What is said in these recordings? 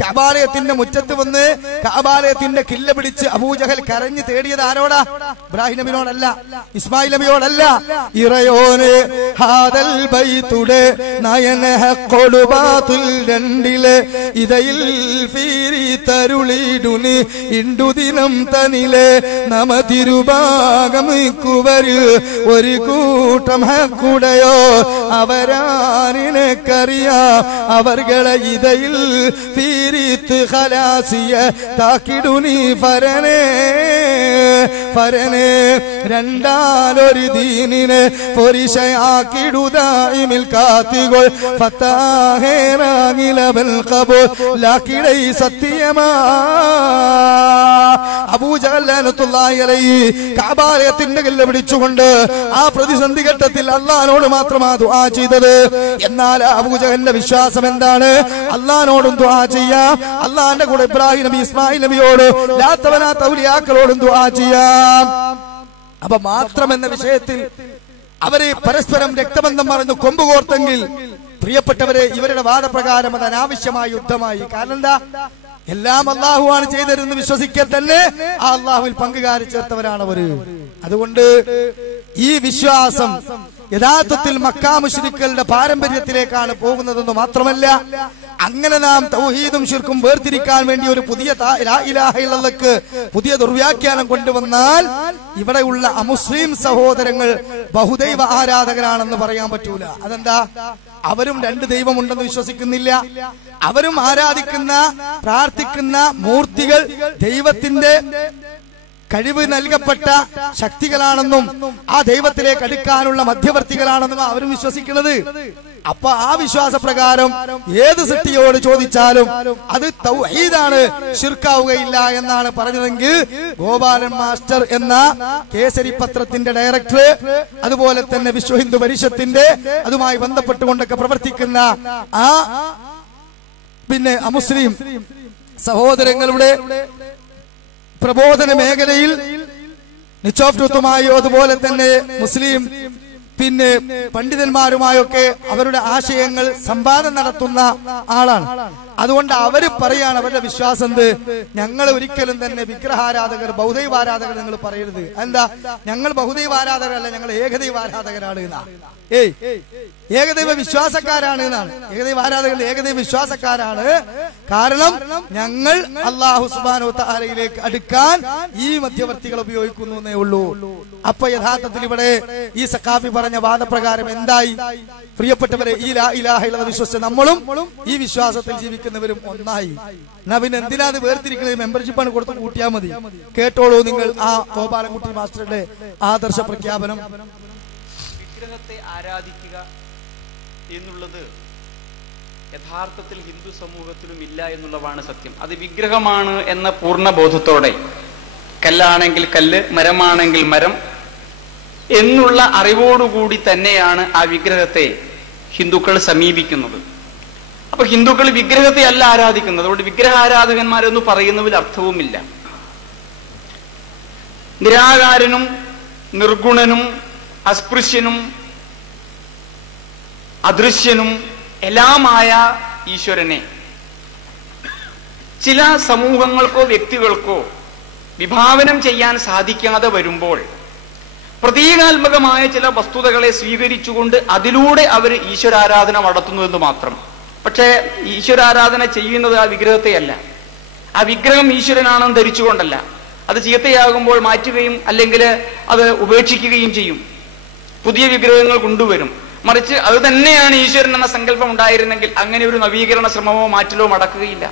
കഅബാലയത്തിന്റെ മുറ്റത്ത് വന്ന് കഅബാലയത്തിന്റെ കില്ല പിടിച്ച് അബൂജഹൽ കരഞ്ഞു തേടിയത് ആരോടാ? ഇബ്രാഹിം നബിയോടല്ല, ഇസ്മായിൽ നബിയോടല്ല. ഇറയോന് ഹാദൽ ബൈതുടെ നയന ഹഖ്ഖുൽ ബാതുൽ രണ്ടിലെ ഇദയിൽ ഫീരി തരുളിടുനി ഇണ്ടുദിനം തനിലെ നമ തിരുഭാഗം കുവരിൽ ഒരു കൂട്ടം ഹക്കുടയോ അവരാനിനക്കറിയാം അവർകളെ ഇതയിൽ ഫീരിത്ത് ഖലാസിയ താക്കിടുനി ഫരനെ ഫരനെ രണ്ടാലൊരു ദീനിനെ പൊരിശയാക്കിടുതായിമിൽ കാത്തികൾ ഫത്താഹേറാങ്ങിലവൽ ഖബൂൽ ലാക്കിടൈ സത്യമാ. അബൂജഹൽ ലഅനത്തുല്ലാഹി അലൈഹി കഅബാലയത്തിന്റെ കില്ല പിടിച്ചുകൊണ്ട് ആ പ്രതിസന്ധി ഘട്ടത്തിൽ അല്ലാഹുവോട് മാത്രമാ ദുആ ചെയ്തത്. എന്നാൽ അബൂജഹലിന്റെ വിശ്വാസം എന്താണ്? അല്ലാഹുവോടും ദുആ ചെയ്യാം, അല്ലാഹുവിന്റെ കൂടെ ഇബ്രാഹിം നബി ഇസ്മായിൽ നബിയോട് ലാത്തവനാത്ത ഔലിയാക്കളോടും ദുആ ചെയ്യാം. അപ്പൊ മാത്രം എന്ന വിഷയത്തിൽ അവരെ പരസ്പരം രക്തബന്ധം പറഞ്ഞു കൊമ്പുകോർത്തെങ്കിൽ പ്രിയപ്പെട്ടവരെ ഇവരുടെ വാദപ്രകാരം അത് അനാവശ്യമായ യുദ്ധമായി. കാരണം എന്താ? എല്ലാം അള്ളാഹുവാണ് ചെയ്തതെന്ന് വിശ്വസിക്കാൻ തന്നെ ആ അള്ളാഹുവിൽ പങ്കുകാരി ചേർത്തവരാണ് അവര്. അതുകൊണ്ട് ഈ വിശ്വാസം യഥാർത്ഥത്തിൽ മക്കാ മുശ്രിക്കുകളുടെ പാരമ്പര്യത്തിലേക്കാണ് പോകുന്നതെന്ന് മാത്രമല്ല, അങ്ങനെ നാം തൗഹീദും ശിർക്കും വേർതിരിക്കാൻ വേണ്ടി ഒരു പുതിയ ലാ ഇലാഹ ഇല്ലല്ലാഹ്ക്ക് പുതിയ ദുർവ്യാഖ്യാനം കൊണ്ടുവന്നാൽ ഇവിടെയുള്ള അമുസ്ലിം സഹോദരങ്ങൾ ബഹുദൈവ ആരാധകരാണെന്ന് പറയാൻ പറ്റൂല. അതെന്താ? അവരും രണ്ട് ദൈവമുണ്ടെന്ന് വിശ്വസിക്കുന്നില്ല. അവരും ആരാധിക്കുന്ന പ്രാർത്ഥിക്കുന്ന മൂർത്തികൾ ദൈവത്തിന്റെ കഴിവ് നൽകപ്പെട്ട ശക്തികളാണെന്നും ആ ദൈവത്തിലേക്ക് അടുക്കാനുള്ള മധ്യവർത്തികളാണെന്നും അവരും വിശ്വസിക്കുന്നത്. അപ്പൊ ആ വിശ്വാസപ്രകാരം ഏത് സൃഷ്ടിയോട് ചോദിച്ചാലും അത് തൗഹീദാണ്, ശിർക്കാവുകയില്ല എന്നാണ് പറഞ്ഞതെങ്കിൽ ഗോപാലൻ മാസ്റ്റർ എന്ന കേസരി പത്രത്തിന്റെ ഡയറക്ടർ, അതുപോലെ തന്നെ വിശ്വ ഹിന്ദു പരിഷത്തിന്റെ അതുമായി ബന്ധപ്പെട്ടുകൊണ്ടൊക്കെ പ്രവർത്തിക്കുന്ന ആ പിന്നെ അമുസ്ലിം സഹോദരങ്ങളുടെ പ്രബോധന മേഖലയിൽ നിച്ചോഫ്റ്റുമായോ അതുപോലെ തന്നെ മുസ്ലിം പിന്നെ പണ്ഡിതന്മാരുമായൊക്കെ അവരുടെ ആശയങ്ങൾ സംവാദം നടത്തുന്ന ആളാണ്. അതുകൊണ്ട് അവര് പറയാണ് അവരുടെ വിശ്വാസം എന്ത്? ഞങ്ങൾ ഒരിക്കലും തന്നെ വിഗ്രഹാരാധകർ ബഹുദൈവാരാധകർ നിങ്ങൾ പറയരുത്. എന്താ? ഞങ്ങൾ ബഹുദൈവാരാധകരല്ല, ഞങ്ങൾ ഏകദൈവാരാധകരാണ് എന്നാ. ഏകദൈവ വിശ്വാസക്കാരാണ് എന്നാണ്. ഏകദൈവ ആരാധകർ ഏകദൈവ വിശ്വാസക്കാരാണ്. കാരണം ഞങ്ങൾ അല്ലാഹു സുബ്ഹാനഹു വ തആലയിലേക്ക് അടുക്കാൻ ഈ മധ്യവർത്തികൾ ഉപയോഗിക്കുന്നു എന്നേ ഉള്ളൂ. അപ്പൊ യഥാർത്ഥത്തിൽ ഇവിടെ ഈ സഖാഫി പറഞ്ഞ വാദപ്രകാരം എന്തായി? പ്രിയപ്പെട്ടവരെ, ഈ ലാ ഇലാഹ ഇല്ലല്ലാഹ് വിശ്വസിച്ച നമ്മളും ഈ വിശ്വാസത്തിൽ ജീവിക്കുന്നവരും ഒന്നായി. എന്നാ പിന്നെ എന്തിനാ അത് വേർതിരിക്കുന്നത്? മെമ്പർഷിപ്പാണ് കൊടുത്ത് കൂട്ടിയാൽ മതി. കേട്ടോളൂ നിങ്ങൾ ആ ഗോപാലൻകുട്ടി മാസ്റ്ററുടെ ആദർശ പ്രഖ്യാപനം. വിഗ്രഹത്തെ ആരാധിക്കുക എന്നുള്ളത് യഥാർത്ഥത്തിൽ ഹിന്ദു സമൂഹത്തിലും ഇല്ല എന്നുള്ളതാണ് സത്യം. അത് വിഗ്രഹമാണ് എന്ന പൂർണ്ണ ബോധത്തോടെ, കല്ലാണെങ്കിൽ കല്ല്, മരമാണെങ്കിൽ മരം എന്നുള്ള അറിവോടുകൂടി തന്നെയാണ് ആ വിഗ്രഹത്തെ ഹിന്ദുക്കൾ സമീപിക്കുന്നത്. അപ്പൊ ഹിന്ദുക്കൾ വിഗ്രഹത്തെ അല്ല ആരാധിക്കുന്നത്. അതുകൊണ്ട് വിഗ്രഹാരാധകന്മാരെന്ന് പറയുന്നതിൽ അർത്ഥവുമില്ല. നിരാകാരനും നിർഗുണനും അസ്പൃശ്യനും അദൃശ്യനും എല്ലാമായ ഈശ്വരനെ ചില സമൂഹങ്ങൾക്കോ വ്യക്തികൾക്കോ വിഭാവനം ചെയ്യാൻ സാധിക്കാതെ വരുമ്പോൾ പ്രതീകാത്മകമായ ചില വസ്തുതകളെ സ്വീകരിച്ചുകൊണ്ട് അതിലൂടെ അവർ ഈശ്വരാരാധന നടത്തുന്നു എന്ന് മാത്രം. പക്ഷേ ഈശ്വരാരാധന ചെയ്യുന്നത് ആ വിഗ്രഹത്തെയല്ല. ആ വിഗ്രഹം ഈശ്വരനാണെന്ന് ധരിച്ചുകൊണ്ടല്ല. അത് ചീത്തയാകുമ്പോൾ മാറ്റുകയും അല്ലെങ്കിൽ അത് ഉപേക്ഷിക്കുകയും ചെയ്യും, പുതിയ വിഗ്രഹങ്ങൾ കൊണ്ടുവരും. മറിച്ച് അത് തന്നെയാണ് ഈശ്വരൻ എന്ന സങ്കല്പം ഉണ്ടായിരുന്നെങ്കിൽ അങ്ങനെ ഒരു നവീകരണ ശ്രമമോ മാറ്റലോ നടക്കുകയില്ല.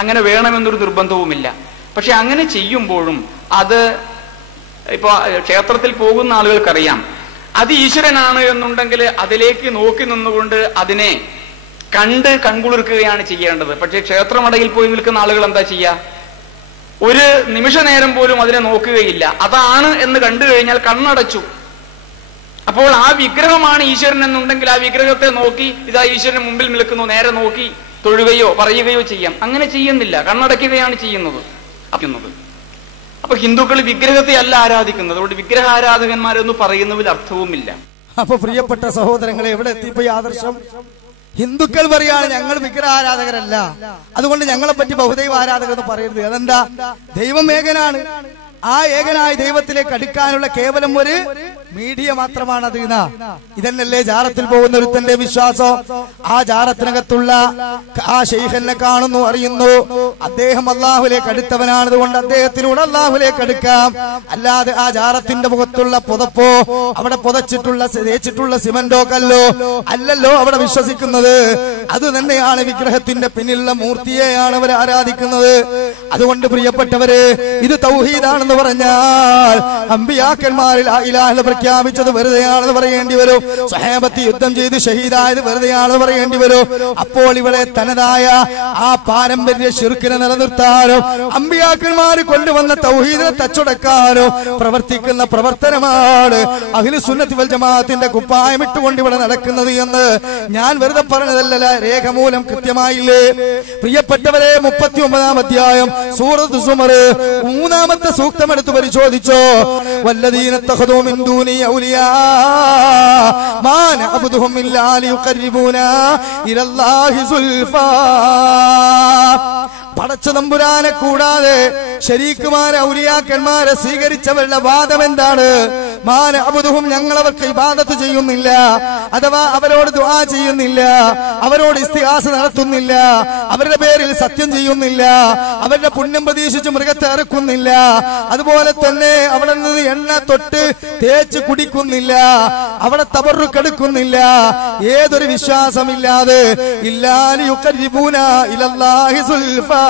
അങ്ങനെ വേണമെന്നൊരു നിർബന്ധവുമില്ല. പക്ഷെ അങ്ങനെ ചെയ്യുമ്പോഴും അത് ഇപ്പൊ ക്ഷേത്രത്തിൽ പോകുന്ന ആളുകൾക്കറിയാം, അത് ഈശ്വരനാണ് എന്നുണ്ടെങ്കിൽ അതിലേക്ക് നോക്കി നിന്നുകൊണ്ട് അതിനെ കൺകുളിർക്കുകയാണ് ചെയ്യേണ്ടത്. പക്ഷെ ക്ഷേത്രമടയിൽ പോയി നിൽക്കുന്ന ആളുകൾ എന്താ ചെയ്യുക? ഒരു നിമിഷ നേരം പോലും അതിനെ നോക്കുകയില്ല. അതാണ് എന്ന് കണ്ടു കഴിഞ്ഞാൽ കണ്ണടച്ചു. അപ്പോൾ ആ വിഗ്രഹമാണ് ഈശ്വരൻ എന്നുണ്ടെങ്കിൽ ആ വിഗ്രഹത്തെ നോക്കി ഇതാ ഈശ്വരന് മുമ്പിൽ നിൽക്കുന്നു, നേരെ നോക്കി തൊഴുകയോ പറയുകയോ ചെയ്യാം. അങ്ങനെ ചെയ്യുന്നില്ല, കണ്ണടയ്ക്കുകയാണ് ചെയ്യുന്നത്. അപ്പൊ ഹിന്ദുക്കൾ വിഗ്രഹത്തെ അല്ല ആരാധിക്കുന്നത്. അതുകൊണ്ട് വിഗ്രഹാരാധകന്മാരെന്ന് പറയുന്നതിൽ അർത്ഥവുമില്ല. അപ്പൊ പ്രിയപ്പെട്ട സഹോദരങ്ങളെ, എവിടെ എത്തിപ്പോ ഈ ആദർശം? ഹിന്ദുക്കൾ പറയാണ് ഞങ്ങൾ വിഗ്രഹാരാധകരല്ല, അതുകൊണ്ട് ഞങ്ങളെ പറ്റി ബഹുദൈവ ആരാധകർ എന്ന് പറയരുത്. അതെന്താ? ദൈവം ഏകനാണ്. ആ ഏകനായ ദൈവത്തിലേക്ക് അടുക്കാനുള്ള കേവലം ഒരു മീഡിയ മാത്രമാണത്. ഇതന്നല്ലേ ജാറത്തിൽ പോകുന്ന ഒരുത്തന്റെ വിശ്വാസം. ആ ജാറത്തിനകത്തുള്ള ആ ശൈഖനെ കാണുന്നു, അറിയുന്നു, അദ്ദേഹം അള്ളാഹുലേക്ക് അടുത്തവനാണ്, അതുകൊണ്ട് അദ്ദേഹത്തിലൂടെ അള്ളാഹുലേക്ക് അടുക്കാം. അല്ലാതെ ആ ജാറത്തിന്റെ മുഖത്തുള്ള പുതപ്പോ അവിടെ തേച്ചിട്ടുള്ള സിമന്റോ കല്ലോ അല്ലല്ലോ അവിടെ വിശ്വസിക്കുന്നത്. അത് തന്നെയാണ് വിഗ്രഹത്തിന്റെ പിന്നിലുള്ള മൂർത്തിയെയാണ് അവർ ആരാധിക്കുന്നത്. അതുകൊണ്ട് പ്രിയപ്പെട്ടവര്, ഇത് തൗഹീദാണെന്ന് പറഞ്ഞാൽ അമ്പിയാക്കന്മാരിൽ ലാ ഇലാഹ ഇല്ലല്ലാഹ് പ്രഖ്യാപിച്ചത് വെറുതെയാണെന്ന് പറയേണ്ടി വരും. സ്വഹാബത്ത് യുദ്ധം ചെയ്ത് ഷഹീദായത് വെറുതെയാണെന്ന് പറയേണ്ടി വരും. അപ്പോൾ ഇവിടെ തനതായ ആ പാരമ്പര്യ ശിർക്കിനെ നിലനിർത്താനോ അമ്പിയാക്കന്മാർ കൊണ്ടുവന്ന തൗഹീദിനെ തച്ചുടക്കാനോ പ്രവർത്തിക്കുന്ന പ്രവർത്തനമാണ് അഹ്ലു സുന്നത്തി വൽ ജമാഅത്തിന്റെ കുപ്പായം ഇട്ടുകൊണ്ട് ഇവിടെ നടക്കുന്നത് എന്ന് ഞാൻ വെറുതെ പറഞ്ഞതല്ല, രേഖമൂലം കൃത്യമായില്ലേ? പ്രിയപ്പെട്ടവരെ, 39-ാം അധ്യായം സൂറത്ത് സുമർ 3-ാമത്തെ സൂക്തം എടുത്ത് പരിശോധിച്ചോ. വല്ലദീന തഖദൂ മിൻ ദൂനി ഔലിയാ മാ നഅബ്ദുഹും ഇല്ലാ ലിയുഖർരിബൂനാ ഇലല്ലാഹി സുൽഫാ. പടച്ച തമ്പുരാനെ കൂടാതെ ശരീക്കുമാരെ ഔലിയാക്കന്മാരെ സ്വീകരിച്ചവരുടെ വാദം എന്താണ്? മാന അബുദുഹും, ഞങ്ങൾ അവർക്ക് ഇബാദത്ത് ചെയ്യുന്നില്ല, അഥവാ അവരോട് ദുആ ചെയ്യുന്നില്ല, അവരോട് ഇസ്തിഗാസ നടത്തുന്നില്ല, അവരുടെ പേരിൽ സത്യം ചെയ്യുന്നില്ല, അവരുടെ പുണ്യം പ്രതീക്ഷിച്ച് മൃഗത്തെ അറുക്കുന്നില്ല, അതുപോലെ തന്നെ അവിടെ നിന്ന് എണ്ണ തൊട്ട് തേച്ച് കുടിക്കുന്നില്ല, അവിടെ തബറുക്കെടുക്കുന്നില്ല. ഏതൊരു വിശ്വാസമില്ലാതെ ഇല്ലാലി യുഖർരിബൂന ഇലല്ലാഹി സുൽഫാ,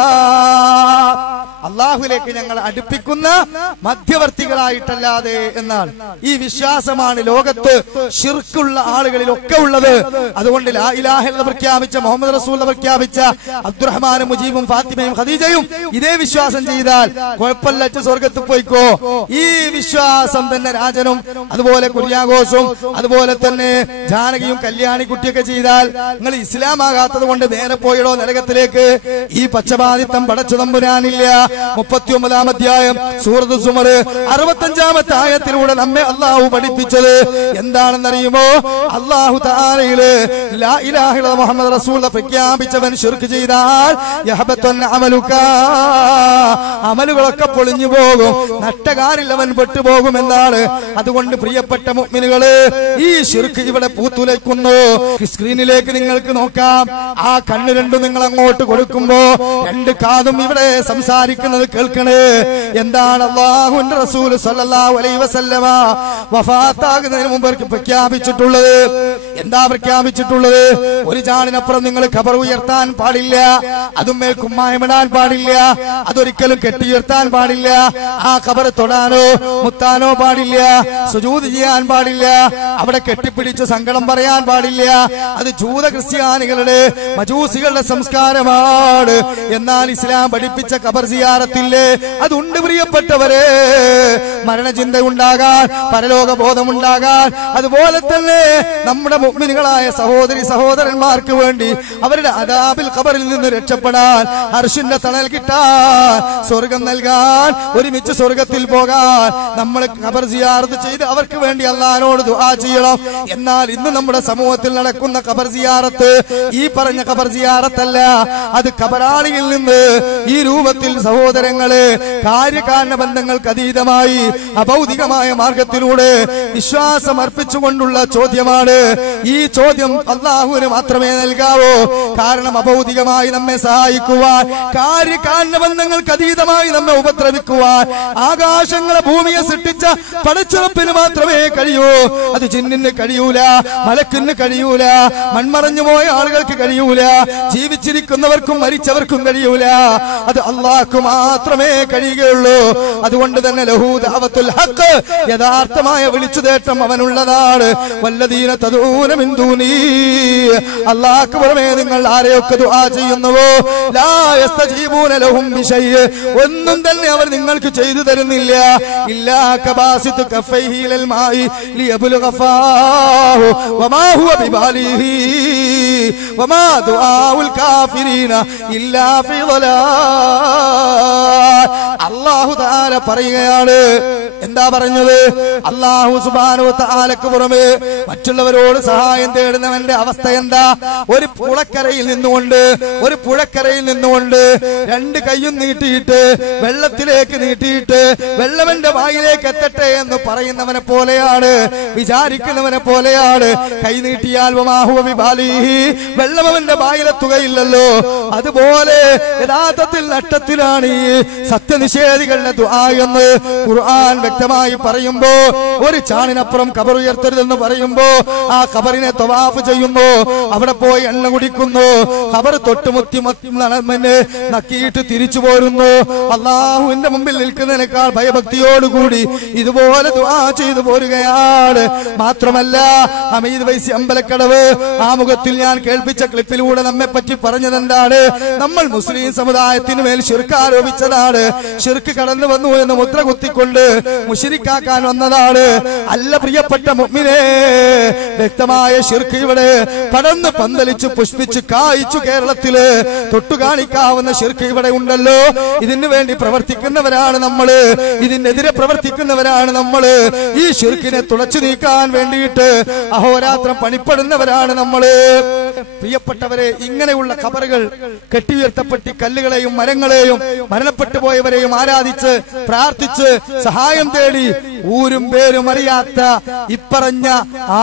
അള്ളാഹുലേക്ക് ഞങ്ങൾ അടുപ്പിക്കുന്ന മധ്യവർത്തികളായിട്ടല്ലാതെ എന്നാണ്. ഈ വിശ്വാസമാണ് ലോകത്ത് ശിർക്കുള്ള ആളുകളിലൊക്കെ ഉള്ളത്. അതുകൊണ്ട് ലാ ഇലാഹ ഇല്ലല്ലാഹ് പ്രഖ്യാപിച്ച, മുഹമ്മദ് റസൂൽ പ്രഖ്യാപിച്ച അബ്ദുറഹ്മാനും മുജീബും ഫാത്തിമയും ഖദീജയും ഇതേ വിശ്വാസം ചെയ്താൽ കുഴപ്പമില്ല, സ്വർഗത്തിൽ പോയിക്കോ. ഈ വിശ്വാസം തന്നെ രാജനും അതുപോലെ കുര്യാഘോഷവും അതുപോലെ തന്നെ ജാനകിയും കല്യാണിക്കുട്ടിയൊക്കെ ചെയ്താൽ നിങ്ങൾ ഇസ്ലാം ആകാത്തത് കൊണ്ട് നേരെ പോയിടോ നരകത്തിലേക്ക്. ഈ പച്ചബാധിത്വം പടച്ചു തമ്പുരാനില്ല. 39-ാം അധ്യായം സൂറത്ത് സുമർ 65-ാമത്തെ ആയത്തിലൂടെ നമ്മെ അള്ളാഹു പഠിപ്പിച്ചത് എന്താണെന്നറിയുമോ? അള്ളാഹു തആലയില് ലാ ഇലാഹ ഇല്ലല്ലാഹ് മുഹമ്മദ് റസൂൽ പ്രഖ്യാപിച്ചവൻ ശിർക്ക് ചെയ്താൽ യഹബത്തുൻ അമലുക, അമലുകളൊക്കെ പൊളിഞ്ഞു പോകും, നട്ടകാരിൽ അവൻ പെട്ടുപോകുമെന്നാണ്. അതുകൊണ്ട് പ്രിയപ്പെട്ട മുഅ്മിനുകളെ, ഈ ശിർക്ക് ഇവിടെ പൂത്തുലയ്ക്കുന്നു. സ്ക്രീനിലേക്ക് നിങ്ങൾക്ക് നോക്കാം. ആ കണ്ണ് രണ്ടും നിങ്ങൾ അങ്ങോട്ട് കൊടുക്കുമ്പോ രണ്ട് കാതും ഇവിടെ സംസാരിക്കുന്നത് കേൾക്കണേ. എന്താണ് അല്ലാഹുവിന്റെ റസൂൽ സ്വല്ലല്ലാഹു അലൈഹി വസല്ലമ വഫാത്താകുന്നതിന് മുമ്പ് പ്രഖ്യാപിച്ചിട്ടുള്ളത്? എന്താ പ്രഖ്യാപിച്ചിട്ടുള്ളത്? ഒരു ജാണിനപ്പുറം നിങ്ങൾ ഖബർ ഉയർത്താൻ പാടില്ല, അതുമേൽ കുമ്മായമിടാൻ പാടില്ല, അതൊരിക്കലും കെട്ടിയുയർത്താൻ പാടില്ല, ആ ഖബർ തൊടാനോ മുത്താനോ പാടില്ല, സുജൂദ് ചെയ്യാൻ പാടില്ല, അവിടെ കെട്ടിപ്പിടിച്ച് സങ്കടം പറയാൻ പാടില്ല. അത് ജൂത ക്രിസ്ത്യാനികളുടെ മജൂസികളുടെ സംസ്കാരമാണ്. എന്നാൽ ഇസ്ലാം പഠിപ്പിച്ച ഖബർ സിയാറത്തില്ലേ, അതുണ്ട് പ്രിയപ്പെട്ടവരെ. മരണചിന്ത ഉണ്ടാകാൻ, പരലോക ബോധമുണ്ടാകാൻ, അതുപോലെ തന്നെ നമ്മുടെ മുഅ്മിനുകളായ സഹോദരി സഹോദരന്മാർക്ക് വേണ്ടി അവരുടെ അദാബിൽ ഖബറിൽ നിന്ന് രക്ഷപ്പെടാൻ, അർശിന്റെ തണൽ കിട്ടാൻ, സ്വർഗം നൽകാൻ, ഒരുമിച്ച് സ്വർഗത്തിൽ പോകാൻ നമ്മൾ ഖബർ സിയാറത്ത് ചെയ്ത് അവർക്ക് വേണ്ടി അല്ലാഹുവോട് ദുആ ചെയ്യണം. എന്നാൽ ഇന്ന് നമ്മുടെ സമൂഹത്തിൽ നടക്കുന്ന ഖബർ സിയാറത്ത് ഈ പറഞ്ഞ ഖബർ സിയാറത്തല്ല. അത് ഖബറാളിയിൽ നിന്ന് ഈ രൂപത്തിൽ സഹോദരങ്ങളെ കാര്യകാരണ ബന്ധങ്ങൾക്ക് അതീതമായി അഭൗതികമായ മാർഗത്തിലൂടെ വിശ്വാസം അർപ്പിച്ചുകൊണ്ടുള്ള ചോദ്യമാണ്. ഈ ചോദ്യം അല്ലാഹുവിന് മാത്രമേ നൽകാവൂ. കാരണം അഭൗതികമായി നമ്മെ സഹായിക്കുവാൻ, കാര്യകാരണ ബന്ധങ്ങൾക്ക് അതീതമായി നമ്മെ ഉപദ്രവിക്കുവാൻ ആകാശങ്ങളെ ഭൂമിയെ സൃഷ്ടിച്ച പടച്ചുറപ്പിന് മാത്രമേ കഴിയൂ. അത് ജിന്നിന് കഴിയൂല, മലക്കിന് കഴിയൂല, മൺമറഞ്ഞു പോയ ആളുകൾക്ക് കഴിയൂല, ജീവിച്ചിരിക്കുന്നവർക്കും മരിച്ചവർക്കും കഴിയൂല. അത് അല്ലാഹ്ക്ക് മാത്രമേ കഴിയുകയുള്ളൂ. അതുകൊണ്ട് തന്നെ ലഹു ദഅവത്തുൽ ഹഖ്, യഥാർത്ഥമായ വിളിച്ചുതേട്ടം അവനുള്ളതാണ്. വല്ലദീന തദഊന മിൻ ദൂനി, അല്ലാഹ്ക്ക് പുറമേ നിങ്ങൾ ആരെയൊക്കെ ദുആ ചെയ്യുന്നുവോ ലാ യസ്തജീബൂന ലഹും ബിശൈഇ, ഒന്നും തന്നെ അവർ നിങ്ങൾക്ക് ചെയ്തു തരുന്നില്ല. ഇല്ലാ കബാസിതു കഫൈഹി ഇലൽ മാഇ ലിയബ്ലുഗ ഫാഹു വമാ ഹുവ ബിബാലിഹി വമാ ദുആഉൽ കാഫിരീന ഇല്ലാ ഫീ ളലാൽ. അല്ലാഹു തആല പറയുകയാണ്, എന്താ പറഞ്ഞത്? അല്ലാഹു സുബ്ഹാനഹു വ തആലക്ക് പുറമെ മറ്റുള്ളവരോട് സഹായം തേടുന്നവന്റെ അവസ്ഥ എന്താ? ഒരു പുഴക്കരയിൽ നിന്നുകൊണ്ട് രണ്ട് കൈയും നീട്ടിയിട്ട് വെള്ളത്തിലേക്ക് നീട്ടിയിട്ട് വെള്ളവന്റെ വായിലേക്ക് എത്തട്ടെ എന്ന് പറയുന്നവനെ പോലെയാണ്, വിചാരിക്കുന്നവനെ പോലെയാണ്. കൈ നീട്ടിയാൽ വെള്ളവന്റെ വായിലെത്തുകയില്ലല്ലോ. അതുപോലെ യഥാർത്ഥത്തിൽ നഷ്ടത്തിലാണ് ഈ സത്യനിഷേധികളുടെ ദുആ എന്ന് ഖുർആൻ വ്യക്തമായി പറയുമ്പോ, ഒരു ചാണിനപ്പുറം ഖബർ ഉയർത്തരുതെന്ന് പറയുമ്പോ ആ ഖബറിനെ തവാഫ് ചെയ്യുന്നു, അവിടെ പോയി എണ്ണ കുടിക്കുന്നു, ഖബർ തൊട്ടുമുത്തി നക്കിയിട്ട് തിരിച്ചു പോരുന്നു. അള്ളാഹുവിന്റെ മുമ്പിൽ നിൽക്കുന്നതിനേക്കാൾ ഭയഭക്തിയോടുകൂടി ഇതുപോലെ ദുആ ചെയ്തു പോരുകയാണ്. മാത്രമല്ല ഹമീദ് വൈസി അമ്പലക്കടവ് ആമുഖത്തിൽ ഞാൻ കേൾപ്പിച്ച ക്ലിപ്പിലൂടെ നമ്മെ പറ്റി പറഞ്ഞതെന്താണ്? നമ്മൾ മുസ്ലിം സമുദായത്തിന് മേൽ ശിർക്ക് ആരോപിച്ചതാണ്. ശിർക്ക് കടന്നു വന്നു എന്ന് മുദ്ര കുത്തിക്കൊണ്ട് മുശ്രിക്കാക്കാൻ വന്നതാണ്. അല്ല പ്രിയപ്പെട്ട മുഅ്മിനേ, വ്യക്തമായ ശിർക്ക് ഇവിടെ പടന്ന് പന്തലിച്ചു പുഷ്പിച്ചു കായ്ച്ചു. കേരളത്തില് തൊട്ടുകാണിക്കാവുന്ന ശിർക്ക് ഇവിടെ ഉണ്ടല്ലോ. ഇതിനു വേണ്ടി പ്രവർത്തിക്കുന്നവരാണ് നമ്മള്, ഇതിനെതിരെ പ്രവർത്തിക്കുന്നവരാണ് നമ്മള്. ഈ ശിർക്കിനെ തുളച്ചു നീക്കാൻ വേണ്ടിയിട്ട് അഹോരാത്രം പണിപ്പെടുന്നവരാണ് നമ്മള്. പ്രിയപ്പെട്ടവരെ, ഇങ്ങനെയുള്ള ഖബറുകൾ കെട്ടിയുയർത്തപ്പെട്ടി കല്ലുകളെയും മരങ്ങളെയും മരണപ്പെട്ടു പോയവരെയും ആരാധിച്ച് പ്രാർത്ഥിച്ച് സഹായം തേടി ഊരും പേരും അറിയാത്ത ഇപ്പറഞ്ഞ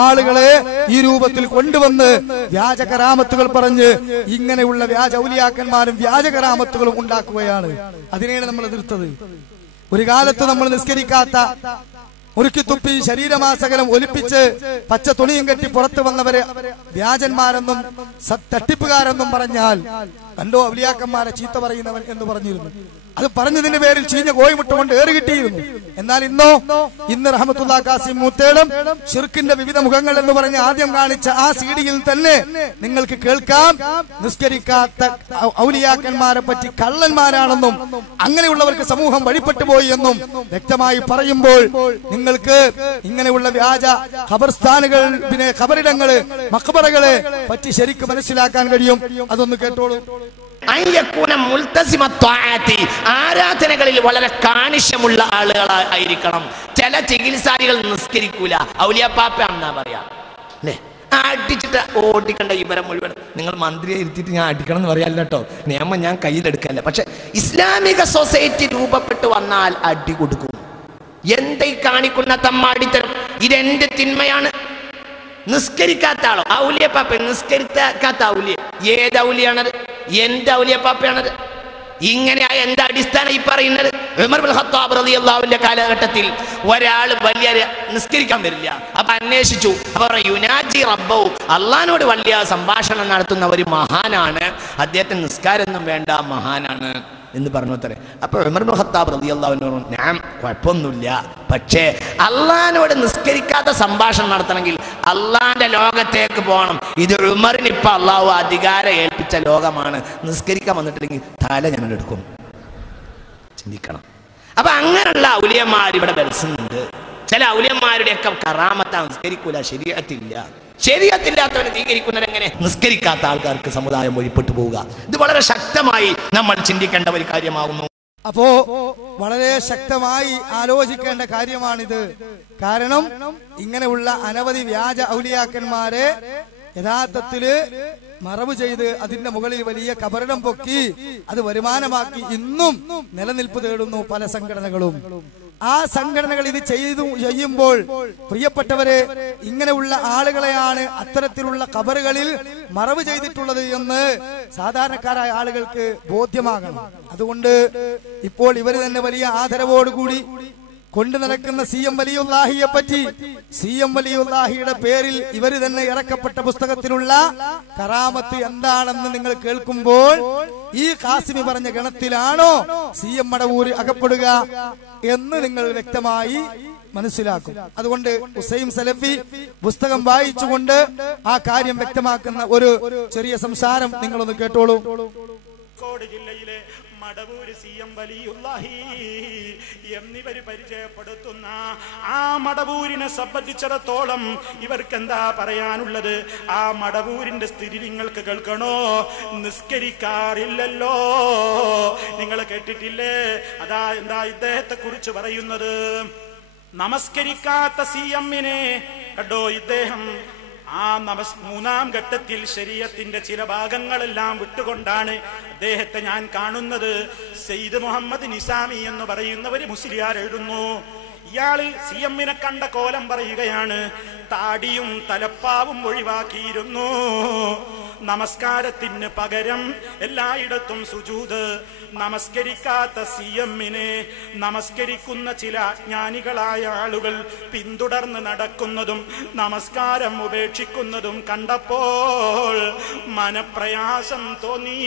ആളുകളെ ഈ രൂപത്തിൽ കൊണ്ടുവന്ന് വ്യാജ കറാമത്തുകൾ പറഞ്ഞ് ഇങ്ങനെയുള്ള വ്യാജ ഔലിയാക്കന്മാരും വ്യാജ കറാമത്തുകളും ഉണ്ടാക്കുകയാണ്. അതിനെയാണ് നമ്മൾ എതിർത്തത്. ഒരു കാലത്ത് നമ്മൾ നിസ്കരിക്കാത്ത, മുറുക്കി തുപ്പി ശരീരമാസകലം ഒലിപ്പിച്ച് പച്ച തുണിയും കെട്ടി പുറത്തു വന്നവരെ വ്യാജന്മാരെന്നും തട്ടിപ്പുകാരെന്നും പറഞ്ഞാൽ കണ്ടോ ഔലിയാക്കന്മാരെ ചീത്ത പറയുന്നവൻ എന്ന് പറഞ്ഞിരുന്നു. അത് പറഞ്ഞതിന്റെ പേരിൽ ചീഞ്ഞ കോഴിമുട്ടുകൊണ്ട് ഏറി കിട്ടിയിരുന്നു. എന്നാൽ ഇന്ന് റഹ്മത്തുള്ളാഹി ഖാസിം മൂത്തേടം ശിർക്കിന്റെ വിവിധ മുഖങ്ങൾ എന്ന് പറഞ്ഞ് ആദ്യം കാണിച്ച ആ സീഡിയിൽ തന്നെ നിങ്ങൾക്ക് കേൾക്കാം, നിസ്കരിക്കാത്ത ഔലിയാക്കന്മാരെ പറ്റി കള്ളന്മാരാണെന്നും അങ്ങനെയുള്ളവർക്ക് സമൂഹം വഴിപ്പെട്ടു പോയി എന്നും വ്യക്തമായി പറയുമ്പോൾ നിങ്ങൾക്ക് ഇങ്ങനെയുള്ള വ്യാജ ഖബർസ്ഥാനുകൾ, പിന്നെ ഖബറിടങ്ങള്, മഖബറകളെ പറ്റി ശരിക്കും മനസ്സിലാക്കാൻ കഴിയും. അതൊന്ന് കേട്ടോളൂ. ആരാധനകളിൽ വളരെ കാണിഷ്യമുള്ള ആളുകളായിരിക്കണം. ചില ചികിത്സാരികൾ നിസ്കരിക്കൂല, ഔലിയാപ്പാപ്പാണെന്നാ പറയാ അല്ലേ? അടിച്ചിട്ട് ഓടിക്കണ്ട ഇവരെ മുഴുവൻ നിങ്ങൾ മന്ത്രിയെ ഇരുത്തിയിട്ട് ഞാൻ അടിക്കണം എന്ന് പറയാല്ല കേട്ടോ, നിയമം ഞാൻ കയ്യിലെടുക്കല്ല. പക്ഷെ ഇസ്ലാമിക സൊസൈറ്റി രൂപപ്പെട്ടു വന്നാൽ അടി കൊടുക്കും. എന്താ ഈ കാണിക്കുന്ന തമ്മാടിത്തരം? ഇതെന്റെ തിന്മയാണ്. നിസ്കരിക്കാത്ത ആളോ ഔലിയപ്പാപ്പ, നിസ്കരിക്കാത്ത ഔലിയ ഏത് ഔലിയാണത്? എന്ത് ഔലിയപ്പാപ്പയാണത്? ഇങ്ങനെയായ എന്താ അടിസ്ഥാനം ഈ പറയുന്നത്? ഉമർ ഇബ്നുൽ ഖത്താബ് റളിയല്ലാഹുവിന്റെ കാലഘട്ടത്തിൽ ഒരാൾ വലിയ നിസ്കരിക്കാൻ വരില്ല. അപ്പൊ അന്വേഷിച്ചു, അപ്പൊ യുനാജി റബ്ബഹു, അള്ളാഹിനോട് വലിയ സംഭാഷണം നടത്തുന്ന ഒരു മഹാനാണ്, അദ്ദേഹത്തിന് നിസ്കാരമൊന്നും വേണ്ട, മഹാനാണ് എന്ന് പറഞ്ഞു അത്രേ. അപ്പൊ ഉമർ ഇബ്നുൽ ഖത്താബ് റളിയല്ലാഹു അൻഹു ഞാൻ കുഴപ്പമൊന്നുമില്ല, പക്ഷേ അള്ളാഹിനോട് നിസ്കരിക്കാത്ത സംഭാഷണം നടത്തണമെങ്കിൽ അള്ളാഹിന്റെ ലോകത്തേക്ക് പോകണം. ഇത് ഉമറിന് ഇപ്പൊ അള്ളാഹു അധികാരം ഏൽപ്പിച്ച ലോകമാണ്. നിസ്കരിക്കാൻ വന്നിട്ടില്ലെങ്കിൽ തല ഞാൻ എടുക്കും. ചിന്തിക്കണം. അപ്പൊ അങ്ങനെയുള്ള ഔലിയന്മാർ ഇവിടെ ബലസുന്നുണ്ട്. ചില ഔലിയന്മാരുടെയൊക്കെ കറാമത്ത നിസ്കരിക്കൂല, ശരീഅത്തില്ല. ശരീഅത്തില്ലാത്തവനെ സ്വീകരിക്കുന്നത് എങ്ങനെ? നിസ്കരിക്കാത്ത ആൾക്കാർക്ക് സമുദായം വഴിപ്പെട്ടു പോവുക. ഇത് വളരെ ശക്തമായി നമ്മൾ ചിന്തിക്കേണ്ട ഒരു കാര്യമാകുന്നു. അപ്പോ വളരെ ശക്തമായി ആലോചിക്കേണ്ട കാര്യമാണിത്. കാരണം ഇങ്ങനെയുള്ള അനവധി വ്യാജ ഔലിയാക്കന്മാരെ യഥാർത്ഥത്തില് മറവ് ചെയ്ത് അതിന്റെ മുകളിൽ വലിയ കബറിടം പൊക്കി അത് വരുമാനമാക്കി ഇന്നും നിലനിൽപ്പ് തേടുന്നു പല സംഘടനകളും. ആ സംഘടനകൾ ഇത് ചെയ്യുമ്പോൾ പ്രിയപ്പെട്ടവരെ, ഇങ്ങനെയുള്ള ആളുകളെയാണ് അത്തരത്തിലുള്ള ഖബറുകളിൽ മറവ് ചെയ്തിട്ടുള്ളത് എന്ന് സാധാരണക്കാരായ ആളുകൾക്ക് ബോധ്യമാകണം. അതുകൊണ്ട് ഇപ്പോൾ ഇവർ തന്നെ വലിയ ആദരവോടുകൂടി കൊണ്ടു നടക്കുന്ന CM വലിയുല്ലാഹിയെ പറ്റി, CM വലിയുല്ലാഹിയുടെ പേരിൽ ഇവര് തന്നെ ഇറക്കപ്പെട്ട പുസ്തകത്തിലുള്ള കറാമത്ത് എന്താണെന്ന് നിങ്ങൾ കേൾക്കുമ്പോൾ ഈ ഖാസിമി പറഞ്ഞ ഗണത്തിലാണോ CM മടവൂര് അകപ്പെടുക എന്ന് നിങ്ങൾ വ്യക്തമായി മനസ്സിലാക്കും. അതുകൊണ്ട് ഹുസൈൻ സലഫി പുസ്തകം വായിച്ചുകൊണ്ട് ആ കാര്യം വ്യക്തമാക്കുന്ന ഒരു ചെറിയ സംസാരം നിങ്ങളൊന്ന് കേട്ടോളൂ. കോഴിക്കോട് ജില്ലയിലെ മടവൂര് CM വലിയുല്ലാഹി എന്നിവര് പരിചയപ്പെടുത്തുന്ന ആ മടവൂരിനെ സംബന്ധിച്ചിടത്തോളം ഇവർക്ക് എന്താ പറയാനുള്ളത്? ആ മടവൂരിന്റെ സ്ഥിതി നിങ്ങൾക്ക് കേൾക്കണോ? നിസ്കരിക്കാറില്ലല്ലോ. നിങ്ങൾ കേട്ടിട്ടില്ലേ? അതാ എന്താ ഇദ്ദേഹത്തെ കുറിച്ച് പറയുന്നത്? നമസ്കരിക്കാത്ത CM-നെ കണ്ടോ, ഇദ്ദേഹം ആ മൂന്നാം ഘട്ടത്തിൽ ശരീഅത്തിന്റെ ചില ഭാഗങ്ങളെല്ലാം വിട്ടുകൊണ്ടാണ് അദ്ദേഹത്തെ ഞാൻ കാണുന്നത്. സയ്യിദ് മുഹമ്മദ് നിസാമി എന്ന് പറയുന്ന ഒരു മുസ്ലിയാർ എഴുതുന്നു, ഇയാള് CM-നെ കണ്ട കോലം പറയുകയാണ്, താടിയും തലപ്പാവും ഒഴിവാക്കിയിരുന്നു, നമസ്കാരത്തിന് പകരം എല്ലായിടത്തും സുജൂദ്. നമസ്കരിക്കാത്ത CM-നെ നമസ്കരിക്കുന്ന ചില അജ്ഞാനികളായ ആളുകൾ പിന്തുടർന്ന് നടക്കുന്നതും നമസ്കാരം ഉപേക്ഷിക്കുന്നതും കണ്ടപ്പോൾ മനപ്രയാസം തോന്നി.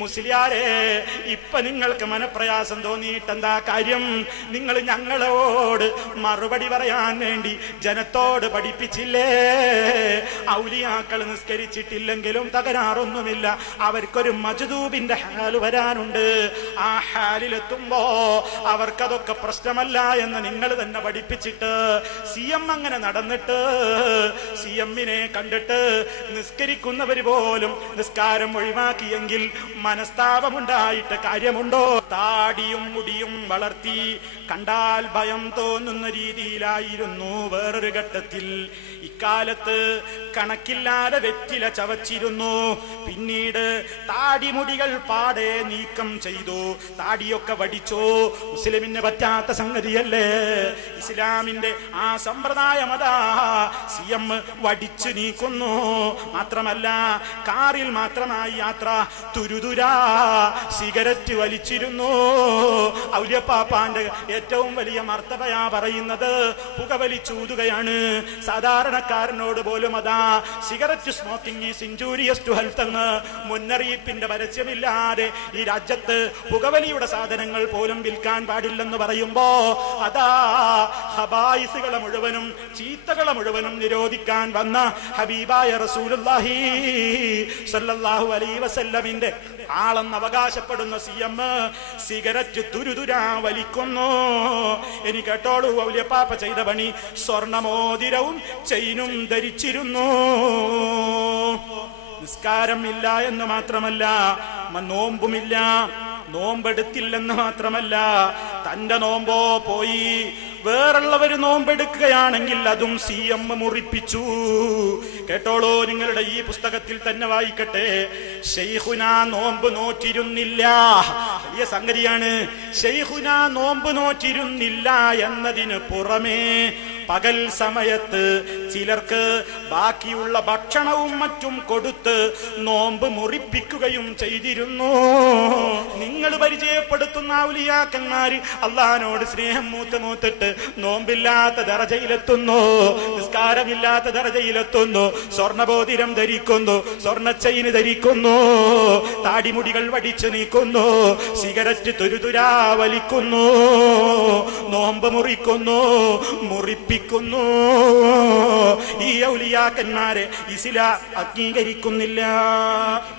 മുസ്ലിയാരെ, ഇപ്പൊ നിങ്ങൾക്ക് മനപ്രയാസം തോന്നിയിട്ടെന്താ കാര്യം? നിങ്ങൾ ഞങ്ങളോട് മറുപടി പറയാൻ വേണ്ടി ജനത്തോട് പഠിപ്പിച്ചില്ലേ? ഔലിയാക്കൾ നിസ്കരിച്ചിട്ടില്ലെങ്കിലും തകരാറൊന്നുമില്ല, അവർക്കൊരു മജ്ദൂബിന്റെ ഹാല് വരാനുണ്ട്. ആ ഹാലിലെത്തുമ്പോ അവർക്കതൊക്കെ പ്രശ്നമല്ല എന്ന് നിങ്ങൾ തന്നെ പഠിപ്പിച്ചിട്ട് CM അങ്ങനെ നടന്നിട്ട് CM-നെ കണ്ടിട്ട് നിസ്കരിക്കുന്നവർ പോലും നിസ്കാരം ഒഴിവാക്കിയെങ്കിൽ മനസ്താപമുണ്ടായിട്ട് കാര്യമുണ്ടോ? താടിയും മുടിയും വളർത്തി കണ്ടാൽ ഭയം തോന്നുന്ന രീതിയിലായിരുന്നു വേറൊരു ഘട്ടത്തിൽ. ഇക്കാലത്ത് കണക്കില്ലാതെ വെറ്റില ചവച്ചിരുന്നു. പിന്നീട് താടിമുടികൾ പാടെ നീക്കം ചെയ്തു, താടിയൊക്കെ വടിച്ചു. മുസ്ലിമിന് പറ്റാത്ത സംഗതിയല്ലേ? ഇസ്ലാമിന്റെ ആ സമ്പ്രദായമതാ CM വടിച്ചു നീക്കുന്നു. മാത്രമല്ല, കാറിൽ മാത്രമായി യാത്ര, തുരുതുരാ സിഗരറ്റ് വലിച്ചിരുന്നു. ഔലിയപ്പാപ്പാന്റെ ഏറ്റവും വലിയ മർത്തബയാ പറയുന്നത് പുകവലിച്ചൂതുകയാണ്. സാധാരണക്കാരനോട് പോലും അതാ cigarette smoking is injurious to health എന്ന് മുന്നറിയിപ്പിന്റെ പരസ്യമില്ലാതെ ഈ രാജ്യത്ത് പുകവലിയുടെ സാധനങ്ങൾ പോലും വിൽക്കാൻ പാടില്ലെന്ന് പറയുമ്പോ അതാ ഹബായിസുകളെ മുഴുവനും ചീത്തകളെ മുഴുവനും നിരോധിക്കാൻ വന്ന ഹബീബായ റസൂലുള്ളാഹി സ്വല്ലല്ലാഹു അലൈഹി വസല്ലമിന്റെ ആളെന്ന് അവകാശപ്പെടുന്ന CM സിഗരറ്റ് തുരുതുരാ വലിക്കുന്നു. ഇനി കേട്ടോളൂ, ഔലിയപ്പാപ്പ ചെയ്ത പണി, സ്വർണമോതിരവും ചെയിനും ധരിച്ചിരുന്നു. നിസ്കാരം ഇല്ല എന്ന് മാത്രമല്ല, നോമ്പുമില്ല, നോമ്പെടുത്തില്ലെന്ന് മാത്രമല്ല, തന്റെ നോമ്പോ പോയി വേറുള്ളവര് നോമ്പെടുക്കുകയാണെങ്കിൽ അതും CM മുറിപ്പിച്ചു. കേട്ടോളൂ, നിങ്ങളുടെ ഈ പുസ്തകത്തിൽ തന്നെ വായിക്കട്ടെ. ശൈഖുന നോമ്പ് നോറ്റിരുന്നില്ല, വലിയ സംഗതിയാണ്. ശൈഖുന നോമ്പ് നോറ്റിരുന്നില്ല എന്നതിന് പുറമേ പകൽ സമയത്ത് ചിലർക്ക് ബാക്കിയുള്ള ഭക്ഷണവും മറ്റും കൊടുത്ത് നോമ്പ് മുറിപ്പിക്കുകയും ചെയ്തിരുന്നു. നിങ്ങൾ പരിചയപ്പെടുത്തുന്ന ഔലിയാക്കന്മാര് അള്ളാഹിനോട് സ്നേഹം മൂത്തിട്ട് നോമ്പില്ലാത്ത ദറജയിലെത്തുന്നു, നിസ്കാരമില്ലാത്ത ദറജയിലെത്തുന്നു, സ്വർണബോധിരം ധരിക്കുന്നു, സ്വർണ്ണ ചെയിന് ധരിക്കുന്നു, താടിമുടികൾ വടിച്ചു നീക്കുന്നു, സിഗരറ്റ് തുരുതുരാ വലിക്കുന്നു, നോമ്പ് മുറിക്കുന്നു, മുറിപ്പിക്കുന്നു. ഈ ഔലിയാക്കന്മാരെ ഇസ്ലാം അംഗീകരിക്കുന്നില്ല,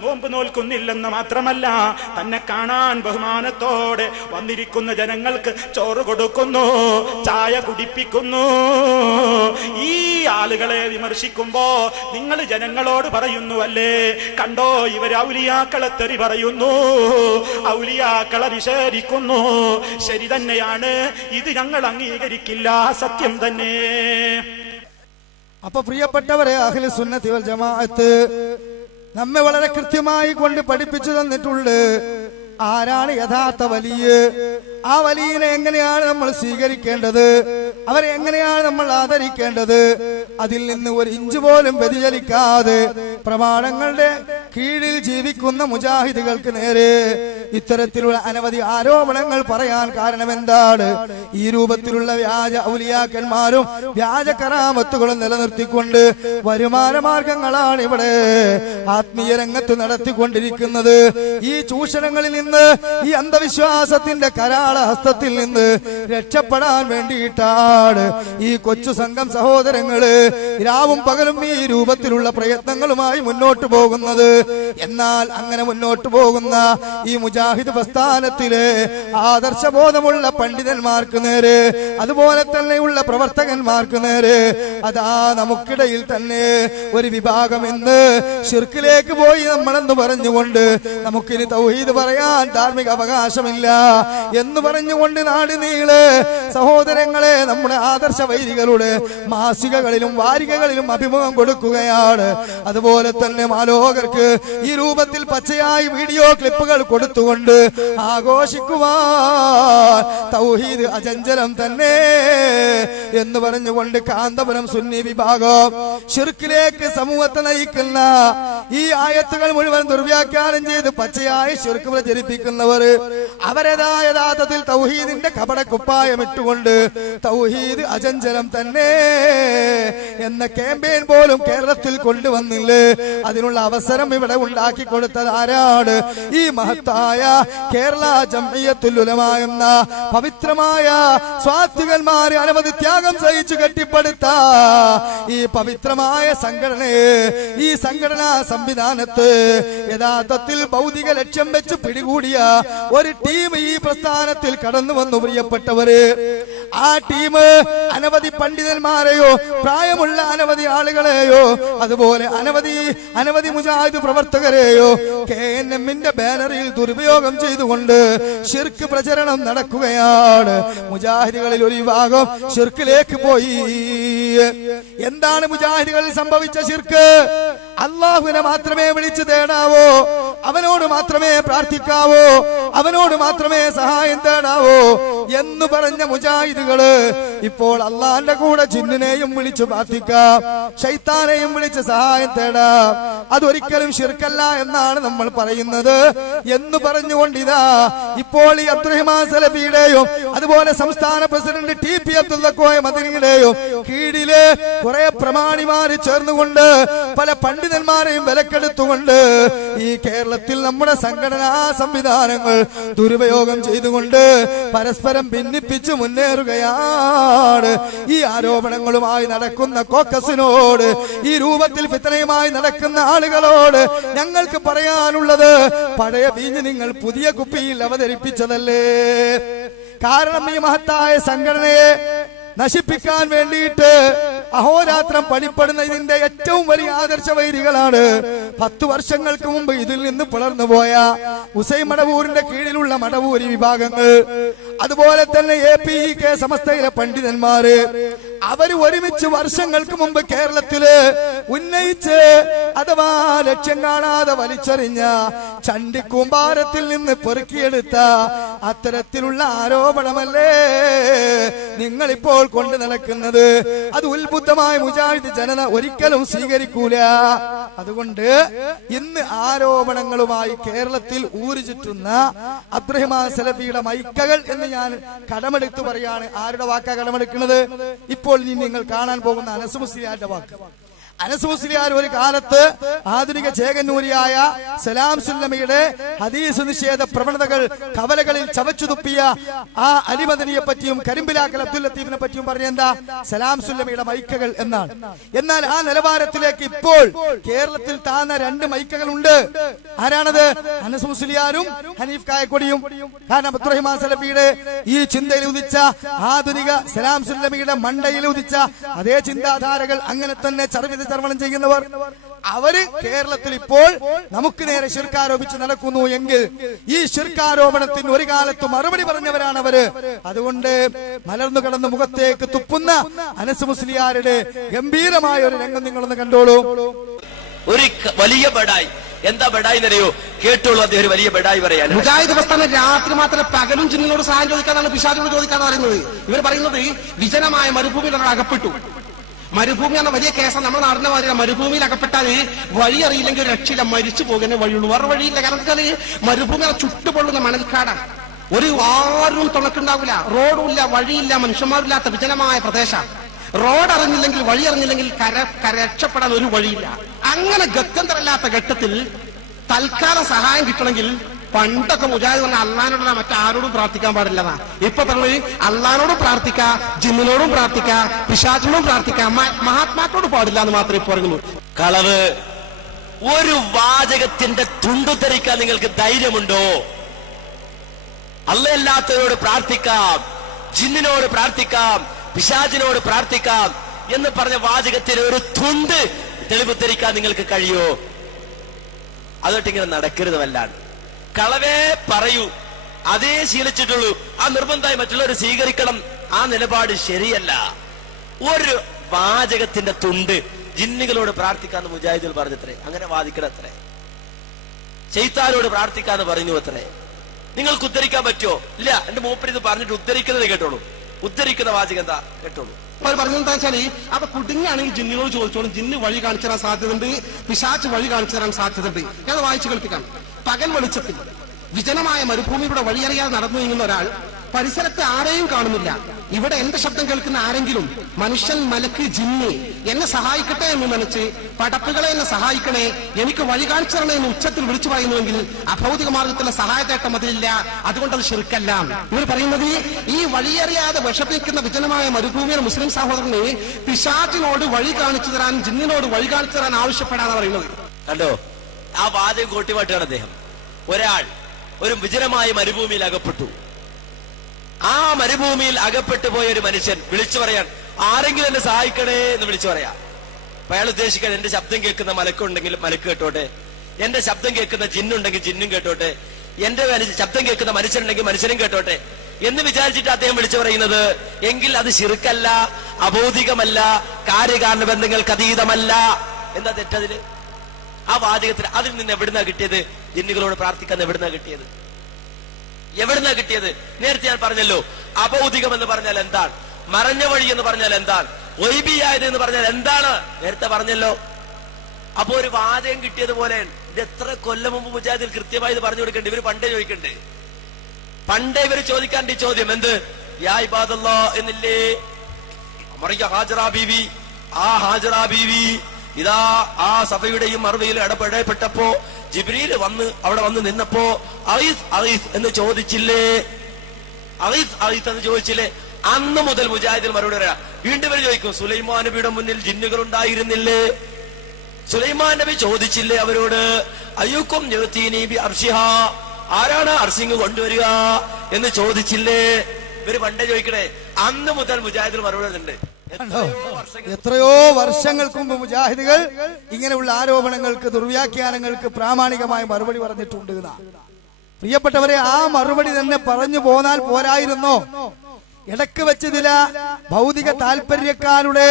നോമ്പ് നോൽക്കുന്നില്ലെന്ന് മാത്രമല്ല, തന്നെ കാണാൻ ബഹുമാനത്തോടെ വന്നിരിക്കുന്ന ജനങ്ങൾക്ക് ചോറ് കൊടുക്കുന്നു, ചായ കുടിപ്പിക്കുന്നു. ഈ ആളുകളെ വിമർശിക്കുമ്പോ നിങ്ങൾ ജനങ്ങളോട് പറയുന്നു അല്ലേ, കണ്ടോ ഇവർ ഔലിയാക്കളെ തെറി പറയുന്നു, ഔലിയാക്കളെ നിഷേധിക്കുന്നു. ശരി തന്നെയാണ്, ഇത് ഞങ്ങൾ അംഗീകരിക്കില്ല, സത്യം തന്നെ. അപ്പൊ പ്രിയപ്പെട്ടവരെ, അഹ്ലു സുന്നത്തി വൽ ജമാഅത്ത് നമ്മെ വളരെ കൃത്യമായി കൊണ്ട് പഠിപ്പിച്ചു തന്നിട്ടുണ്ട്. ആരാണ് യഥാർത്ഥ വലിയ? ആ വലിയനെ എങ്ങനെയാണ് നമ്മൾ സ്വീകരിക്കേണ്ടത്? അവരെ എങ്ങനെയാണ് നമ്മൾ ആദരിക്കേണ്ടത്? അതിൽ നിന്ന് ഒരു ഇഞ്ച് പോലും വ്യതിചലിക്കാതെ പ്രമാണങ്ങളുടെ കീഴിൽ ജീവിക്കുന്ന മുജാഹിദുകൾക്ക് നേരെ ഇത്തരത്തിലുള്ള അനവധി ആരോപണങ്ങൾ പറയാൻ കാരണം എന്താണ്? ഈ രൂപത്തിലുള്ള വ്യാജ ഔലിയാക്കന്മാരും വ്യാജ കറാമത്തുകളും നിലനിർത്തിക്കൊണ്ട് വരുമാന മാർഗങ്ങളാണ് ഇവിടെ ആത്മീയ രംഗത്ത് നടത്തിക്കൊണ്ടിരിക്കുന്നത്. ഈ ചൂഷണങ്ങളിൽ നിന്ന്, ഈ അന്ധവിശ്വാസത്തിന്റെ കരാള ഹസ്തത്തിൽ നിന്ന് രക്ഷപ്പെടാൻ വേണ്ടിയിട്ടാണ് ഈ കൊച്ചു സംഘം സഹോദരങ്ങള് രാവും പകലും ഈ രൂപത്തിലുള്ള പ്രയത്നങ്ങളുമായി മുന്നോട്ട് പോകുന്നത്. എന്നാൽ അങ്ങനെ മുന്നോട്ട് പോകുന്ന ഈ മുജാഹിദ് പ്രസ്ഥാനത്തിലെ ആദർശബോധമുള്ള പണ്ഡിതന്മാർക്ക് നേരെ, അതുപോലെ തന്നെയുള്ള പ്രവർത്തകന്മാർക്ക് നേരെ അതാ നമുക്കിടയിൽ തന്നെ ഒരു വിഭാഗം ഇന്ന് ശിർക്കിലേക്ക് പോയി നമ്മളെന്ന് പറഞ്ഞുകൊണ്ട് നമുക്കിനി തൗഹീദ് പറയാൻ ധാർമ്മിക അവകാശമില്ല എന്ന് പറഞ്ഞുകൊണ്ട് നാട് നീളെ സഹോദരങ്ങളെ നമ്മുടെ ആദർശ വൈരികളുടെ മാസികകളിലും വാരികകളിലും അഭിമുഖം കൊടുക്കുകയാണ്. അതുപോലെ തന്നെ മാലോകർക്ക് ഈ രൂപത്തിൽ പച്ചയായി വീഡിയോ ക്ലിപ്പുകൾ കൊടുത്തുകൊണ്ട് ആഘോഷിക്കുവാൻ തൗഹീദ് അചഞ്ചലം തന്നെ എന്ന് പറഞ്ഞുകൊണ്ട് കാന്തപുരം സുന്നി വിഭാഗം ശിർക്കിലേക്ക് സമൂഹത്തെ നയിക്കുന്ന ഈ ആയത്തുകൾ മുഴുവൻ ദുർവ്യാഖ്യാനം ചെയ്ത് പച്ചയായി ശിർക്ക് പ്രചരിപ്പിക്കുന്നവർ അവരേതായ യഥാർത്ഥത്തിൽ തൗഹീദിന്റെ കപട കുപ്പായം ഇട്ടുകൊണ്ട് തൗഹീദ് അചഞ്ചലം തന്നെ എന്ന ക്യാമ്പയിൻ പോലും കേരളത്തിൽ കൊണ്ടുവന്നില്ലേ? അതിനുള്ള അവസരം ഇവിടെ ഉണ്ടാക്കി കൊടുത്തത് ആരാണ്? ഈ മഹത്തായ കേരള ജംഇയ്യത്തുൽ ഉലമ എന്ന പവിത്രമായ സ്വാത്വികന്മാരെ അനവധി ത്യാഗം സഹിച്ചു കെട്ടിപ്പടുത്ത ഈ പവിത്രമായ സംഘടനയെ, ഈ സംഘടനാ സംവിധാനത്ത് യഥാർത്ഥത്തിൽ ഭൗതിക ലക്ഷ്യം വെച്ച് പിടികൂടിയ ഒരു ടീം ഈ പ്രസ്ഥാനത്തിൽ കടന്നു വന്നു. പ്രിയപ്പെട്ടവര്, ആ ടീം അനവധി പണ്ഡിതന്മാരെയോ പ്രായമുള്ള അനവധി ആളുകളെയോ അതുപോലെ അനവധി മുജാഹിദ് പ്രവർത്തകരെയോ KNMന്റെ ബാനറിൽ ദുരുപയോഗം ചെയ്തുകൊണ്ട് ശിർക്ക് പ്രചരണം നടക്കുകയാണ്. മുജാഹിദുകളിൽ ഒരു വിഭാഗം ശിർക്കിലേക്ക് പോയി. എന്താണ് മുജാഹിദുകളിൽ സംഭവിച്ച ശിർക്ക്? അള്ളാഹുവിനെ മാത്രമേ വിളിച്ചു തേടാവോ, അവനോട് മാത്രമേ പ്രാർത്ഥിക്കാവോ, അവനോട് മാത്രമേ സഹായം തേടാവോ എന്ന് പറഞ്ഞ മുജാഹിദുകള് ഇപ്പോൾ അള്ളാഹിന്റെ കൂടെ ജിന്നിനെയും വിളിച്ചു പ്രാർത്ഥിക്കാം, ശൈത്താനെയും വിളിച്ച് സഹായം തേടാം. അതൊരിക്കലും ശിർക്കല്ല എന്നാണ് നമ്മൾ പറയുന്നത് എന്ന് പറഞ്ഞുകൊണ്ടിതാ ഇപ്പോൾ ഈ അബ്ദുറഹ്മാൻ സലഫിയുടെയും അതുപോലെ സംസ്ഥാന പ്രസിഡന്റ് TP അബ്ദുൽ കോയ മദനിയുടെയും കീഴില് കുറെ പ്രമാണിമാര് ചേർന്നുകൊണ്ട് പല പണ്ഡിതന്മാരെയും വിലക്കെടുത്തുകൊണ്ട് ഈ കേരളത്തിൽ നമ്മുടെ സംഘടനാ സംവിധാനങ്ങൾ ദുരുപയോഗം ചെയ്തുകൊണ്ട് പരസ്പരം ഭിന്നിപ്പിച്ച് മുന്നേറുകയാണ്. ഈ ആരോപണങ്ങളുമായി നടക്കുന്ന കോക്കസിനോട്, ഈ രൂപത്തിൽ ഫിത്നയുമായി നടക്കുന്ന ആളുകളോട് ഞങ്ങൾക്ക് പറയാനുള്ളത്, പഴയ വീഞ്ഞ് നിങ്ങൾ പുതിയ കുപ്പിയിൽ അവതരിപ്പിച്ചതല്ലേ? കാരണം ഈ മഹത്തായ സംഘടനയെ നശിപ്പിക്കാൻ വേണ്ടിയിട്ട് അഹോരാത്രം പണിപ്പെടുന്ന ഇതിന്റെ ഏറ്റവും വലിയ ആദർശ വൈരികളാണ് 10 വർഷങ്ങൾക്ക് മുമ്പ് ഇതിൽ നിന്ന് പിളർന്നു പോയ ഹുസൈൻ മടവൂരിന്റെ കീഴിലുള്ള മടവൂരി വിഭാഗങ്ങൾ, അതുപോലെ തന്നെ APEK സമസ്തയിലെ പണ്ഡിതന്മാര്. അവര് ഒരുമിച്ച് വർഷങ്ങൾക്ക് മുമ്പ് കേരളത്തില് ഉന്നയിച്ച് അഥവാ ലക്ഷ്യം കാണാതെ വലിച്ചെറിഞ്ഞ ചണ്ടിക്കൂമ്പാരത്തിൽ നിന്ന് പെറുക്കിയെടുത്ത അത്തരത്തിലുള്ള ആരോപണമല്ലേ നിങ്ങളിപ്പോൾ കൊണ്ട് നടക്കുന്നത്? അത് ഉത്ബുദ്ധമായ മുജാഹിദ് ജനത ഒരിക്കലും സ്വീകരിക്കൂല. അതുകൊണ്ട് ഇന്ന് ആരോപണങ്ങളുമായി കേരളത്തിൽ ഊരുചുറ്റുന്ന അബ്ദുറഹ്മാൻ സലഫിയുടെ മൈക്കകൾ എന്ന് ഞാൻ കടമെടുത്ത് പറയാണ്. ആരുടെ വാക്കാ കടമെടുക്കുന്നത്? ഇപ്പോൾ നിങ്ങൾ കാണാൻ പോകുന്ന അനസ് മുസ്ലിയാരുടെ വാക്ക്. അനസ് മുസ്ലിയാർ ഒരു കാലത്ത് ആധുനിക ചേകന്നൂരിയായ സലാം സുല്ലമിയുടെ ഹദീസ് നിഷേധ പ്രവണതകൾ കവലകളിൽ ചവച്ചു തുപ്പിയ ആ അലിമദനിയെ പറ്റിയും കരിമ്പിലാക്കൽ അബ്ദുൽ ലത്തീഫിനെ പറ്റിയും പറഞ്ഞ എന്താ? സലാം സുല്ലമിയുടെ മൈക്കകൾ എന്നാണ്. എന്നാൽ ആ നിലവാരത്തിലേക്ക് ഇപ്പോൾ കേരളത്തിൽ താഴ്ന്ന 2 മൈക്കകൾ ഉണ്ട്. ആരാണത്? അനസ് മുസ്ലിയാരും ഹനീഫ് കായക്കൊടിയും. കാരണം അബ്ദുറഹ്മാൻ സലഫിയുടെ ഈ ചിന്തയിൽ ഉദിച്ച ആധുനിക സലാം സുല്ലമിയുടെ മണ്ടയിൽ ഉദിച്ച അതേ ചിന്താധാരകൾ അങ്ങനെ തന്നെ ചർവണം ചെയ്യുന്നവർ, അവര് കേരളത്തിൽ ഇപ്പോൾ നമുക്ക് നേരെ ശിർക്കാരോപിച്ച് നടക്കുന്നു എങ്കിൽ ഈ ശിർക്കാരോപണത്തിന് ഒരു കാലത്ത് മറുപടി പറഞ്ഞവരാണ് അവര്. അതുകൊണ്ട് മലർന്നു കിടന്ന് മുഖത്തേക്ക് തുപ്പുന്ന അനസ് മുസ്ലിയാരുടെ ഗംഭീരമായ ഒരു രംഗം നിങ്ങളൊന്ന് കണ്ടോളൂ. ഒരു വലിയ ബഡായി. എന്താ ബഡായി എന്നറിയോ? കേട്ടോളൂ, അദ്ദേഹം ഒരു വലിയ ബഡായി പറയാൻ. മുജാഹിദ് പ്രസ്ഥാനം രാത്രി മാത്രം പകലും ജിന്നിനോട് സഹായം ചോദിക്കാനാണ്, പിശാചിനോട് ചോദിക്കാന്ന് പറയുന്നത്. ഇവർ പറയുന്നത് വിജനമായ മരുഭൂമിയിൽ അവർ അകപ്പെട്ടു. മരുഭൂമി എന്ന വലിയ കേസാണ്. നമ്മുടെ നാടിന്റെ മാതിരി മരുഭൂമിയിൽ അകപ്പെട്ടാൽ വഴി അറിയില്ലെങ്കിൽ ഒരു രക്ഷയില്ല, മരിച്ചു പോകുന്നേ വഴിയുള്ളൂ, വേറെ വഴിയില്ല. കാരണം വെച്ചാൽ മരുഭൂമി ചുട്ടുപൊള്ളുന്ന മണൽക്കാടാണ്. ഒരു ആരും തുണക്കുണ്ടാവില്ല, റോഡും ഇല്ല, വഴിയില്ല, മനുഷ്യന്മാരില്ലാത്ത വിജനമായ പ്രദേശം. റോഡ് അറിഞ്ഞില്ലെങ്കിൽ, വഴി അറിഞ്ഞില്ലെങ്കിൽ രക്ഷപ്പെടാൻ ഒരു വഴിയില്ല. അങ്ങനെ ഗത്യന്തരമില്ലാത്ത ഘട്ടത്തിൽ തൽക്കാലം സഹായം കിട്ടണമെങ്കിൽ പണ്ടൊക്കെ മുജാഹിദ് പറഞ്ഞ അള്ളഹാനോടല്ല മറ്റാരോടും പ്രാർത്ഥിക്കാൻ പാടില്ലതാ. ഇപ്പൊ പറഞ്ഞത് അള്ളഹാനോടും പ്രാർത്ഥിക്കാം, ജിന്നിനോടും പ്രാർത്ഥിക്കാം, പിശാചിനോടും പ്രാർത്ഥിക്കാം, മഹാത്മാക്കളോട് പാടില്ല എന്ന് മാത്രമേ പറയുള്ളൂ. കളവ് ഒരു വാചകത്തിന്റെ തുണ്ടുധരിക്കാൻ നിങ്ങൾക്ക് ധൈര്യമുണ്ടോ? അല്ലാത്തവരോട് പ്രാർത്ഥിക്കാം, ജിന്നിനോട് പ്രാർത്ഥിക്കാം, പിശാചിനോട് പ്രാർത്ഥിക്കാം എന്ന് പറഞ്ഞ വാചകത്തിന് ഒരു തുണ്ട് തെളിവുദ്ധരിക്കാൻ നിങ്ങൾക്ക് കഴിയോ? അതൊട്ട് ഇങ്ങനെ നടക്കരുത്. വല്ലാണ്ട് കളവേ പറയൂ, അതേ ശീലിച്ചിട്ടുള്ളൂ. ആ നിർബന്ധമായി മറ്റുള്ളവർ സ്വീകരിക്കണം, ആ നിലപാട് ശരിയല്ല. ഒരു വാചകത്തിന്റെ തുണ്ട് ജിന്നുകളോട് പ്രാർത്ഥിക്കാന്ന് മുജാഹിദുകൾ പറഞ്ഞത്രേ. അങ്ങനെ വാദിക്കണത്രേ. ശൈത്താനോട് പ്രാർത്ഥിക്കാന്ന് പറഞ്ഞു അത്രേ. നിങ്ങൾക്ക് ഉദ്ധരിക്കാൻ പറ്റുമോ? ഇല്ല. എന്റെ മൂപ്പര് ഇത് പറഞ്ഞിട്ട് ഉദ്ധരിക്കുന്നത് കേട്ടോളൂ. ഉദ്ധരിക്കുന്ന വാചകം എന്താ കേട്ടോളൂ. അവർ പറഞ്ഞെന്താ വെച്ചാല് അപ്പൊ കുടുങ്ങിയാണെങ്കിൽ ജിന്നിനോട് ചോദിച്ചോളും, ജിന്ന് വഴി കാണിച്ചു തരാൻ സാധ്യതയുണ്ട്, പിശാച്ച് വഴി കാണിച്ചു തരാൻ സാധ്യതയുണ്ട്. ഞാൻ വായിച്ചു കേൾപ്പിക്കാം. പകൽ വെളിച്ചത്തിൽ വിജനമായ മരുഭൂമിയുടെ വഴിയറിയാതെ നടന്നു നീങ്ങുന്ന ഒരാൾ പരിസരത്ത് ആരെയും കാണുന്നില്ല. ഇവിടെ എന്റെ ശബ്ദം കേൾക്കുന്ന ആരെങ്കിലും, മനുഷ്യൻ, മലക്ക്, ജിന്ന്, എന്നെ സഹായിക്കട്ടെ എന്ന് നനച്ച് പടപ്പുകളെ എന്നെ സഹായിക്കണേ, എനിക്ക് വഴി കാണിച്ചു തരണേ എന്ന് ഉച്ചത്തിൽ വിളിച്ചു പറയുന്നുവെങ്കിൽ അഭൗതിക മാർഗത്തിലുള്ള സഹായത്തേട്ടം അതിലില്ല, അതുകൊണ്ട് അത് ശിർക്കല്ല. ഇവർ പറയുന്നത് ഈ വഴിയറിയാതെ വിഷമിക്കുന്ന വിജനമായ മരുഭൂമിയുടെ മുസ്ലിം സഹോദരന് പിശാചിനോട് വഴി കാണിച്ചു തരാൻ, ജിന്നിനോട് വഴി കാണിച്ചു തരാൻ ആവശ്യപ്പെടാന്ന് പറയുന്നത് കണ്ടോ? ആ വാചകം കോട്ടിമാട്ടാണ് അദ്ദേഹം. ഒരാൾ ഒരു വിജനമായ മരുഭൂമിയിൽ അകപ്പെട്ടു. ആ മരുഭൂമിയിൽ അകപ്പെട്ടു പോയ ഒരു മനുഷ്യൻ വിളിച്ചു പറയാൻ, ആരെങ്കിലും എന്നെ സഹായിക്കണേ എന്ന് വിളിച്ചു പറയാം. അപ്പൊ അയാൾ ഉദ്ദേശിക്കാൻ, എന്റെ ശബ്ദം കേൾക്കുന്ന മലക്കുണ്ടെങ്കിൽ മലക്ക് കേട്ടോട്ടെ, എന്റെ ശബ്ദം കേൾക്കുന്ന ജിന്നുണ്ടെങ്കിൽ ജിന്നും കേട്ടോട്ടെ, എന്റെ ശബ്ദം കേൾക്കുന്ന മനുഷ്യനുണ്ടെങ്കിൽ മനുഷ്യനും കേട്ടോട്ടെ എന്ന് വിചാരിച്ചിട്ട് അദ്ദേഹം വിളിച്ചു പറയുന്നത്. എങ്കിൽ അത് ശിർക്കല്ല, അബൗദികമല്ല, കാര്യകാരണ ബന്ധങ്ങൾക്ക് അതീതമല്ല. എന്താ തെറ്റതില്? ആ വാചകത്തിൽ അതിൽ നിന്ന് എവിടുന്നാ കിട്ടിയത്? ജിന്നുകളോട് പ്രാർത്ഥിക്കാൻ എവിടുന്നാ കിട്ടിയത്? എവിടുന്നാ കിട്ടിയത്? നേരത്തെ ഞാൻ പറഞ്ഞല്ലോ, അബൗദികം എന്ന് പറഞ്ഞാൽ എന്താണ്, മറഞ്ഞ വഴി എന്ന് പറഞ്ഞാൽ എന്താണ്, ഒയ്ബിയായത് എന്ന് പറഞ്ഞാൽ എന്താണ്, നേരത്തെ പറഞ്ഞല്ലോ. അപ്പൊ ഒരു വാചകം കിട്ടിയതുപോലെ ഇത് എത്ര കൊല്ലം മുമ്പ് മുജാഹിദിൽ കൃത്യമായി ഇത് പറഞ്ഞു കൊടുക്കണ്ടേ? ഇവര് പണ്ടേ ചോദിക്കണ്ടേ? പണ്ടേ ഇവര് ചോദിക്കാണ്ട് ഈ ചോദ്യം എന്ത്? യാ ഇബാദല്ലാ എന്നില്ലേ ഹാജറ ബീവി. ആ ഹാജറ ബീവി ഇതാ ആ സഭയുടെയും മറുവയിൽ ഇടപെടപ്പെട്ടപ്പോ ജിബ്രീൽ വന്ന് അവിടെ വന്ന് നിന്നപ്പോ അറീസ് അറീസ് എന്ന് ചോദിച്ചില്ലേ? അറീസ് അറീസ് എന്ന് ചോദിച്ചില്ലേ? അന്ന് മുതൽ മുജാഹിദിൽ മറുപടി പറയാ. വീണ്ടും ഇവർ ചോദിക്കും, സുലൈമാൻ നബിയുടെ മുന്നിൽ ജിന്നുകൾ ഉണ്ടായിരുന്നില്ലേ? സുലൈമാൻ നബി ചോദിച്ചില്ലേ അവരോട്, അയ്യൂക്കും ആരാണ് അർസിങ് കൊണ്ടുവരിക എന്ന് ചോദിച്ചില്ലേ? ഇവര് പണ്ടേ ചോദിക്കണേ. അന്ന് മുതൽ മുജാഹിദിൽ മറുപടി ഉണ്ട്. എത്രയോ വർഷങ്ങൾക്ക് മുമ്പ് മുജാഹിദുകൾ ഇങ്ങനെയുള്ള ആരോപണങ്ങൾക്ക്, ദുർവ്യാഖ്യാനങ്ങൾക്ക് പ്രാമാണികമായ മറുപടി പറഞ്ഞിട്ടുണ്ട്. പ്രിയപ്പെട്ടവരെ, ആ മറുപടി തന്നെ പറഞ്ഞു പോന്നാൽ പോരായിരുന്നോ? ഇടക്ക് വെച്ച് ചില ഭൗതിക താല്പര്യക്കാരുടെ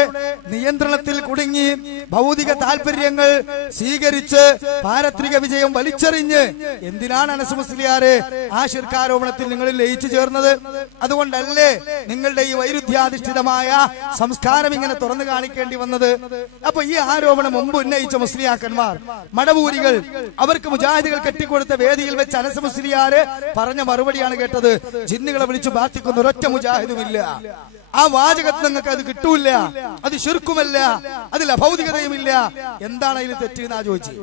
നിയന്ത്രണത്തിൽ കുടുങ്ങി ഭൗതിക താല്പര്യങ്ങൾ സ്വീകരിച്ച് പാരത്രിക വിജയം വലിച്ചെറിഞ്ഞ് എന്തിനാണ് അനസ് മുസ്ലിയാരെ ആ ശിർക്കാരോപണത്തിൽ നിങ്ങൾ ലയിച്ചു ചേർന്നത്? അതുകൊണ്ടല്ലേ നിങ്ങളുടെ ഈ വൈരുദ്ധ്യാധിഷ്ഠിതമായ സംസ്കാരം ഇങ്ങനെ തുറന്നു കാണിക്കേണ്ടി വന്നത്? അപ്പൊ ഈ ആരോപണം മുമ്പ് ഉന്നയിച്ച മുസ്ലിയാക്കന്മാർ, മടവൂരികൾ, അവർക്ക് മുജാഹിദുകൾ കെട്ടിക്കൊടുത്ത വേദിയിൽ വെച്ച് അനസ് മുസ്ലിയാര് പറഞ്ഞ മറുപടിയാണ് കേട്ടത്. ജിന്നുകളെ വിളിച്ചു പ്രാർത്ഥിക്കുന്ന ഒരൊറ്റ മുജാഹിദുമില്ല. ആ വാചകത്തിൽ നിങ്ങൾക്ക് അത് കിട്ടൂല, അത് ശിർക്കുമല്ല, അതിൽ അഭൗതികതയുമില്ല. എന്താണ് അതിൽ തെറ്റെന്നാ ചോദിച്ചു.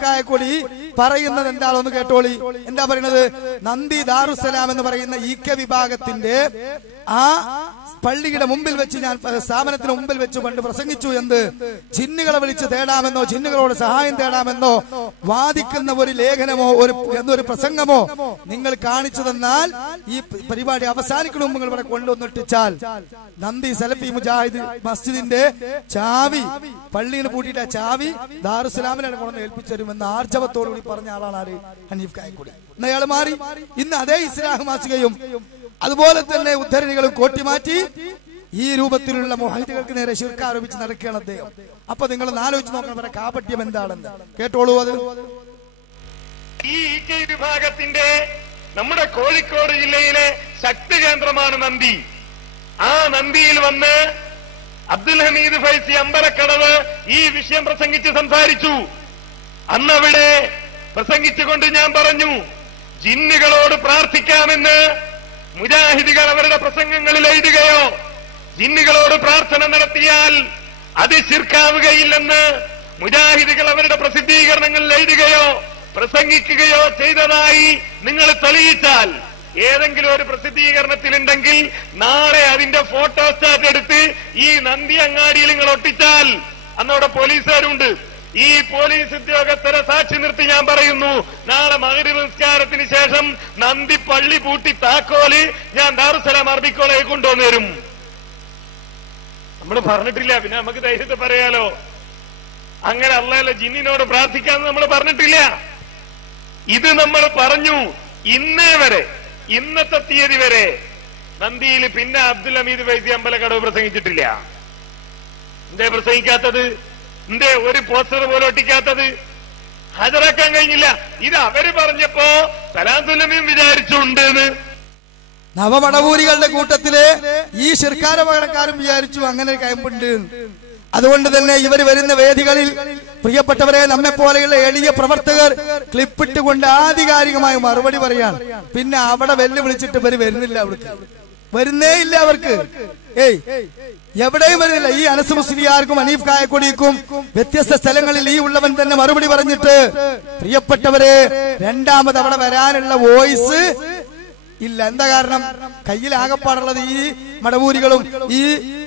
കായക്കൊടി പറയുന്നത് എന്താണെന്ന് കേട്ടോളി. എന്താ പറയുന്നത്? നന്ദി ദാറുസലാം എന്ന് പറയുന്ന ഈക്ക വിഭാഗത്തിന്റെ ആ പള്ളിയുടെ മുമ്പിൽ വെച്ച്, ഞാൻ സ്ഥാപനത്തിന് മുമ്പിൽ വെച്ച് പണ്ട് പ്രസംഗിച്ചു. എന്ത്? ജിന്നുകളെ വിളിച്ച് തേടാമെന്നോ ജിന്നുകളോട് സഹായം തേടാമെന്നോ വാദിക്കുന്ന ഒരു ലേഖനമോ എന്നൊരു പ്രസംഗമോ നിങ്ങൾ കാണിച്ചു തന്നാൽ ഈ പരിപാടി അവസാനിക്കണ മുമ്പ് നിങ്ങൾ ഇവിടെ കൊണ്ടുവന്നിട്ടിച്ചാൽ നന്ദി സലഫി മുജാഹിദ് മസ്ജിദിന്റെ ചാവി, പള്ളിയിൽ പൂട്ടിയിട്ട് ചാവി ദാറുസലാമിലാണ് കൊണ്ടുവന്ന് ഏൽപ്പിച്ചരുമെന്ന് ആർജവത്തോടുകൂടി പറഞ്ഞ ആളാണ് ആര്? ഹനീഫ് കായക്കൊടി. ഇന്ന് അയാൾ മാറി. ഇന്ന് അതേ ഇസ്ലാഹ് മാസികയും അതുപോലെ തന്നെ ഉദ്ധരണികളും കോട്ടിമാറ്റി ഈ രൂപത്തിലുള്ള മുഹദ്ദിസുകൾക്ക് നേരെ ശിർക്ക് ആരോപിച്ച് നടക്കുകയാണ് അദ്ദേഹം. അപ്പൊ നിങ്ങൾ ആലോചിച്ച് നോക്കണം അവരുടെ കാപട്യം എന്താണെന്ന്. കേട്ടോളൂ. അത് ഈ വിഭാഗത്തിന്റെ നമ്മുടെ കോഴിക്കോട് ജില്ലയിലെ ശക്തി കേന്ദ്രമാണ് നന്ദി. ആ നന്ദിയിൽ വന്ന് അബ്ദുൽ ഹമീദ് ഫൈസി അമ്പലക്കടവ് ഈ വിഷയം പ്രസംഗിച്ച് സംസാരിച്ചു. അന്നവിടെ പ്രസംഗിച്ചുകൊണ്ട് ഞാൻ പറഞ്ഞു, ജിന്നുകളോട് പ്രാർത്ഥിക്കാമെന്ന് മുജാഹിദികൾ അവരുടെ പ്രസംഗങ്ങളിൽ എഴുതുകയോ ജിന്നുകളോട് പ്രാർത്ഥന നടത്തിയാൽ അത് ശിർക്കാവുകയില്ലെന്ന് മുജാഹിദികൾ അവരുടെ പ്രസിദ്ധീകരണങ്ങളിൽ എഴുതുകയോ പ്രസംഗിക്കുകയോ ചെയ്തതായി നിങ്ങൾ തെളിയിച്ചാൽ, ഏതെങ്കിലും ഒരു പ്രസിദ്ധീകരണത്തിലുണ്ടെങ്കിൽ നാളെ അതിന്റെ ഫോട്ടോസ്റ്റാറ്റ് എടുത്ത് ഈ നന്ദി അങ്ങാടിയിൽ നിങ്ങൾ ഒട്ടിച്ചാൽ, അന്നവിടെ പോലീസുകാരുണ്ട്, ഈ പോലീസ് ഉദ്യോഗസ്ഥരെ സാക്ഷി നിർത്തി ഞാൻ പറയുന്നു, നാളെ മഗ്‌രിബ് നിസ്കാരത്തിന് ശേഷം നന്ദി പള്ളി പൂട്ടി താക്കോല് ഞാൻ ദാറുസ്സലാം അറബിക് കോളേജിൽ കൊണ്ടുവന്നു തരും. നമ്മൾ പറഞ്ഞിട്ടില്ല, പിന്നെ നമുക്ക് ധൈര്യത്തെ പറയാലോ. അങ്ങനെ അല്ലാഹുവിന്റെ ജിന്നിനോട് പ്രാർത്ഥിക്കാന്ന് നമ്മൾ പറഞ്ഞിട്ടില്ല. ഇത് നമ്മൾ പറഞ്ഞു. ഇന്നേ വരെ, ഇന്നത്തെ തീയതി വരെ നന്ദിയിൽ പിന്നെ അബ്ദുൽ ഹമീദ് ഫൈസി അമ്പലക്കടവ് പ്രസംഗിച്ചിട്ടില്ല. എന്തേ പ്രസംഗിക്കാത്തത്? എന്തേ ഒരു പോസ്റ്റർ പോലും ഒട്ടിക്കാത്തത്? ഹാജരാക്കാൻ കഴിഞ്ഞില്ല. ഇത് അവര് പറഞ്ഞപ്പോ സലാത്തുല്ലമീൻ വിചാരിച്ചുണ്ട് എന്ന്. നവമടവൂരികളുടെ കൂട്ടത്തില് ഈ ശിർക്കാരപകടക്കാരും വിചാരിച്ചു അങ്ങനെ ഒരു കയമ്പുണ്ട്. അതുകൊണ്ട് തന്നെ ഇവർ വരുന്ന വേദികളിൽ പ്രിയപ്പെട്ടവരെ, നമ്മെ പോലെയുള്ള എളിയ പ്രവർത്തകർ ക്ലിപ്പിട്ടുകൊണ്ട് ആധികാരികമായി മറുപടി പറയാണ്. പിന്നെ അവിടെ വെല്ലുവിളിച്ചിട്ട് ഇവര് വരുന്നില്ല, അവിടേക്ക് വരുന്നേ ഇല്ല. അവർക്ക് എവിടെയും വരുന്നില്ല. ഈ അനസ് മുസ്ലിയാർക്കും ഹനീഫ് കായക്കൊടിക്കും വ്യത്യസ്ത സ്ഥലങ്ങളിൽ ഈ ഉള്ളവൻ തന്നെ മറുപടി പറഞ്ഞിട്ട്, പ്രിയപ്പെട്ടവരെ, രണ്ടാമത് അവിടെ വരാനുള്ള വോയിസ് ഇല്ല. എന്താ കാരണം? കയ്യിൽ ആകപ്പാടുള്ളത് ഈ മടവൂരികളും ഈ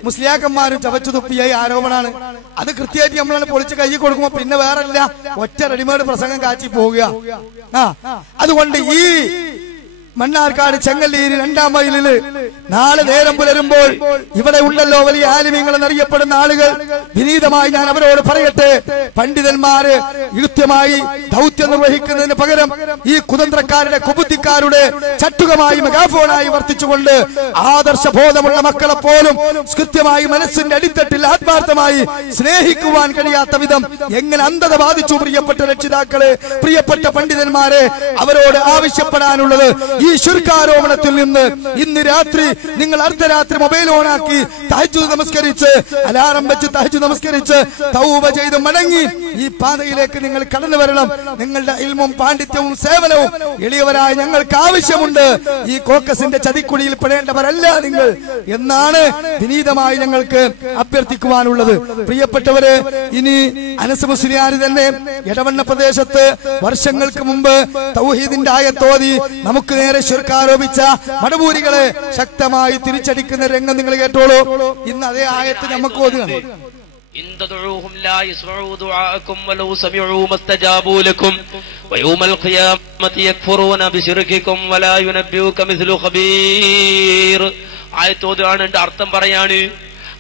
മുസ്ലിയാക്കന്മാരും ചവച്ചു തുപ്പിയ ആരോപണമാണ്. അത് കൃത്യമായിട്ട് നമ്മളാണ് പൊളിച്ച് കൈ കൊടുക്കുമ്പോ പിന്നെ വേറല്ല, ഒറ്റ റെഡിമെയ്ഡ് പ്രസംഗം കാച്ചി പോവുക. അതുകൊണ്ട് ഈ മണ്ണാർക്കാട് ചെങ്ങല്ലീരി 2-ാം മൈലില് നാളെ നേരം പുലരുമ്പോൾ ഇവിടെ ഉണ്ടല്ലോ വലിയ ആലിമീങ്ങൾ എന്നറിയപ്പെടുന്ന ആളുകൾ, വിനീതമായി ഞാൻ അവരോട് പറയട്ടെ, പണ്ഡിതന്മാര് കൃത്യമായി ദൗത്യം നിർവഹിക്കുന്നതിന് പകരം ഈ കുതന്ത്രക്കാരുടെ കുബുദ്ധിക്കാരുടെ ചട്ടുകമായി മെഗാഫോണായി വർത്തിച്ചുകൊണ്ട് ആദർശബോധമുള്ള മക്കളെ പോലും കൃത്യമായി മനസ്സിന്റെ അടിത്തട്ടിൽ ആത്മാർത്ഥമായി സ്നേഹിക്കുവാൻ കഴിയാത്ത വിധം എങ്ങനെ അന്ധത ബാധിച്ചു. പ്രിയപ്പെട്ട രക്ഷിതാക്കളെ, പ്രിയപ്പെട്ട പണ്ഡിതന്മാരെ, അവരോട് ആവശ്യപ്പെടാനുള്ളത്, ഈ ശിർക്കാരോപണത്തിൽ നിന്ന് ഇന്ന് രാത്രി നിങ്ങൾ അർദ്ധരാത്രി മൊബൈൽ ഓണാക്കി തഹജ്ജുദ് നമസ്കരിച്ച്, അലാറം വെച്ച് തഹജ്ജുദ് നമസ്കരിച്ച് തൗബ ചെയ്ത് മടങ്ങി ഈ പാതയിലേക്ക് നിങ്ങൾ കടന്നു വരണം. നിങ്ങളുടെ ഇൽമും പാണ്ഡിത്യവും സേവനവും എളിയവരായ ഞങ്ങൾക്ക് ആവശ്യമുണ്ട്. ഈ കോക്കസിന്റെ ചതിക്കുഴിയിൽ പെടേണ്ടവരല്ല നിങ്ങൾ എന്നാണ് വിനീതമായി ഞങ്ങൾക്ക് അഭ്യർത്ഥിക്കുവാനുള്ളത്. പ്രിയപ്പെട്ടവരെ, ഇനി അനസ് മുസ്ലിയാർ തന്നെ എടവണ്ണ പ്രദേശത്ത് വർഷങ്ങൾക്ക് മുമ്പ് തൗഹീദിന്റെ ആയത്തോതി നമുക്ക് നേരെ ശിർക്ക് ആരോപിച്ച മടവൂരികളെ ശക്തമായി തിരിച്ചടിക്കുന്ന രംഗം നിങ്ങൾ കേട്ടോളൂ. ഇന്ന് അതേ ആയത്ത് നമുക്ക് ഓതുകയാണ്. إن تدعوهم لا يسمعوا دعاءكم ولو سمعوا ما استجابوا لكم ويوم القيامة يكفرون بشرككم ولا ينبئك مثل خبير. ആയത്തോതാണ് അർത്ഥം പറയാണ്.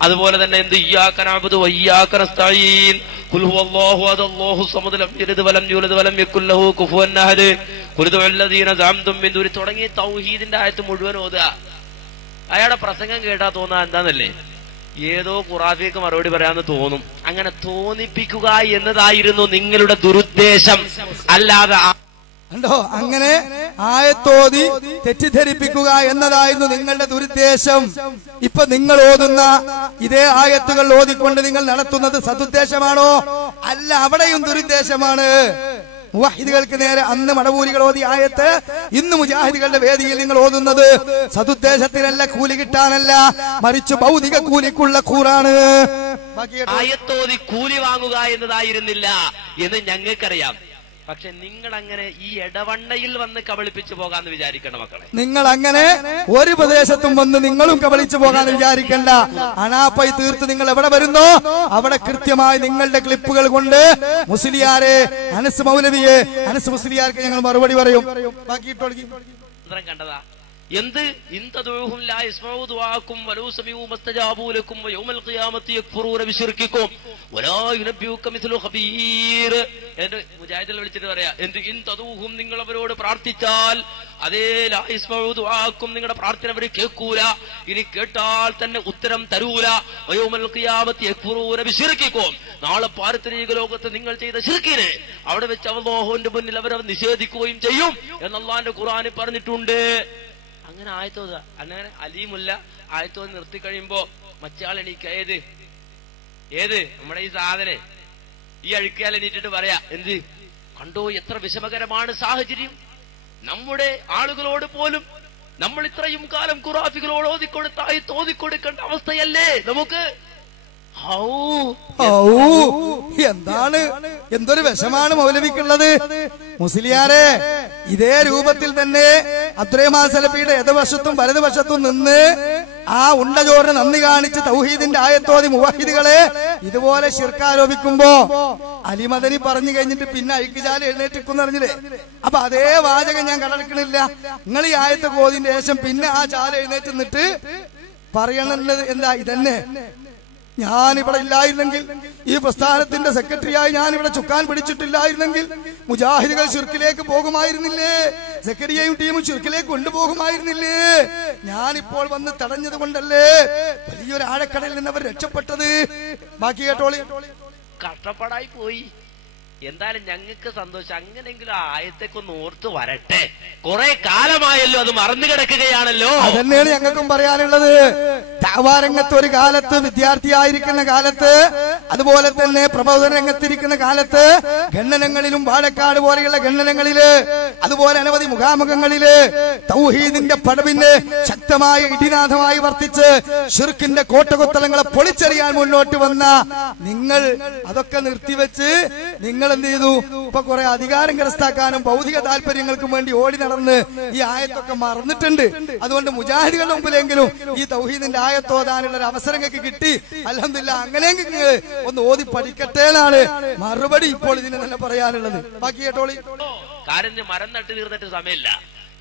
അതുപോലെ തന്നെ എന്ത് ഇയ്യാക നഅ്ബുദു വഇയ്യാക നസ്തഈൻ ഖുൽ ഹുവല്ലാഹു അഹദ് അല്ലാഹു സമദ് ലം യലിദ് വലം യൂലദ് വലം യകുൽ ലഹു കുഫുവൻ അഹദ് ഖുൽ ദുഅല്ലദീന സഅംതും മിൻ ദൂനി തുടങ്ങിയ തൗഹീദിന്റെ ആയത്ത് മുഴുവൻ ഓതുക. അയാളുടെ പ്രസംഗം കേട്ടാ തോന്നാ എന്താന്നല്ലേ, ഏതോ ഖുറാഫിക്ക് മറുപടി പറയാന്ന് തോന്നും. അങ്ങനെ തോന്നിപ്പിക്കുക എന്നതായിരുന്നു നിങ്ങളുടെ ദുരുദ്ദേശം, അല്ലാതെ കണ്ടോ, അങ്ങനെ ആയത്തോതി തെറ്റിദ്ധരിപ്പിക്കുക എന്നതായിരുന്നു നിങ്ങളുടെ ദുരുദ്ദേശം. ഇപ്പൊ നിങ്ങൾ ഓതുന്ന ഇതേ ആയത്തുകൾ ഓതിക്കൊണ്ട് നിങ്ങൾ നടത്തുന്നത് സതുദ്ദേശമാണോ? അല്ല, അവിടെയും ദുരുദ്ദേശമാണ്. മുവഹിദുകൾക്ക് നേരെ അന്ന് മടവൂരികൾ ഓതിയ ആയത്ത് ഇന്ന് മുജാഹിദുകളുടെ വേദിയിൽ നിങ്ങൾ ഓതുന്നത് സതുദ്ദേശത്തിനല്ല, കൂലി കിട്ടാനല്ല, മറിച്ച് ഭൗതിക കൂലിക്കുള്ള കൂറാണ്. ആയത്തോതി കൂലി വാങ്ങുക എന്നതായിരുന്നില്ല എന്ന് ഞങ്ങൾക്കറിയാം. പക്ഷെ നിങ്ങൾ അങ്ങനെ ഈ ഇടവണ്ണയിൽ വന്ന് കബളിപ്പിച്ചു പോകാന്ന് വിചാരിക്കണം മക്കളെ. നിങ്ങൾ അങ്ങനെ ഒരു പ്രദേശത്തും വന്ന് നിങ്ങളും കബളിച്ചു പോകാന്ന് വിചാരിക്കണ്ട. അണാപ്പൈ തീർത്ത് നിങ്ങൾ എവിടെ വരുന്നോ അവിടെ കൃത്യമായി നിങ്ങളുടെ ക്ലിപ്പുകൾ കൊണ്ട് മുസ്ലിയാരെ, അനസ് മൗലവിയെ, അനസ് മുസ്ലിയാർക്ക് ഞങ്ങൾ മറുപടി പറയും. ബാക്കി കണ്ടതാ എന്ത് ഇൻതദൂഹും ലാ യസ്മഉ ദുആക്കും വലൗ സമീഉ മസ്തജാബു ലക്കും വയൗമൽ ഖിയാമത്തി യക്ഫുറൂന ബിശിർക്കിക്കും വലാ യുനബ്ബിയുക മിസ്ലു ഖബീർ. എന്ന് മുജാഹിദുൽ വിളിച്ചിട്ട് പറയാ, എന്ത് ഇൻതദൂഹും നിങ്ങൾ അവരോട് പ്രാർത്ഥിച്ചാൽ അതേ ലാ യസ്മഉ ദുആക്കും നിങ്ങളുടെ പ്രാർത്ഥന അവർ കേൾക്കൂല, ഇനി കേട്ടാൽ തന്നെ ഉത്തരം തരൂല. വയൗമൽ ഖിയാമത്തി യക്ഫുറൂന ബിശിർക്കിക്കും, നാളെ പാരത്രിക ലോകത്ത് നിങ്ങൾ ചെയ്ത ശിർക്കിനെ അവിടെ വെച്ച് അല്ലാഹുവിന്റെ മുന്നിൽ അവർ നിഷേധിക്കുകയും ചെയ്യും എന്ന് അല്ലാഹുവിന്റെ ഖുർആനിൽ പറഞ്ഞിട്ടുണ്ട്. അങ്ങനെ ആയത്തോത, അങ്ങനെ അലീമുല്ല ആയത്തോത് നിർത്തി കഴിയുമ്പോ മറ്റാൾ എണീക്ക. ഏത് നമ്മുടെ ഈ സാധനെ ഈ അഴുക്കാൽ എണീറ്റിട്ട് പറയാ, എന്ത് കണ്ടോ എത്ര വിഷമകരമാണ് സാഹചര്യം, നമ്മുടെ ആളുകളോട് പോലും നമ്മൾ ഇത്രയും കാലം ഖുറാഫികളോട് ഓതിക്കൊടുത്ത ആയത്ത് ഓതിക്കൊടുക്കേണ്ട അവസ്ഥയല്ലേ നമുക്ക്. എന്താണ്, എന്തൊരു വിഷമാണ് മൗലവിക്കുള്ളത്. മുസ്ലിയാരെ, ഇതേ രൂപത്തിൽ തന്നെ അബ്ദുറഹ്മാൻ സലഫിയുടെ ഇടതുവശത്തും വലതുവശത്തും നിന്ന് ആ ഉണ്ടചോറിന് നന്ദി കാണിച്ച് തൗഹീദിന്റെ ആയത്തോതി മുവഹിദുകളെ ഇതുപോലെ ശിർക്കാരോപിക്കുമ്പോ അലിമദനി പറഞ്ഞു കഴിഞ്ഞിട്ട് പിന്നെ അഴിക്കുചാല എഴുന്നേറ്റിക്കുന്ന അറിഞ്ഞില്ലേ? അപ്പൊ അതേ വാചകം ഞാൻ കടൽക്കണില്ല. നിങ്ങൾ ഈ ആയത്തെ കോതിന്റെ ശേഷം പിന്നെ ആ ചാല എഴുന്നേറ്റ് നിന്നിട്ട് പറയണത് എന്താ? ഇതന്നെ, ഞാനിവിടെ ഇല്ലായിരുന്നെങ്കിൽ, ഈ പ്രസ്ഥാനത്തിന്റെ സെക്രട്ടറിയായി ഞാനിവിടെ ചുക്കാൻ പിടിച്ചിട്ടില്ലായിരുന്നെങ്കിൽ മുജാഹിദുകൾ ശിർക്കിലേക്ക് പോകുമായിരുന്നില്ലേ? സെക്രട്ടറിയെയും ടീമും ശിർക്കിലേക്ക് കൊണ്ടുപോകുമായിരുന്നില്ലേ? ഞാനിപ്പോൾ വന്ന് തടഞ്ഞത് കൊണ്ടല്ലേ വലിയൊരു ആഴക്കടലിൽ നിന്ന് അവർ രക്ഷപ്പെട്ടത്. ബാക്കി കേട്ടോളി. കഷ്ടപ്പാടായി പോയി. എന്തായാലും ഞങ്ങൾക്ക് സന്തോഷം. അങ്ങനെങ്കിലും ആയത്തേക്കൊന്ന് ഓർത്ത് വരട്ടെ. കുറെ കാലമായല്ലോ, അത് മറന്നു കിടക്കുകയാണല്ലോ. അതന്നെയാണ് ഞങ്ങൾക്കും പറയാനുള്ളത്. ദഅവാ രംഗത്ത് ഒരു കാലത്ത്, വിദ്യാർത്ഥിയായിരിക്കുന്ന കാലത്ത്, അതുപോലെ തന്നെ പ്രബോധന രംഗത്തിരിക്കുന്ന കാലത്ത്, ഖണ്ഡനങ്ങളിലും പാലക്കാട് പോലെയുള്ള ഖണ്ഡനങ്ങളില്, അതുപോലെ അനവധി മുഖാമുഖങ്ങളില് തൗഹീദിന്റെ പടവിന് ശക്തമായ ഇടിനാഥമായി വർത്തിച്ച് ശിർക്കിന്റെ കോട്ടകൊത്തളങ്ങളെ പൊളിച്ചെറിയാൻ മുന്നോട്ട് വന്ന നിങ്ങൾ അതൊക്കെ നിർത്തിവെച്ച് നിങ്ങൾ എന്ത് ചെയ്തു? ഇപ്പൊ കുറെ അധികാരം കരസ്ഥാക്കാനും ഭൗതിക താല്പര്യങ്ങൾക്കും വേണ്ടി ഓടി നടന്ന് ഈ ആയത്തൊക്കെ മറന്നിട്ടുണ്ട്. അതുകൊണ്ട് മുജാഹിദുകളുടെ മുമ്പിലെങ്കിലും ഈ തൗഹീദിന്റെ ആയത്തോതാനുള്ള ഒരു അവസരം കിട്ടി. അൽഹംദുലില്ലാഹ്, അങ്ങനെയെങ്കിൽ ഒന്ന് ഓതി പഠിക്കട്ടെ എന്നാണ് മറുപടി ഇപ്പോൾ ഇതിന് തന്നെ പറയാനുള്ളത്. ബാക്കി കേട്ടോളി. കാര്യം മരം നട്ട് തീർന്നിട്ട് സമയമില്ല.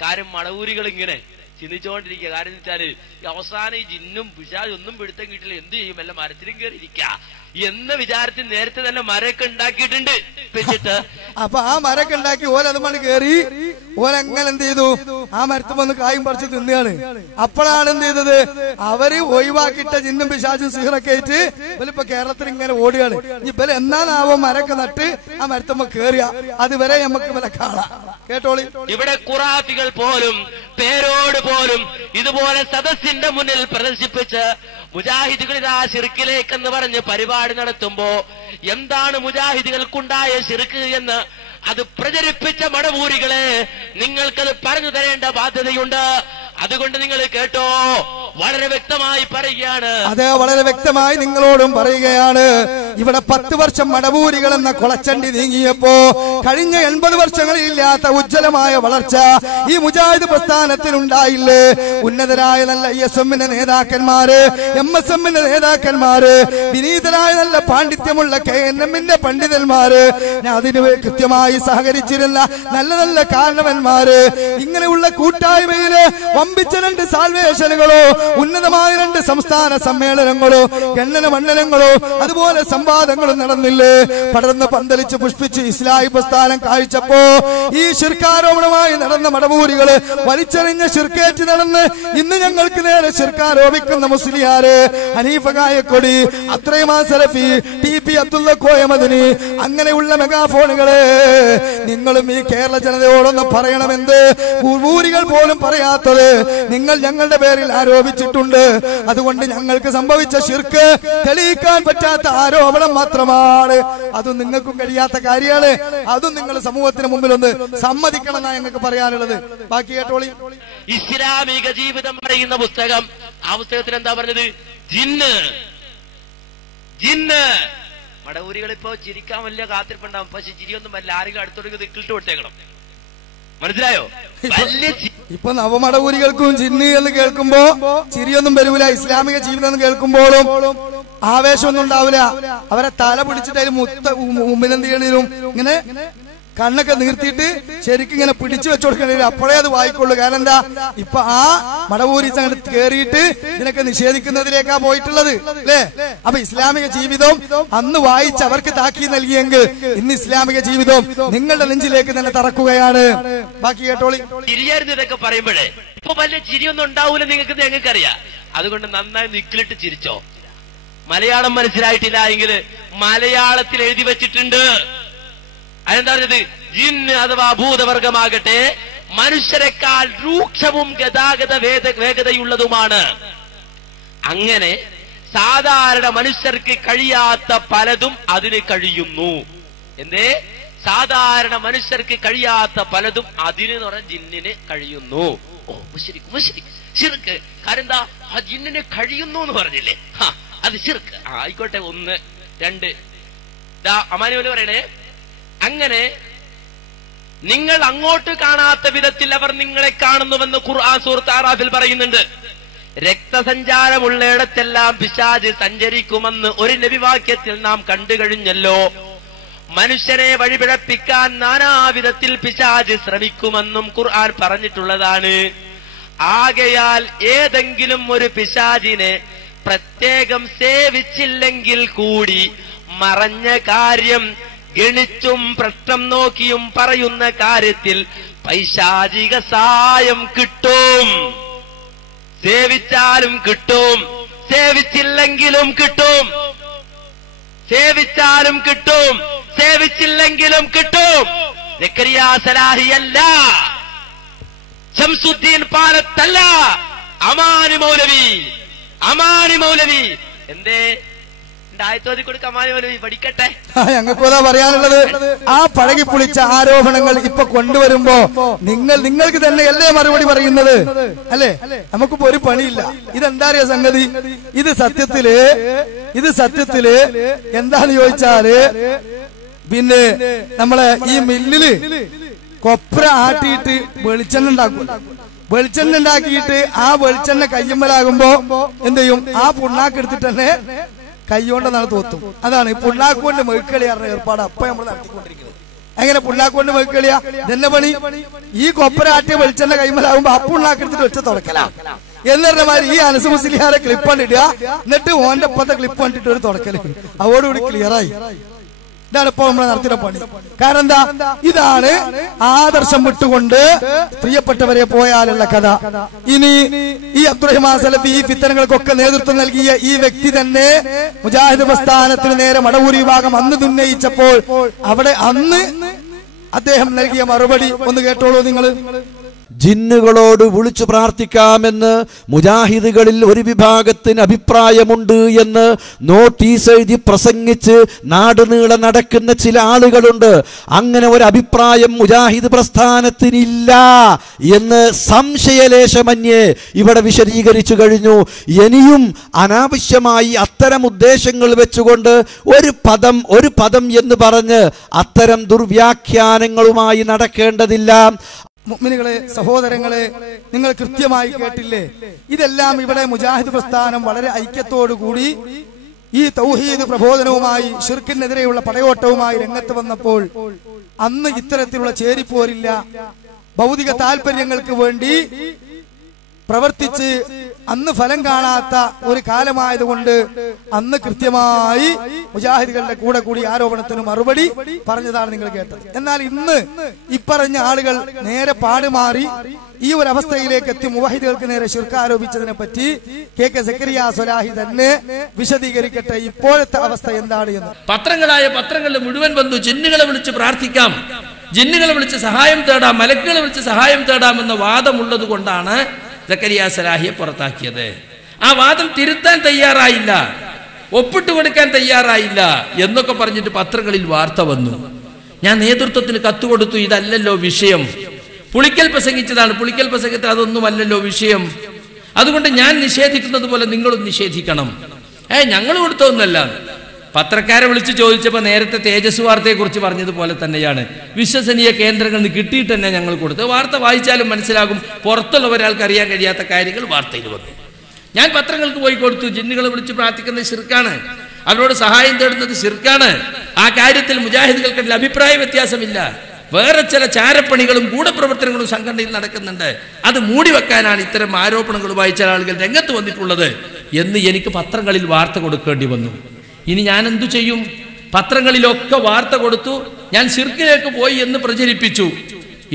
കാര്യം മടവൂരികൾ ഇങ്ങനെ ചിന്തിച്ചുകൊണ്ടിരിക്കുക. കാര്യം വെച്ചാല് അവസാനം ഈ ജിന്നും പിശാചും ഒന്നും പിടുത്തം കിട്ടില്ല, എന്ത് ചെയ്യും? എല്ലാം മരത്തിലും കയറി ഇരിക്കുക എന്ന വിചാരത്തിൽ നേരത്തെ തന്നെ മരമൊക്കെ ഉണ്ടാക്കിയിട്ടുണ്ട് വെച്ചിട്ട്. അപ്പൊ ആ മരമൊക്കെ ഉണ്ടാക്കി ഓലത് മണ്ണ് കയറി ഓലെങ്ങനെ എന്ത് ചെയ്തു? ആ മരത്തും വന്ന് കായും പറിച്ച് തിന്നുകയാണ്. അപ്പോഴാണ് എന്ത് ചെയ്തത്? അവര് ഒഴിവാക്കിയിട്ട ജിന്നും പിശാചും സിഹറൊക്കെ ആയിട്ട് ഇവലിപ്പോ കേരളത്തിൽ ഇങ്ങനെ ഓടുകയാണ്. ഇവര് എന്നാണാവോ മരമൊക്കെ നട്ട് ആ മരത്തുമ്പോ കേറിയ അതുവരെ നമുക്ക് ഇവരെ കാണാം. കേട്ടോളി. ഇവിടെ ഖുറാഫികൾ പോലും പേരോട് പോലും ഇതുപോലെ സദസ്സിന്റെ മുന്നിൽ പ്രദർശിപ്പിച്ച് മുജാഹിദുകൾ ഇതാ ശിർക്കിലേക്ക് എന്ന് പറഞ്ഞ് പരിപാടി നടത്തുമ്പോ എന്താണ് മുജാഹിദുകൾക്കുണ്ടായ ശിർക്ക് എന്ന് അത് പ്രചരിപ്പിച്ച മടവൂരികളെ നിങ്ങൾക്കത് പറഞ്ഞു തരേണ്ട ബാധ്യതയുണ്ട്. അതുകൊണ്ട് നിങ്ങൾ കേട്ടോ, വളരെ വ്യക്തമായി പറയുകയാണ്. അതെ, വളരെ വ്യക്തമായി നിങ്ങളോടും പറയുകയാണ്. ഇവിടെ 10 വർഷം മടവൂരികൾ എന്ന കൊളച്ചണ്ടി നീങ്ങിയപ്പോ കഴിഞ്ഞ 80 വർഷങ്ങളിൽ ഇല്ലാത്ത ഉജ്ജ്വലമായ വളർച്ച ഈ മുജാഹിദ് പ്രസ്ഥാനത്തിനുണ്ടായില്ലേ? ഉന്നതരായ നല്ല ISMന്റെ നേതാക്കന്മാര്, MSMന്റെ നേതാക്കന്മാര്, വിനീതരായ നല്ല പാണ്ഡിത്യമുള്ള KNMന്റെ പണ്ഡിതന്മാര്, അതിന് കൃത്യമായി സഹകരിച്ചിരുന്ന നല്ല നല്ല കാരണവന്മാര്, ഇങ്ങനെയുള്ള കൂട്ടായ്മയില് വമ്പിച്ച 2 സാൽവേഷനുകളോ ഉന്നതമായ 2 സംസ്ഥാന സമ്മേളനങ്ങളോ ഖണ്ഡന മണ്ഡലങ്ങളോ അതുപോലെ സംവാദങ്ങളും നടന്നില്ലേ? പടർന്ന് പന്തലിച്ച് പുഷ്പിച്ച് ഇസ്ലാഹി പ്രസ്ഥാനം കാഴ്ചപ്പോ ഈ ശിർക്കാരോപണമായി നടന്ന മടവൂരികള് വലിച്ചെറിഞ്ഞ ശിർക്കേറ്റ് നടന്ന് ഇന്ന് ഞങ്ങൾക്ക് നേരെ ശിർക്കാരോപിക്കുന്ന മുസ്ലിയാര് ഹനീഫ കായക്കൊടി, അബ്ദുറഹ്മാൻ സലഫി, TP അബ്ദുള്ള കോയ മദനി, അങ്ങനെയുള്ള മെഗാഫോണുകളെ നിങ്ങളും ഈ കേരള ജനതയോടൊന്ന് പറയണമെന്ത് ഊരികൾ പോലും പറയാത്തത് നിങ്ങൾ ഞങ്ങളുടെ പേരിൽ ആരോപിച്ചിട്ടുണ്ട്. അതുകൊണ്ട് ഞങ്ങൾക്ക് സംഭവിച്ച ശിർക്ക് തെളിയിക്കാൻ പറ്റാത്ത ആരോപണം മാത്രമാണ്. അതും നിങ്ങൾക്കും കഴിയാത്ത കാര്യമാണ്. അതും നിങ്ങൾ സമൂഹത്തിന് മുമ്പിൽ ഒന്ന് സമ്മതിക്കണം എന്നാണ് ഞങ്ങൾക്ക് പറയാനുള്ളത്. ബാക്കി കേട്ടോളി. ഇസ്ലാമിക ജീവിതം പറയുന്ന പുസ്തകം, ആ പുസ്തകത്തിൽ എന്താ പറഞ്ഞത്? ജിന്ന് ജിന്ന്. മടവൂരികൾ ഇപ്പോ ചിരിക്കാൻ വലിയ കാത്തിരിപ്പുണ്ടാവും, പക്ഷെ ചിരിയൊന്നും വല്ല ആരെങ്കിലും അടുത്തോട്ട് ദിക്കിട്ട് വിട്ടേക്കണം. മനസ്സിലായോ? ഇപ്പൊ നവമടവൂരികൾക്കും ജിന്ന് എന്ന് കേൾക്കുമ്പോ ചിരിയൊന്നും വരൂല. ഇസ്ലാമിക ജീവിതം എന്ന് കേൾക്കുമ്പോഴും ആവേശമൊന്നും ഉണ്ടാവില്ല. അവരെ തല പിടിച്ചിട്ട് അതിൽ മുമ്പിലെന്ത് ചെയ്യണേലും ഇങ്ങനെ കണ്ണൊക്കെ നീർത്തിയിട്ട് ശരിക്കും ഇങ്ങനെ പിടിച്ചു വെച്ചു കൊടുക്കേണ്ടി വരും. അപ്പോഴേ അത് വായിക്കുള്ളൂ. കാരണം എന്താ? ഇപ്പൊ ആ മടവൂരി കേറിയിട്ട് ഇതിനൊക്കെ നിഷേധിക്കുന്നതിലേക്കാ പോയിട്ടുള്ളത്, അല്ലേ? അപ്പൊ ഇസ്ലാമിക ജീവിതം അന്ന് വായിച്ച് അവർക്ക് താക്കി നൽകിയെങ്കിൽ ഇന്ന് ഇസ്ലാമിക ജീവിതം നിങ്ങളുടെ നെഞ്ചിലേക്ക് തന്നെ തറക്കുകയാണ്. ബാക്കി കേട്ടോളി. ചിരിയായിരുന്നു ഇതൊക്കെ പറയുമ്പോഴേ. ഇപ്പൊ വലിയ ചിരിയൊന്നും ഉണ്ടാവൂല നിങ്ങൾക്ക്, ഞങ്ങൾക്കറിയാം. അതുകൊണ്ട് നന്നായി നിക്കിലിട്ട് ചിരിച്ചോ. മലയാളം മനസ്സിലായിട്ടില്ല എങ്കിൽ മലയാളത്തിൽ എഴുതി വെച്ചിട്ടുണ്ട്. അതെന്താ പറഞ്ഞത്? ജിന്ന് അഥവാ ഭൂതവർഗമാകട്ടെ മനുഷ്യരെക്കാൾ രൂക്ഷവും ഗതാഗത വേഗതയുള്ളതുമാണ്. അങ്ങനെ സാധാരണ മനുഷ്യർക്ക് കഴിയാത്ത പലതും അതിന് കഴിയുന്നു. എന്തേ? സാധാരണ മനുഷ്യർക്ക് കഴിയാത്ത പലതും അതിന് എന്ന് പറഞ്ഞ ജിന്നിന് കഴിയുന്നു. ഓ ശരിക്ക് ശിർക്ക്. കാരണം എന്താ? ആ ജിന്നിന് കഴിയുന്നു എന്ന് പറഞ്ഞില്ലേ? അത് ശിർക്ക്. ആയിക്കോട്ടെ, 1 2 അമാനി പോലെ പറയണേ. അങ്ങനെ നിങ്ങൾ അങ്ങോട്ട് കാണാത്ത വിധത്തിൽ അവർ നിങ്ങളെ കാണുന്നുവെന്ന് ഖുർആൻ സൂറത്ത് അറാഫിൽ പറയുന്നുണ്ട്. രക്തസഞ്ചാരമുള്ളയിടത്തെല്ലാം പിശാച് സഞ്ചരിക്കുമെന്ന് ഒരു നബിവാക്യത്തിൽ നാം കണ്ടു കഴിഞ്ഞല്ലോ. മനുഷ്യനെ വഴിപിഴപ്പിക്കാൻ നാനാവിധത്തിൽ പിശാച് ശ്രമിക്കുമെന്നും ഖുർആൻ പറഞ്ഞിട്ടുള്ളതാണ്. ആകയാൽ ഏതെങ്കിലും ഒരു പിശാചിനെ പ്രത്യേകം സേവിച്ചില്ലെങ്കിൽ കൂടി മറഞ്ഞ കാര്യം ഗണിച്ചും പ്രശ്നം നോക്കിയും പറയുന്ന കാര്യത്തിൽ പൈശാചിക സഹായം കിട്ടും. സേവിച്ചാലും കിട്ടും, സേവിച്ചില്ലെങ്കിലും കിട്ടും. സേവിച്ചാലും കിട്ടും, സേവിച്ചില്ലെങ്കിലും കിട്ടും. സക്കരിയ സലാഹിയല്ല, ശംസുദ്ദീൻ പാലത്തല്ല, അമാനി മൗലവി. അമാനി മൗലവി എന്തേ ആയത്തോതി കൊടുക്ക? അമാനി മൗലവി പഠിക്കട്ടെ. ഞങ്ങൾക്ക് അതാ പറയാനുള്ളത്. ആ പഴകിപ്പൊളിച്ച ആരോപണങ്ങൾ ഇപ്പൊ കൊണ്ടുവരുമ്പോ നിങ്ങൾക്ക് തന്നെ അല്ലേ മറുപടി പറയുന്നത്? അല്ലേ? നമുക്കിപ്പോ ഒരു പണിയില്ല. ഇതെന്താ അറിയ സംഗതി? ഇത് സത്യത്തില് എന്താന്ന് ചോദിച്ചാല്, പിന്നെ നമ്മളെ ഈ മില്ലില് കൊപ്ര ആട്ടിയിട്ട് വെളിച്ചെണ്ണ ഉണ്ടാക്കും. വെളിച്ചെണ്ണ ഉണ്ടാക്കിയിട്ട് ആ വെളിച്ചെണ്ണ കയ്യമ്മലാകുമ്പോ എന്ത് ചെയ്യും? ആ പുണ്ണാക്ക് എടുത്തിട്ട് തന്നെ കൈകൊണ്ടെന്നാണ് തോത്തും. അതാണ് പുണ്ണാക്കൊണ്ട് മെഴുക്കളിയാറുടെ ഏർപ്പാട് അപ്പൊ നമ്മൾ നടത്തിക്കൊണ്ടിരിക്കുന്നത്. എങ്ങനെ പുണ്ണാക്കൊണ്ട് മെഴുക്കളിയാ? ഇതെന്നെ പണി. ഈ കൊപ്പര ആട്ടിയ വെളിച്ചെണ്ണ കൈമലാകുമ്പോ ആ പുണ്ണാക്ക് എടുത്തിട്ട് ഒറ്റ തുടക്കലാ. എന്ന് പറഞ്ഞ മാതിരി ഈ അനസ് മുസ്ലിയാരെ ക്ലിപ്പ് കണ്ടിടുക, എന്നിട്ട് ഓന്റെ ഒപ്പത്തെ ക്ലിപ്പ് കണ്ടിട്ട് ഒരു തുടക്കല്. അതോടുകൂടി ക്ലിയറായി. ഇതാണ് ഇപ്പൊ നമ്മൾ നടത്തുന്ന പണി. കാരണം എന്താ? ഇതാണ് ആദർശം വിട്ടുകൊണ്ട് പ്രിയപ്പെട്ടവരെ പോയാലുള്ള കഥ. ഇനി ഈ അബ്ദുറഹ്മാൻ സലഫി ഈ ഫിത്തനകൾക്കൊക്കെ നേതൃത്വം നൽകിയ ഈ വ്യക്തി തന്നെ മുജാഹിദ് പ്രസ്ഥാനത്തിന് നേരെ മടവൂർ വിഭാഗം അന്ന് ഉന്നയിച്ചപ്പോൾ അവിടെ അന്ന് അദ്ദേഹം നൽകിയ മറുപടി ഒന്ന് കേട്ടോളൂ നിങ്ങൾ. ജിന്നുകളോട് വിളിച്ചു പ്രാർത്ഥിക്കാമെന്ന് മുജാഹിദുകളിൽ ഒരു വിഭാഗത്തിന് അഭിപ്രായമുണ്ട് എന്ന് നോട്ടീസ് എഴുതി പ്രസംഗിച്ച് നാടുനീളെ നടക്കുന്ന ചില ആളുകളുണ്ട്. അങ്ങനെ ഒരു അഭിപ്രായം മുജാഹിദ് പ്രസ്ഥാനത്തിനില്ല എന്ന് സംശയലേശമന്യേ ഇവിടെ വിശദീകരിച്ചു കഴിഞ്ഞു. ഇനിയും അനാവശ്യമായി അത്തരം ഉദ്ദേശങ്ങൾ വെച്ചുകൊണ്ട് ഒരു പദം എന്ന് പറഞ്ഞ് അത്തരം ദുർവ്യാഖ്യാനങ്ങളുമായി നടക്കേണ്ടതില്ല. മുഅ്മിനുകളെ, സഹോദരങ്ങളെ, നിങ്ങൾ കൃത്യമായി കേട്ടില്ലേ? ഇതെല്ലാം ഇവിടെ മുജാഹിദ് പ്രസ്ഥാനം വളരെ ഐക്യത്തോടു കൂടി ഈ തൗഹീദ് പ്രബോധനവുമായി ശിർക്കിനെതിരെയുള്ള പടയോട്ടവുമായി രംഗത്ത് വന്നപ്പോൾ അന്ന് ഇത്തരത്തിലുള്ള ചേരിപ്പോരില്ല. ഭൗതിക താല്പര്യങ്ങൾക്ക് വേണ്ടി പ്രവർത്തിച്ച് അന്ന് ഫലം കാണാത്ത ഒരു കാലമായതുകൊണ്ട് അന്ന് കൃത്യമായി മുജാഹിദുകളുടെ കൂടി ആരോപണത്തിന് മറുപടി പറഞ്ഞതാണ് നിങ്ങൾ കേട്ടത്. എന്നാൽ ഇന്ന് ഇപ്പറഞ്ഞ ആളുകൾ നേരെ പാടുമാറി ഈ ഒരു അവസ്ഥയിലേക്ക് എത്തി മുവഹിദുകൾക്ക് നേരെ ശിർക്ക് ആരോപിച്ചതിനെ പറ്റി കെ സക്കരിയ സ്വലാഹി തന്നെ വിശദീകരിക്കട്ടെ ഇപ്പോഴത്തെ അവസ്ഥ എന്താണ് എന്ന്. പത്രങ്ങളിൽ മുഴുവൻ വന്നു ജിന്നുകളെ വിളിച്ച് പ്രാർത്ഥിക്കാം, ജിന്നുകളെ വിളിച്ച് സഹായം തേടാം, മലക്കുകളെ വിളിച്ച് സഹായം തേടാം എന്ന വാദമുള്ളത് കൊണ്ടാണ് സക്കരിയ സലാഹിയെ പുറത്താക്കിയത്. ആ വാദം തിരുത്താൻ തയ്യാറായില്ല, ഒപ്പിട്ട് കൊടുക്കാൻ തയ്യാറായില്ല എന്നൊക്കെ പറഞ്ഞിട്ട് പത്രങ്ങളിൽ വാർത്ത വന്നു. ഞാൻ നേതൃത്വത്തിന് കത്ത് കൊടുത്തു, ഇതല്ലല്ലോ വിഷയം, പുളിക്കൽ പ്രസംഗിച്ചതാണ്, പുളിക്കൽ പ്രസംഗത്തിൽ അതൊന്നുമല്ലല്ലോ വിഷയം, അതുകൊണ്ട് ഞാൻ നിഷേധിക്കുന്നത് പോലെ നിങ്ങളും നിഷേധിക്കണം. ഞങ്ങൾ കൊടുത്തൊന്നല്ല. പത്രക്കാരെ വിളിച്ച് ചോദിച്ചപ്പോൾ നേരത്തെ തേജസ് വാർത്തയെ കുറിച്ച് പറഞ്ഞതുപോലെ തന്നെയാണ്, വിശ്വസനീയ കേന്ദ്രങ്ങളിൽ നിന്ന് കിട്ടിയിട്ട് തന്നെ ഞങ്ങൾ കൊടുത്തത്. വാർത്ത വായിച്ചാലും മനസ്സിലാകും, പുറത്തുള്ള ഒരാൾക്ക് അറിയാൻ കഴിയാത്ത കാര്യങ്ങൾ വാർത്തയിൽ വന്നു. ഞാൻ പത്രങ്ങൾക്ക് പോയി കൊടുത്തു, ജിന്നുകളെ വിളിച്ച് പ്രാർത്ഥിക്കുന്നത് ശിർക്കാണ്, അവരോട് സഹായം തേടുന്നത് ശിർക്കാണ്, ആ കാര്യത്തിൽ മുജാഹിദുകൾക്കിടയിൽ അഭിപ്രായ വ്യത്യാസമില്ല, വേറെ ചില ചാരപ്പണികളും ഗൂഢപ്രവർത്തനങ്ങളും സംഘടനയിൽ നടക്കുന്നുണ്ട്, അത് മൂടിവെക്കാനാണ് ഇത്തരം ആരോപണങ്ങളുമായി ചില ആളുകൾ രംഗത്ത് വന്നിട്ടുള്ളത് എന്ന് എനിക്ക് പത്രങ്ങളിൽ വാർത്ത കൊടുക്കേണ്ടി വന്നു. ഇനി ഞാൻ എന്തു ചെയ്യും? പത്രങ്ങളിലൊക്കെ വാർത്ത കൊടുത്തു, ഞാൻ ശിർക്കിലേക്ക് പോയി എന്ന് പ്രചരിപ്പിച്ചു.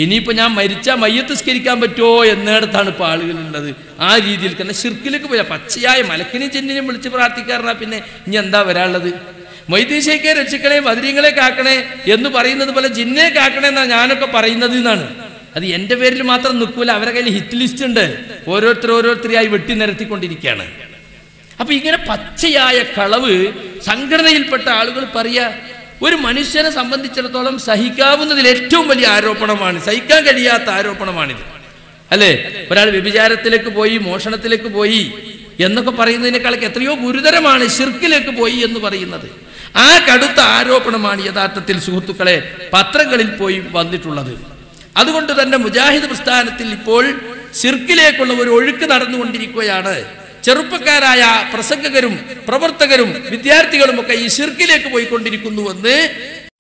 ഇനിയിപ്പോൾ ഞാൻ മരിച്ചാൽ മയ്യത്ത് സ്കരിക്കാൻ പറ്റുമോ എന്നിടത്താണ് ഇപ്പോൾ ആളുകളുള്ളത്. ആ രീതിയിൽ തന്നെ ശിർക്കിലേക്ക് പോയാൽ പച്ചയായ മലക്കിനെയും ജിന്നിനെയും വിളിച്ച് പ്രാർത്ഥിക്കാറുണ്ടാ, പിന്നെ ഇനി എന്താ വരാനുള്ളത്? മൊയ്തീൻ ഷെയ്ഖെ രക്ഷിക്കണേ, ബദരീങ്ങളെ കാക്കണേ എന്ന് പറയുന്നത് പോലെ ജിന്നെ കാക്കണേ എന്നാണ് ഞാനൊക്കെ പറയുന്നത് എന്നാണ്. അത് എൻ്റെ പേരിൽ മാത്രം നിൽക്കൂല, അവരുടെ കയ്യിൽ ഹിറ്റ് ലിസ്റ്റ് ഉണ്ട്, ഓരോരുത്തരെയായി വെട്ടി നിരത്തിക്കൊണ്ടിരിക്കുകയാണ്. അപ്പൊ ഇങ്ങനെ പച്ചയായ കളവ് സംഘടനയിൽപ്പെട്ട ആളുകൾ പറയാ. ഒരു മനുഷ്യനെ സംബന്ധിച്ചിടത്തോളം സഹിക്കാവുന്നതിൽ ഏറ്റവും വലിയ ആരോപണമാണ്, സഹിക്കാൻ കഴിയാത്ത ആരോപണമാണിത്, അല്ലേ? ഒരാൾ വ്യഭിചാരത്തിലേക്ക് പോയി, മോഷണത്തിലേക്ക് പോയി, എന്നൊക്കെ പറയുന്നതിനേക്കാളൊക്കെ എത്രയോ ഗുരുതരമാണ് ശിർക്കിലേക്ക് പോയി എന്ന് പറയുന്നത്. ആ കടുത്ത ആരോപണമാണ് യഥാർത്ഥത്തിൽ സുഹൃത്തുക്കളെ പത്രങ്ങളിൽ പോയി വന്നിട്ടുള്ളത്. അതുകൊണ്ട് തന്നെ മുജാഹിദ് പ്രസ്ഥാനത്തിൽ ഇപ്പോൾ ശിർക്കിലേക്കുള്ള ഒരു ഒഴുക്ക് നടന്നുകൊണ്ടിരിക്കുകയാണ്. ചെറുപ്പക്കാരായ പ്രസംഗകരും പ്രവർത്തകരും വിദ്യാർത്ഥികളും ഒക്കെ ഈ ശിർക്കിലേക്ക് പോയിക്കൊണ്ടിരിക്കുന്നുവെന്ന്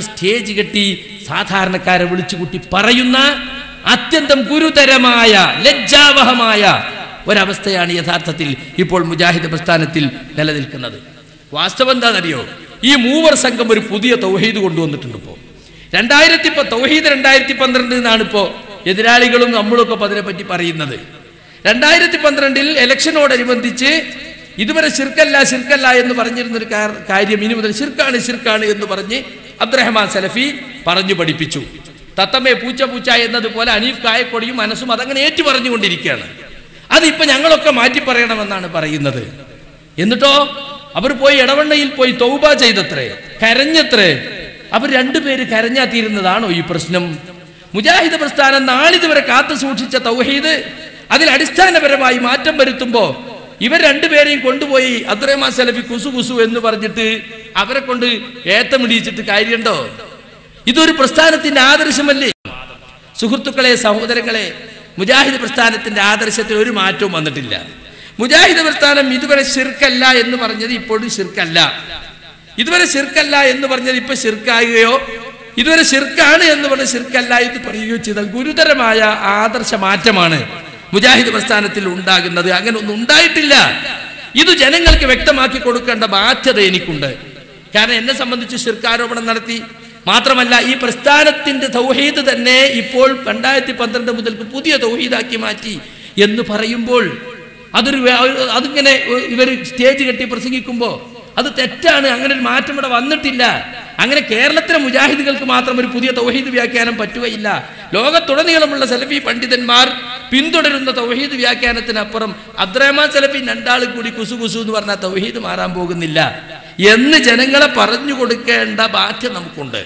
സ്റ്റേജ് കെട്ടി സാധാരണക്കാരെ വിളിച്ചുകൂട്ടി പറയുന്ന അത്യന്തം ഗുരുതരമായ ലജ്ജാവഹമായ ഒരവസ്ഥയാണ് യഥാർത്ഥത്തിൽ ഇപ്പോൾ മുജാഹിദ് പ്രസ്ഥാനത്തിൽ നിലനിൽക്കുന്നത്. വാസ്തവം എന്താണെന്നറിയോ? ഈ മൂവർ സംഘം ഒരു പുതിയ തൗഹീദ് കൊണ്ടുവന്നിട്ടുണ്ട്. ഇപ്പോൾ തൗഹീദ് 2012 എന്നാണ് ഇപ്പോൾ എതിരാളികളും നമ്മളൊക്കെ അതിനെപ്പറ്റി പറയുന്നത്. 2012 ഇലക്ഷനോടനുബന്ധിച്ച് ഇതുവരെ ശിർക്കല്ല എന്ന് പറഞ്ഞിരുന്നൊരു കാര്യം ഇനി മുതൽ ശിർക്കാണ് എന്ന് പറഞ്ഞ് അബ്ദുറഹ്മാൻ സലഫി പറഞ്ഞു പഠിപ്പിച്ചു. തത്തമ്മേ പൂച്ച എന്നതുപോലെ അനീഫ് കായക്കൊടിയും മനസ്സും അതങ്ങനെ ഏറ്റു പറഞ്ഞുകൊണ്ടിരിക്കുകയാണ്. അതിപ്പോ ഞങ്ങളൊക്കെ മാറ്റി പറയണമെന്നാണ് പറയുന്നത്. എന്നിട്ടോ അവർ പോയി ഇടവണ്ണയിൽ പോയി തൗബ ചെയ്തത്രേ, കരഞ്ഞത്രേ. അവർ രണ്ടുപേര് കരഞ്ഞാ തീരുന്നതാണോ ഈ പ്രശ്നം? മുജാഹിദ് പ്രസ്ഥാനം നാളിതുവരെ കാത്തു സൂക്ഷിച്ച തൗഹീദ് അതിൽ അടിസ്ഥാനപരമായി മാറ്റം വരുത്തുമ്പോ ഇവർ രണ്ടുപേരെയും കൊണ്ടുപോയി അബ്ദുറഹ്മാൻ സലഫി കുസു എന്ന് പറഞ്ഞിട്ട് അവരെ കൊണ്ട് ഏത്തമിടിച്ചിട്ട് കാര്യമുണ്ടോ? ഇതൊരു പ്രസ്ഥാനത്തിന്റെ ആദർശമല്ലേ? സുഹൃത്തുക്കളെ, സഹോദരങ്ങളെ, മുജാഹിദ് പ്രസ്ഥാനത്തിന്റെ ആദർശത്തിൽ ഒരു മാറ്റവും വന്നിട്ടില്ല. മുജാഹിദ് പ്രസ്ഥാനം ഇതുവരെ ശിർക്കല്ല എന്ന് പറഞ്ഞത് ഇപ്പോഴും ശിർക്കല്ല, ഇതുവരെ ശിർക്കല്ല എന്ന് പറഞ്ഞത് ഇപ്പൊ ശിർക്കാകുകയോ ഇതുവരെ ശിർക്കാണ് എന്ന് പറഞ്ഞ് ശിർക്കല്ല എന്ന് പറയുകയോ ചെയ്താൽ ഗുരുതരമായ ആദർശ മാറ്റമാണ് മുജാഹിദ് പ്രസ്ഥാനത്തിൽ ഉണ്ടാകുന്നത്. അങ്ങനെ ഒന്നും ഉണ്ടായിട്ടില്ല. ഇത് ജനങ്ങൾക്ക് വ്യക്തമാക്കി കൊടുക്കേണ്ട ബാധ്യത എനിക്കുണ്ട്. കാരണം എന്നെ സംബന്ധിച്ച് ശിർക്കാരോപണം നടത്തി മാത്രമല്ല ഈ പ്രസ്ഥാനത്തിന്റെ തൗഹീദ് തന്നെ ഇപ്പോൾ 2012 മുതൽക്ക് പുതിയ തൗഹീദാക്കി മാറ്റി എന്ന് പറയുമ്പോൾ അതിങ്ങനെ ഇവർ സ്റ്റേജ് കെട്ടി പ്രസംഗിക്കുമ്പോൾ അത് തെറ്റാണ്. അങ്ങനെ ഒരു മാറ്റം ഇവിടെ വന്നിട്ടില്ല. അങ്ങനെ കേരളത്തിലെ മുജാഹിദുകൾക്ക് മാത്രം ഒരു പുതിയ തൗഹീദ് വ്യാഖ്യാനം പറ്റുകയില്ല. ലോകത്തുടനീളമുള്ള സലഫി പണ്ഡിതന്മാർ പിന്തുടരുന്ന തൗഹീദ് വ്യാഖ്യാനത്തിനപ്പുറം അബ്ദുറഹ്മാൻ സലഫി രണ്ടാളും കൂടി കുസു എന്ന് പറഞ്ഞാൽ തൗഹീദ് മാറാൻ പോകുന്നില്ല എന്ന് ജനങ്ങളെ പറഞ്ഞു കൊടുക്കേണ്ട ബാധ്യത നമുക്കുണ്ട്.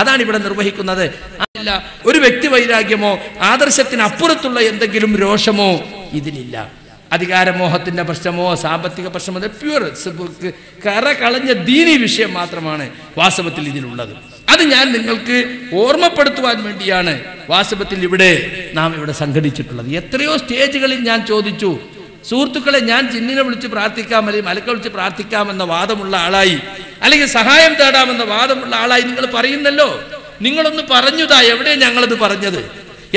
അതാണ് ഇവിടെ നിർവഹിക്കുന്നത്. അല്ല ഒരു വ്യക്തി വൈരാഗ്യമോ ആദർശത്തിനപ്പുറത്തുള്ള എന്തെങ്കിലും രോഷമോ ഇതിലില്ല. അധികാരമോഹത്തിന്റെ പ്രശ്നമോ സാമ്പത്തിക പ്രശ്നമോ പ്യൂർ കറ കളഞ്ഞ ദീനി വിഷയം മാത്രമാണ് വാസ്തവത്തിൽ ഇതിലുള്ളത്. അത് ഞാൻ നിങ്ങൾക്ക് ഓർമ്മപ്പെടുത്തുവാൻ വേണ്ടിയാണ് വാസ്തവത്തിൽ നാം ഇവിടെ സംഘടിച്ചിട്ടുള്ളത്. എത്രയോ സ്റ്റേജുകളിൽ ഞാൻ ചോദിച്ചു, സുഹൃത്തുക്കളെ, ഞാൻ ജിന്നിനെ വിളിച്ച് പ്രാർത്ഥിക്കാം അല്ലെങ്കിൽ മലക്ക വിളിച്ച് പ്രാർത്ഥിക്കാമെന്ന വാദമുള്ള ആളായി അല്ലെങ്കിൽ സഹായം തേടാമെന്ന വാദമുള്ള ആളായി നിങ്ങൾ പറയുന്നല്ലോ. നിങ്ങളൊന്ന് പറഞ്ഞുതാ, എവിടെ ഞങ്ങളത് പറഞ്ഞത്?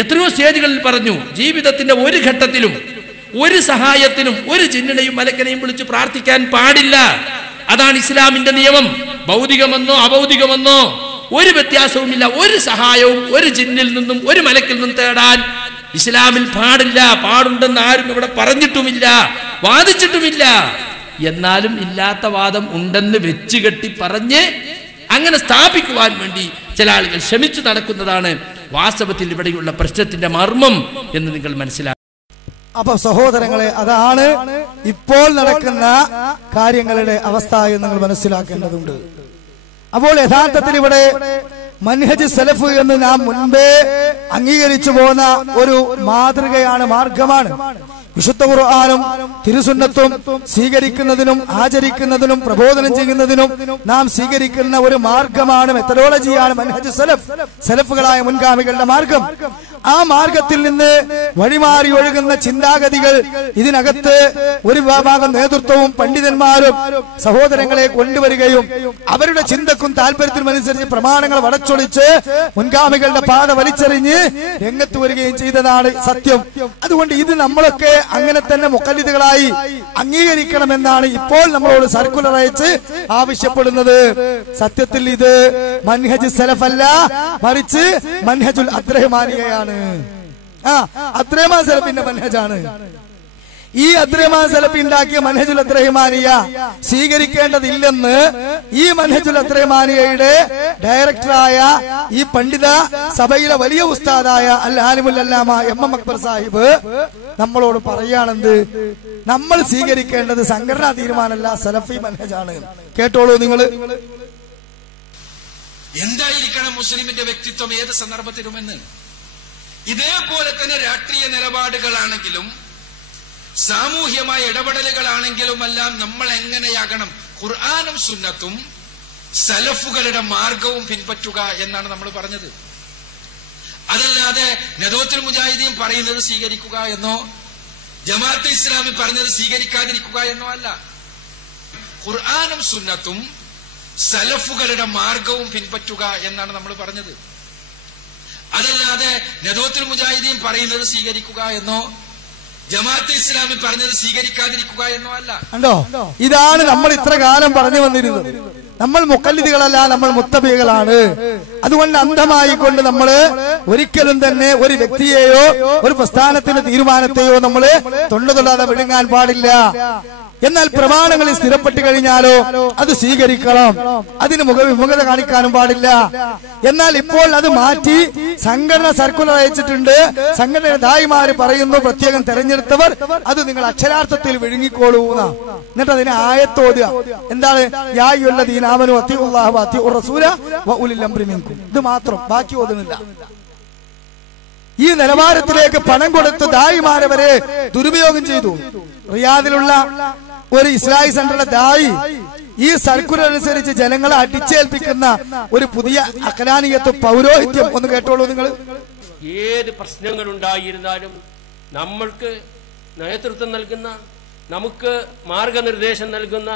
എത്രയോ സ്റ്റേജുകളിൽ പറഞ്ഞു. ജീവിതത്തിന്റെ ഒരു ഘട്ടത്തിലും ഒരു സഹായത്തിനും ഒരു ജിന്നിനെയും മലക്കനെയും വിളിച്ച് പ്രാർത്ഥിക്കാൻ പാടില്ല. അതാണ് ഇസ്ലാമിന്റെ നിയമം. ഭൗതികമെന്നോ അഭൗതികമെന്നോ ഒരു വ്യത്യാസവുമില്ല. ഒരു സഹായവും ഒരു ജിന്നിൽ നിന്നും ഒരു മലക്കിൽ നിന്നും തേടാൻ ഇസ്ലാമിൽ പാടില്ല. പാടുണ്ടെന്ന് ആരും ഇവിടെ പറഞ്ഞിട്ടുമില്ല, വാദിച്ചിട്ടുമില്ല. എന്നാലും ഇല്ലാത്ത വാദം ഉണ്ടെന്ന് വെച്ച് കെട്ടി പറഞ്ഞ് അങ്ങനെ സ്ഥാപിക്കുവാൻ വേണ്ടി ചില ആളുകൾ ശ്രമിച്ചു നടക്കുന്നതാണ് വാസ്തവത്തിൽ ഇവിടെയുള്ള പ്രശ്നത്തിന്റെ മർമ്മം എന്ന് നിങ്ങൾ മനസ്സിലാക്കുക. അപ്പൊ സഹോദരങ്ങളെ, അതാണ് ഇപ്പോൾ നടക്കുന്ന കാര്യങ്ങളുടെ അവസ്ഥ എന്ന് നിങ്ങൾ മനസ്സിലാക്കേണ്ടതുണ്ട്. അപ്പോൾ യഥാർത്ഥത്തിൽ ഇവിടെ മൻഹജ് സലഫ് എന്ന് നാം മുൻപേ അംഗീകരിച്ചു പോന്ന ഒരു മാതൃകയാണ്, മാർഗമാണ്. വിശുദ്ധ ഖുർആനും തിരുസുന്നത്തും സ്വീകരിക്കുന്നതിനും ആചരിക്കുന്നതിനും പ്രബോധനം ചെയ്യുന്നതിനും നാം സ്വീകരിക്കുന്ന ഒരു മാർഗമാണ്, മെത്തഡോളജിയാണ് മൻഹജ് സലഫ്, സലഫുകളായ മുൻഗാമികളുടെ മാർഗം. ആ മാർഗത്തിൽ നിന്ന് വഴിമാറി ഒഴുകുന്ന ചിന്താഗതികൾ ഇതിനകത്ത് ഒരു വിഭാഗം നേതൃത്വവും പണ്ഡിതന്മാരും സഹോദരങ്ങളെ കൊണ്ടുവരികയും അവരുടെ ചിന്തക്കും താല്പര്യത്തിനും അനുസരിച്ച് പ്രമാണങ്ങൾ വളച്ചൊളിച്ച് മുൻഗാമികളുടെ പാത വലിച്ചെറിഞ്ഞ് രംഗത്ത് വരികയും ചെയ്തതാണ് സത്യം. അതുകൊണ്ട് ഇത് നമ്മളൊക്കെ അങ്ങനെ തന്നെ മുഖല്ലിദുകളായി അംഗീകരിക്കണമെന്നാണ് ഇപ്പോൾ നമ്മളോട് സർക്കുലർ അയച്ച് ആവശ്യപ്പെടുന്നത്. സത്യത്തിൽ ഇത് മൻഹജ് സലഫ് അല്ല, മറിച്ച് മൻഹജുൽ അബ്ദുറഹ്മാനിയയാണ്. അബ്ദുറഹ്മാൻ സലഫിന്റെ മൻഹജാണ്. ഈ അബ്ദുറഹ്മാൻ സലഫി ഉണ്ടാക്കിയ മൻഹജുൽ അബ്ദുറഹ്മാനിയ സ്വീകരിക്കേണ്ടതില്ലെന്ന് ഈ മൻഹജുൽ അബ്ദുറഹ്മാനിയയുടെ ഡയറക്ടറായ ഈ പണ്ഡിത സഭയിലെ വലിയ ഉസ്താദായ അൽ ആലിമുൽ അല്ലാമ എം അക്ബർ സാഹിബ് നമ്മളോട് പറയാണെന്ത്? നമ്മൾ സ്വീകരിക്കേണ്ടത് സംഘടനാ തീരുമാനമല്ല, സലഫി മൻഹജാണ്. കേട്ടോളൂ നിങ്ങൾ. എന്തായിരിക്കണം മുസ്ലിമിന്റെ വ്യക്തിത്വം ഏത് സന്ദർഭത്തിലുമെന്ന്? ഇതേപോലെ തന്നെ രാഷ്ട്രീയ നിലപാടുകളാണെങ്കിലും സാമൂഹ്യമായ ഇടപെടലുകളാണെങ്കിലും എല്ലാം നമ്മൾ എങ്ങനെയാകണം? ഖുർആനും സുന്നത്തും സലഫുകളുടെ മാർഗവും പിൻപറ്റുക എന്നാണ് നമ്മൾ പറഞ്ഞത്. അതല്ലാതെ നദവത്തുൽ മുജാഹിദീൻ പറയുന്നത് സ്വീകരിക്കുക എന്നോ ജമാഅത്തെ ഇസ്ലാമി പറഞ്ഞത് സ്വീകരിക്കാതിരിക്കുക എന്നോ അല്ല. ഖുർആനും സുന്നത്തും സലഫുകളുടെ മാർഗവും പിൻപറ്റുക എന്നാണ് നമ്മൾ പറഞ്ഞത്. അതല്ലാതെ നദവത്തുൽ മുജാഹിദീൻ പറയുന്നത് സ്വീകരിക്കുക എന്നോ ജമാഅത്തെ ഇസ്ലാമി പറഞ്ഞത് സ്വീകരിക്കാതിരിക്കുക എന്നോ അല്ല. കണ്ടോ, ഇതാണ് നമ്മൾ ഇത്ര കാലം പറഞ്ഞു വന്നിരുന്നത്. നമ്മൾ മുഖല്ലിദികളല്ല, നമ്മൾ മുത്തബികളാണ്. അതുകൊണ്ട് അന്ധമായി കൊണ്ട് നമ്മൾ ഒരിക്കലും തന്നെ ഒരു വ്യക്തിയെയോ ഒരു പ്രസ്ഥാനത്തിന്റെ തീരുമാനത്തെയോ നമ്മൾ തൊള്ളാതെ വിഴുങ്ങാൻ പാടില്ല. എന്നാൽ പ്രമാണങ്ങളിൽ സ്ഥിരപ്പെട്ട് കഴിഞ്ഞാലോ അത് സ്വീകരിക്കണം, അതിന് വിമുഖത കാണിക്കാനും പാടില്ല. എന്നാൽ ഇപ്പോൾ അത് മാറ്റി സംഘടന സർക്കുലർ അയച്ചിട്ടുണ്ട്. സംഘടന ദായിമാര് പറയുന്നു പ്രത്യേകം തെരഞ്ഞെടുത്തവർ അത് നിങ്ങൾ അക്ഷരാർത്ഥത്തിൽ വിഴുങ്ങിക്കോളൂ. എന്നിട്ട് അതിനെ ആയത്തോതുക. എന്താണ്? യാ അയ്യുഹല്ലദീന ആമനൂ അത്തിഉല്ലാഹ വഅത്തിഉർ റസൂല വഉലിൽ അംരി മിൻകും. ഇത് മാത്രം, ബാക്കി ഓതുന്നില്ല. ഈ നിലവാരത്തിലേക്ക് പണം കൊടുത്ത് ദായിമാരെ വരെ ദുരുപയോഗം ചെയ്തു. റിയാദിലുള്ള ഒരു ഇസ്ലാഹി സെന്ററിലെ ദായി ഈ സർക്കുലർ അനുസരിച്ച് ജനങ്ങളെ അടിച്ചേൽപ്പിക്കുന്ന ഒരു പുതിയ അഖലാനിയത്ത് പൗരോഹിത്യം ഒന്ന് കേട്ടോളൂ നിങ്ങൾ. ഏത് പ്രശ്നങ്ങൾ ഉണ്ടായിരുന്നാലും നമ്മൾക്ക് നേതൃത്വം നൽകുന്ന, നമുക്ക് മാർഗനിർദ്ദേശം നൽകുന്ന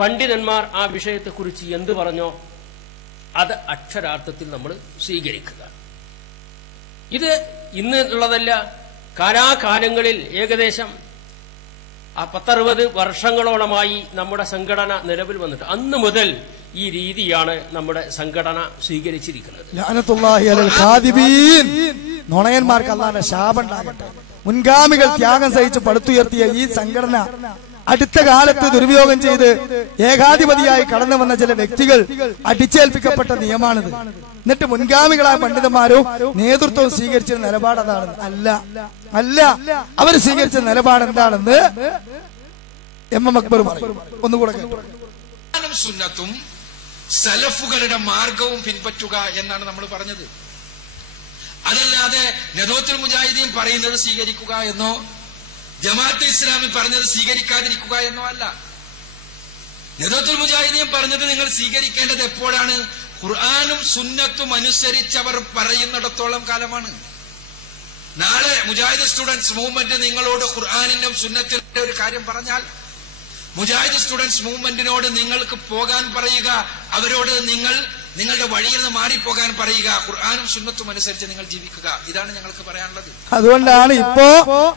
പണ്ഡിതന്മാർ ആ വിഷയത്തെക്കുറിച്ച് എന്ത് പറഞ്ഞോ അത് അക്ഷരാർത്ഥത്തിൽ നമ്മൾ സ്വീകരിക്കുക. ഇത് ഇന്ന് ഉള്ളതല്ല. കാലാകാലങ്ങളിൽ ഏകദേശം 10-60 വർഷങ്ങളോളമായി നമ്മുടെ സംഘടന നിലവിൽ വന്നിട്ട് അന്ന് മുതൽ ഈ രീതിയാണ് നമ്മുടെ സംഘടന സ്വീകരിച്ചിരിക്കുന്നത്. നുണയന്മാർക്ക് അല്ലാതെ ശാപം ഉണ്ടാകട്ടെ. മുൻഗാമികൾ ത്യാഗം സഹിച്ച് പടുത്തുയർത്തിയ ഈ സംഘടന അടുത്ത കാലത്ത് ദുരുപയോഗം ചെയ്ത് ഏകാധിപതിയായി കടന്നു വന്ന ചില വ്യക്തികൾ അടിച്ചേൽപ്പിക്കപ്പെട്ട നിയമമാണിത്. എന്നിട്ട് മുൻഗാമികളായ പണ്ഡിതന്മാരും നേതൃത്വവും സ്വീകരിച്ച നിലപാട് അതാണ്. അല്ല അവർ സ്വീകരിച്ച നിലപാട് എന്താണെന്ന് എം അക്ബർ പറയും. ഒന്നുകൂടെ കേട്ടു. സുന്നത്തും സലഫുകളുടെ മാർഗവും പിൻപറ്റുക എന്നാണ് നമ്മൾ പറഞ്ഞത്. അതല്ലാതെ നദവത്തുൽ മുജാഹിദീൻ പറയുന്നത് സ്വീകരിക്കുക എന്നോ ജമാഅത്തെ ഇസ്ലാമി പറഞ്ഞത് സ്വീകരിക്കാതിരിക്കുക എന്നോ അല്ല. നദവത്തുൽ മുജാഹിദീൻ പറഞ്ഞത് നിങ്ങൾ സ്വീകരിക്കേണ്ടത് എപ്പോഴാണ്? ഖുർആനും സുന്നത്തും അനുസരിച്ചവർ പറയുന്നിടത്തോളം കാലമാണ്. നാളെ മുജാഹിദ് സ്റ്റുഡൻസ് മൂവ്മെന്റ് നിങ്ങളോട് ഖുർആനിന്റെയും സുന്നത്തിന്റെ ഒരു കാര്യം പറഞ്ഞാൽ മുജാഹിദ് സ്റ്റുഡൻസ് മൂവ്മെന്റിനോട് നിങ്ങൾക്ക് പോകാൻ പറയുക, അവരോട് നിങ്ങളുടെ വഴിയിൽ നിന്ന് മാറിപ്പോകാൻ പറയുക. ഖുർആനും സുന്നത്തും അനുസരിച്ച് നിങ്ങൾ ജീവിക്കുക. ഇതാണ് ഞങ്ങൾക്ക് പറയാനുള്ളത്. അതുകൊണ്ടാണ് ഇപ്പോ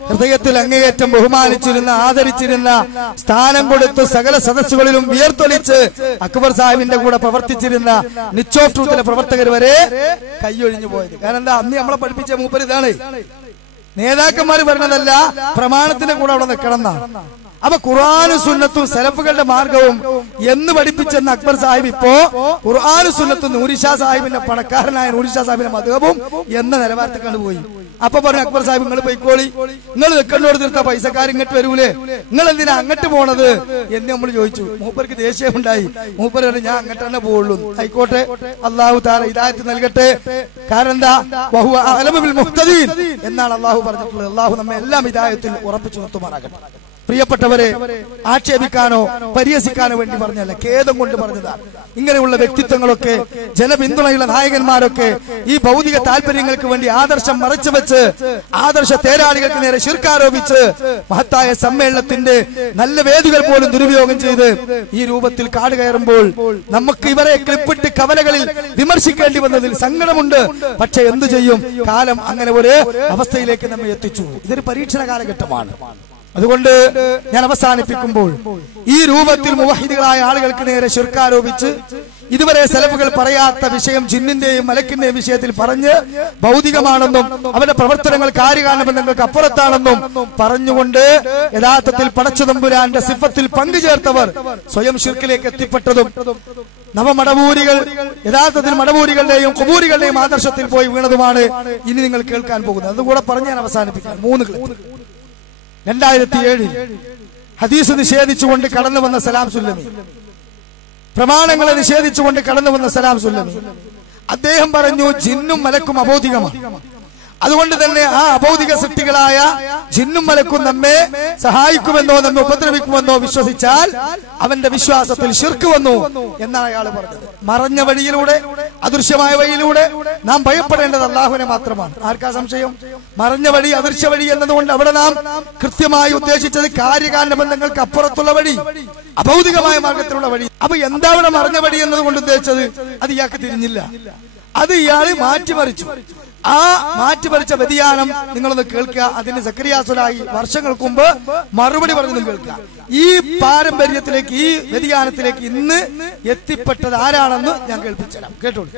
ഹൃദയത്തിൽ അങ്ങേയറ്റം ബഹുമാനിച്ചിരുന്ന, ആദരിച്ചിരുന്ന, സ്ഥാനം കൊടുത്ത് സകല സദസ്സുകളിലും വിയർത്തൊലിച്ച് അക്ബർ സാഹിബിന്റെ കൂടെ പ്രവർത്തിച്ചിരുന്ന നിച്ച് ഓഫ് ട്രൂത്തിലെ പ്രവർത്തകർ വരെ കൈയൊഴിഞ്ഞു പോയത്. കാരണം എന്താ? അന്ന് നമ്മളെ പഠിപ്പിച്ച മൂപ്പര് ഇതാണ്. നേതാക്കന്മാർ പറഞ്ഞതല്ല, പ്രമാണത്തിന്റെ കൂടെ അവിടെ നിൽക്കണം എന്നാണ്. അപ്പൊ ഖുർആനും സുന്നത്തും സലഫുകളുടെ മാർഗവും എന്ന് പഠിപ്പിച്ചെന്ന അക്ബർ സാഹിബ് ഇപ്പോ ഖുർആനും സുന്നത്തും നൂരിഷാ സാഹിബിന്റെ പണക്കാരനായ നൂരിഷാ സാഹിബിന്റെ മദ്ഹബും എന്ന നിലവാരത്തിൽ കണ്ടുപോയി. അപ്പൊ പറഞ്ഞു അക്ബർ സാഹിബ് നിങ്ങൾ പോയിക്കോളി, നിങ്ങൾ നിൽക്കണ്ടോട് തീർത്ത പൈസക്കാർ ഇങ്ങോട്ട് വരൂലേ, നിങ്ങൾ എന്തിനാ അങ്ങോട്ട് പോണത് എന്ന് നമ്മൾ ചോദിച്ചു. മൂപ്പർക്ക് ദേഷ്യമുണ്ടായി. മൂപ്പർ പറഞ്ഞു ഞാൻ അങ്ങോട്ട് തന്നെ പോവുള്ളൂ. ആയിക്കോട്ടെ, അള്ളാഹു തആല ഹിദായത്ത് നൽകട്ടെ. കാരണം എന്താ? വഹുവ അഅലമു ബിൽ മുഹ്തദീൻ എന്നാണ് അള്ളാഹു പറഞ്ഞിട്ടുള്ളത്. അള്ളാഹു നമ്മെ എല്ലാം ഹിദായത്തിൽ ഉറപ്പിച്ചു നിർത്തുമാറാകട്ടെ. പ്രിയപ്പെട്ടവരെ, ആക്ഷേപിക്കാനോ പരിഹസിക്കാനോ വേണ്ടി പറഞ്ഞല്ല, ഖേദം കൊണ്ട് പറഞ്ഞതാണ്. ഇങ്ങനെയുള്ള വ്യക്തിത്വങ്ങളൊക്കെ, ജനപിന്തുണയുള്ള നായകന്മാരൊക്കെ ഈ ഭൗതിക താല്പര്യങ്ങൾക്ക് വേണ്ടി ആദർശം മറച്ചു വെച്ച് ആദർശ തേരാളികൾക്ക് നേരെ ശിർക്കാരോപിച്ച് മഹത്തായ സമ്മേളനത്തിന്റെ നല്ല വേദികൾ പോലും ദുരുപയോഗം ചെയ്ത് ഈ രൂപത്തിൽ കാട് കയറുമ്പോൾ നമുക്ക് ഇവരെ ക്ലിപ്പിട്ട് കവലകളിൽ വിമർശിക്കേണ്ടി വന്നതിൽ സങ്കടമുണ്ട്. പക്ഷെ എന്തു ചെയ്യും? കാലം അങ്ങനെ ഒരു അവസ്ഥയിലേക്ക് നമ്മെ എത്തിച്ചു. ഇതൊരു പരീക്ഷണ കാലഘട്ടമാണ്. അതുകൊണ്ട് ഞാൻ അവസാനിപ്പിക്കുമ്പോൾ ഈ രൂപത്തിൽ മുവഹിദുകളായ ആളുകൾക്ക് നേരെ ശിർക്കാരോപിച്ച് ഇതുവരെ സലഫുകൾ പറയാത്ത വിഷയം ജിന്നിന്റെയും മലക്കിന്റെയും വിഷയത്തിൽ പറഞ്ഞ് ഭൗതികമാണെന്നും അവരുടെ പ്രവർത്തനങ്ങൾ കാര്യകാരണബന്ധങ്ങൾക്ക് അപ്പുറത്താണെന്നും പറഞ്ഞുകൊണ്ട് യഥാർത്ഥത്തിൽ പടച്ചുതമ്പുരാന്റെ സിഫത്തിൽ പങ്കുചേർത്തവർ സ്വയം ശിർക്കിലേക്ക് എത്തിപ്പെട്ടതും നവമടവൂരികൾ യഥാർത്ഥത്തിൽ മടവൂരികളുടെയും ഖുബൂരികളുടെയും ആദർശത്തിൽ പോയി വീണതുമാണ് ഇനി നിങ്ങൾ കേൾക്കാൻ പോകുന്നത്. അതുകൂടെ പറഞ്ഞ് ഞാൻ അവസാനിപ്പിക്കാം. 3 ക്ലിപ്പ്. 2007 ഹദീസ് നിഷേധിച്ചുകൊണ്ട് കടന്നു വന്ന സലാം സുല്ലമി, പ്രമാണങ്ങളെ നിഷേധിച്ചുകൊണ്ട് കടന്നു വന്ന സലാം സുല്ലമി, അദ്ദേഹം പറഞ്ഞു ജിന്നും മലക്കും അബോധികമാണ്. അതുകൊണ്ട് തന്നെ ആ അഭൗതിക സൃഷ്ടികളായ ജിന്നും മലക്കും നമ്മെ സഹായിക്കുമെന്നോ നമ്മെ ഉപദ്രവിക്കുമെന്നോ വിശ്വസിച്ചാൽ അവന്റെ വിശ്വാസത്തിൽ ശിർക്ക് വന്നു എന്നാണ് അയാൾ പറഞ്ഞത്. മറഞ്ഞ വഴിയിലൂടെ, അദൃശ്യമായ വഴിയിലൂടെ നാം ഭയപ്പെടേണ്ടത് അല്ലാഹുവിനെ മാത്രമാണ്. ആർക്കാ സംശയം? മറഞ്ഞ വഴി, അദൃശ്യ വഴി എന്നതുകൊണ്ട് അവിടെ നാം കൃത്യമായി ഉദ്ദേശിച്ചത് കാര്യകാരണ ബന്ധങ്ങൾക്ക് അപ്പുറത്തുള്ള വഴി, അഭൗതികമായ മാർഗത്തിലുള്ള വഴി. അപ്പൊ എന്താ അവിടെ മറഞ്ഞ വഴി എന്നതുകൊണ്ട് ഉദ്ദേശിച്ചത്? അത് ഇയാൾക്ക് തിരിഞ്ഞില്ല. അത് ഇയാള് മാറ്റിമറിച്ചു. ആ മാറ്റിമറിച്ച വ്യതിയാനം നിങ്ങളൊന്ന് കേൾക്കുക. അതിന് സക്കരിയ സ്വലാഹി വർഷങ്ങൾക്ക് മുമ്പ് മറുപടി പറഞ്ഞു കേൾക്കുക. ഈ പാരമ്പര്യത്തിലേക്ക്, ഈ വ്യതിയാനത്തിലേക്ക് ഇന്ന് എത്തിപ്പെട്ടത് ആരാണെന്ന് ഞാൻ കേൾപ്പിച്ചു തരാം. കേട്ടോളൂ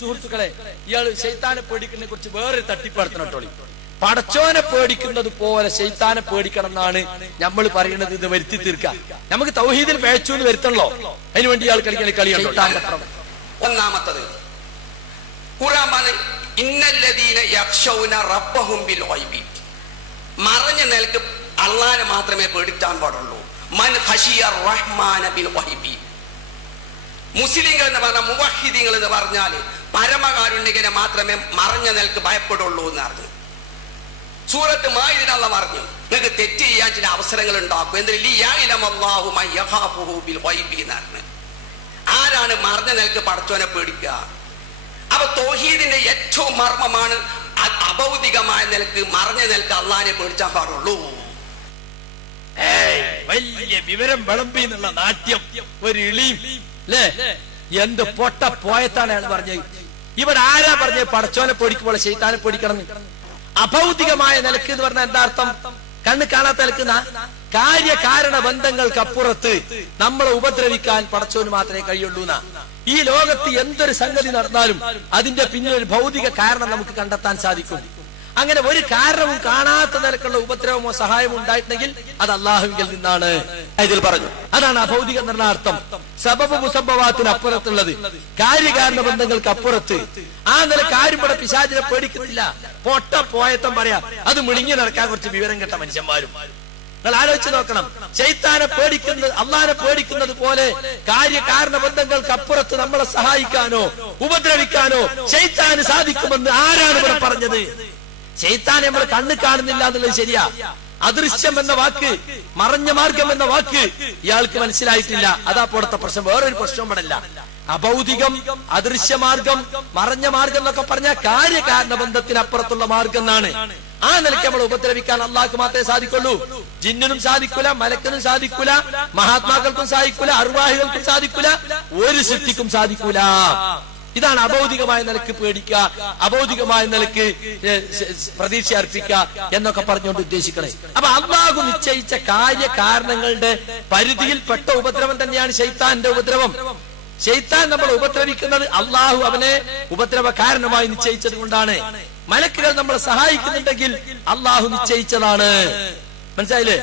സുഹൃത്തുക്കളെ. ഇയാൾ ശൈത്താനെ പേടിക്കുന്നതിനെ കുറിച്ച് വേറൊരു തട്ടിപ്പടുത്തണോളി. പടച്ചോനെ പേടിക്കുന്നത് പോലെ ശൈത്താനെ പേടിക്കണം എന്നാണ് നമ്മൾ പറയുന്നത്. ഇത് വരുത്തി തീർക്കാം. നമുക്ക് തൗഹീദിൽ പേച്ചൂന്ന് വരുത്തണല്ലോ. അതിനുവേണ്ടി ഇയാൾ കളിക്കുന്ന കളിയാണ്. ഒന്നാമത്തത് ഖുർആൻ ഇന്നല്ലദീന യഖ്ശൗന റബ്ബഹും ബിൽ ഗൈബി, മറഞ്ഞ നിലക്ക് അള്ളാഹനെ മാത്രമേ പേടിക്കാൻ പാടുള്ളൂ. മൻ ഖശിയ റഹ്മാന ബിൽ ഗൈബി. മുസ്ലിങ്ങൾ എന്ന് പറഞ്ഞ മുവഹിദീങ്ങൾ എന്ന് പറഞ്ഞാൽ പരമകാരുണ്യകനെ മാത്രമേ മറഞ്ഞ നിലക്ക് ഭയപ്പെടുള്ളൂ എന്ന് പറഞ്ഞു. സൂറത്ത് മാഇദയിൽ അല്ലാഹു പറഞ്ഞു, നിങ്ങൾക്ക് തെറ്റ് ചെയ്യാൻ ചില അവസരങ്ങൾ ഉണ്ടാക്കും. ആരാണ് മറഞ്ഞ നിലക്ക് പടച്ചോനെ പേടിക്കുക? അപ്പൊ തൗഹീദിന്റെ ഏറ്റവും മർമ്മമാണ് അഭൗതികമായ നിലക്ക് മറഞ്ഞ നിലക്ക് അള്ളാഹിനെ പേടിച്ചാൻ പാടുള്ളൂ. വലിയ വിവരം വിളമ്പി എന്നുള്ള നാട്യം, ഒരു ഇളിയും അല്ലേ? എന്ത് പൊട്ട പോയത്താണ് അയാൾ പറഞ്ഞത്. ഇവിടെ ആരാ പറഞ്ഞത് പടച്ചോനെ പേടിക്കുമ്പോൾ ശൈത്താനെ പേടിക്കണം? അഭൗതികമായ നിലക്ക് എന്ന് പറഞ്ഞാൽ എന്താ അർത്ഥം? കണ്ണ് കാണാത്ത നിലക്കുന്ന കാര്യകാരണ ബന്ധങ്ങൾക്കപ്പുറത്ത് നമ്മളെ ഉപദ്രവിക്കാൻ പടച്ചോന് മാത്രമേ കഴിയുള്ളൂ. ഈ ലോകത്ത് എന്തൊരു സംഗതി നടന്നാലും അതിന്റെ പിന്നിൽ ഒരു ഭൗതിക കാരണം നമുക്ക് കണ്ടെത്താൻ സാധിക്കും. അങ്ങനെ ഒരു കാരണവും കാണാത്ത നിലക്കുള്ള ഉപദ്രവമോ സഹായമോ ഉണ്ടായിട്ടുണ്ടെങ്കിൽ അത് അള്ളാഹുവിൽ നിന്നാണ് ഇതിൽ പറഞ്ഞു. അതാണ് അഭൗതിക എന്ന അർത്ഥം. സബബ് മുസബ്ബവാത്തിന് അപ്പുറത്തുള്ളത്, കാര്യകാരണ ബന്ധങ്ങൾക്ക് അപ്പുറത്ത്. ആ നിലക്ക് ആരും ഇവിടെ പിശാചിനെ പേടിക്കുന്നില്ല. പൊട്ട പോയത്തം പറയാം. അത് മുടിങ്ങി നടക്കാൻ കുറച്ച് വിവരം കെട്ട മനുഷ്യന്മാരും. നിങ്ങൾ ആലോചിച്ച് നോക്കണം. ശൈത്താനെ പേടിക്കുന്നത്, അള്ളാഹിനെ പേടിക്കുന്നത് പോലെ കാര്യകാരണ ബന്ധങ്ങൾക്ക് അപ്പുറത്ത് നമ്മളെ സഹായിക്കാനോ ഉപദ്രവിക്കാനോ ശൈത്താന് സാധിക്കുമെന്ന് ആരാണ് ഇവിടെ പറഞ്ഞത്? ശൈത്താൻ നമ്മൾ കണ്ണ് കാണുന്നില്ല എന്നുള്ളത് ശരിയാ. അദൃശ്യം എന്ന വാക്ക്, മറഞ്ഞ മാർഗം എന്ന വാക്ക് ഇയാൾക്ക് മനസ്സിലായിട്ടില്ല. അതാ പോടത്തെ പ്രശ്നം. വേറൊരു പ്രശ്നം ഇവിടല്ല. അഭൗതികം, അദൃശ്യമാർഗം, മറഞ്ഞ മാർഗം എന്നൊക്കെ പറഞ്ഞാൽ കാര്യകാരണ ബന്ധത്തിനപ്പുറത്തുള്ള മാർഗം എന്നാണ്. ആ നിലയ്ക്ക് നമ്മൾ ഉപദ്രവിക്കാൻ അള്ളാഹ്ക്ക് മാത്രമേ സാധിക്കുള്ളൂ. ജിന്നിനും സാധിക്കൂല, മലക്കിനും സാധിക്കൂല, മഹാത്മാക്കൾക്കും സാധിക്കൂല, അർവാഹികൾക്കും സാധിക്കൂല, ഒരു സൃഷ്ടിക്കും സാധിക്കൂല. ഇതാണ് അഭൗതികമായ നിലക്ക് പേടിക്കുക, അഭൗതികമായ നിലക്ക് പ്രതീക്ഷ അർപ്പിക്കുക എന്നൊക്കെ പറഞ്ഞുകൊണ്ട് ഉദ്ദേശിക്കണേ. അപ്പൊ അള്ളാഹു നിശ്ചയിച്ച കാര്യകാരണങ്ങളുടെ പരിധിയിൽപ്പെട്ട ഉപദ്രവം തന്നെയാണ് ശൈത്താന്റെ ഉപദ്രവം. ശൈത്താൻ നമ്മൾ ഉപദ്രവിക്കുന്നത് അള്ളാഹു അവനെ ഉപദ്രവ കാരണമായി നിശ്ചയിച്ചത് കൊണ്ടാണ്. മലക്കുകൾ നമ്മളെ സഹായിക്കുന്നുണ്ടെങ്കിൽ അള്ളാഹു നിശ്ചയിച്ചതാണ്. മനസ്സിലായില്ലേ?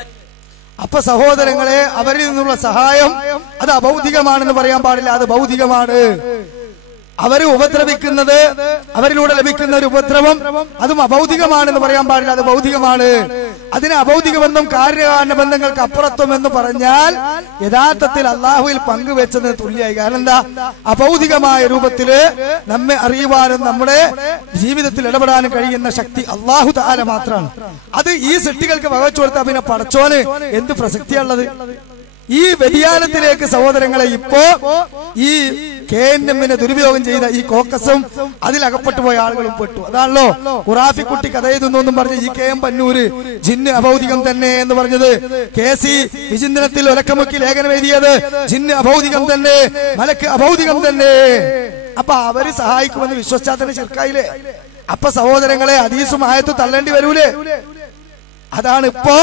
അപ്പൊ സഹോദരങ്ങളെ, അവരിൽ നിന്നുള്ള സഹായം അത് അഭൗതികമാണെന്ന് പറയാൻ പാടില്ല, അത് ഭൗതികമാണ്. അവരെ ഉപദ്രവിക്കുന്നത്, അവരിലൂടെ ലഭിക്കുന്ന ഒരു ഉപദ്രവം അതും അഭൗതികമാണെന്ന് പറയാൻ പാടില്ല, അത് ഭൗതികമാണ്. അതിന് അഭൗതിക ബന്ധം കാര്യകാരണ ബന്ധങ്ങൾക്ക് അപ്പുറത്വം എന്ന് പറഞ്ഞാൽ യഥാർത്ഥത്തിൽ അള്ളാഹുവിൽ പങ്കുവെച്ചതിന് തുല്യമായി. കാരണം എന്താ? അഭൗതികമായ രൂപത്തില് നമ്മെ അറിയുവാനും നമ്മുടെ ജീവിതത്തിൽ ഇടപെടാനും കഴിയുന്ന ശക്തി അള്ളാഹു തആല മാത്രമാണ്. അത് ഈ സൃഷ്ടികൾക്ക് വകച്ചു കൊടുത്താൽ പിന്നെ പടച്ചോന് എന്ത് പ്രസക്തിയുള്ളത്? ഈ വ്യതിയാനത്തിലേക്ക് സഹോദരങ്ങളെ ഇപ്പോ ഈ KNM ദുരുപയോഗം ചെയ്ത ഈ കോക്കസും അതിലകപ്പെട്ടു പോയ ആളുകളും പെട്ടു. അതാണല്ലോ ഖുറാഫിക്കുട്ടി കഥ എഴുതുന്നു പറഞ്ഞ് ഈ KM പന്നൂര് ജിന്ന് അഭൗതികം തന്നെ എന്ന് പറഞ്ഞത്. KC വിചിന്തനത്തിൽ ഒലക്കമുക്കി ലേഖനം എഴുതിയത് ജിന്ന് അഭൗതികം തന്നെ, മലക്ക് അഭൗതികം തന്നെ. അപ്പൊ അവര് സഹായിക്കുമെന്ന് വിശ്വസിച്ചാൽ തന്നെ ശിർക്കായില്ലേ? അപ്പൊ സഹോദരങ്ങളെ, ഹദീസും ആയത്തും തള്ളേണ്ടി വരൂലേ? അതാണ് ഇപ്പോ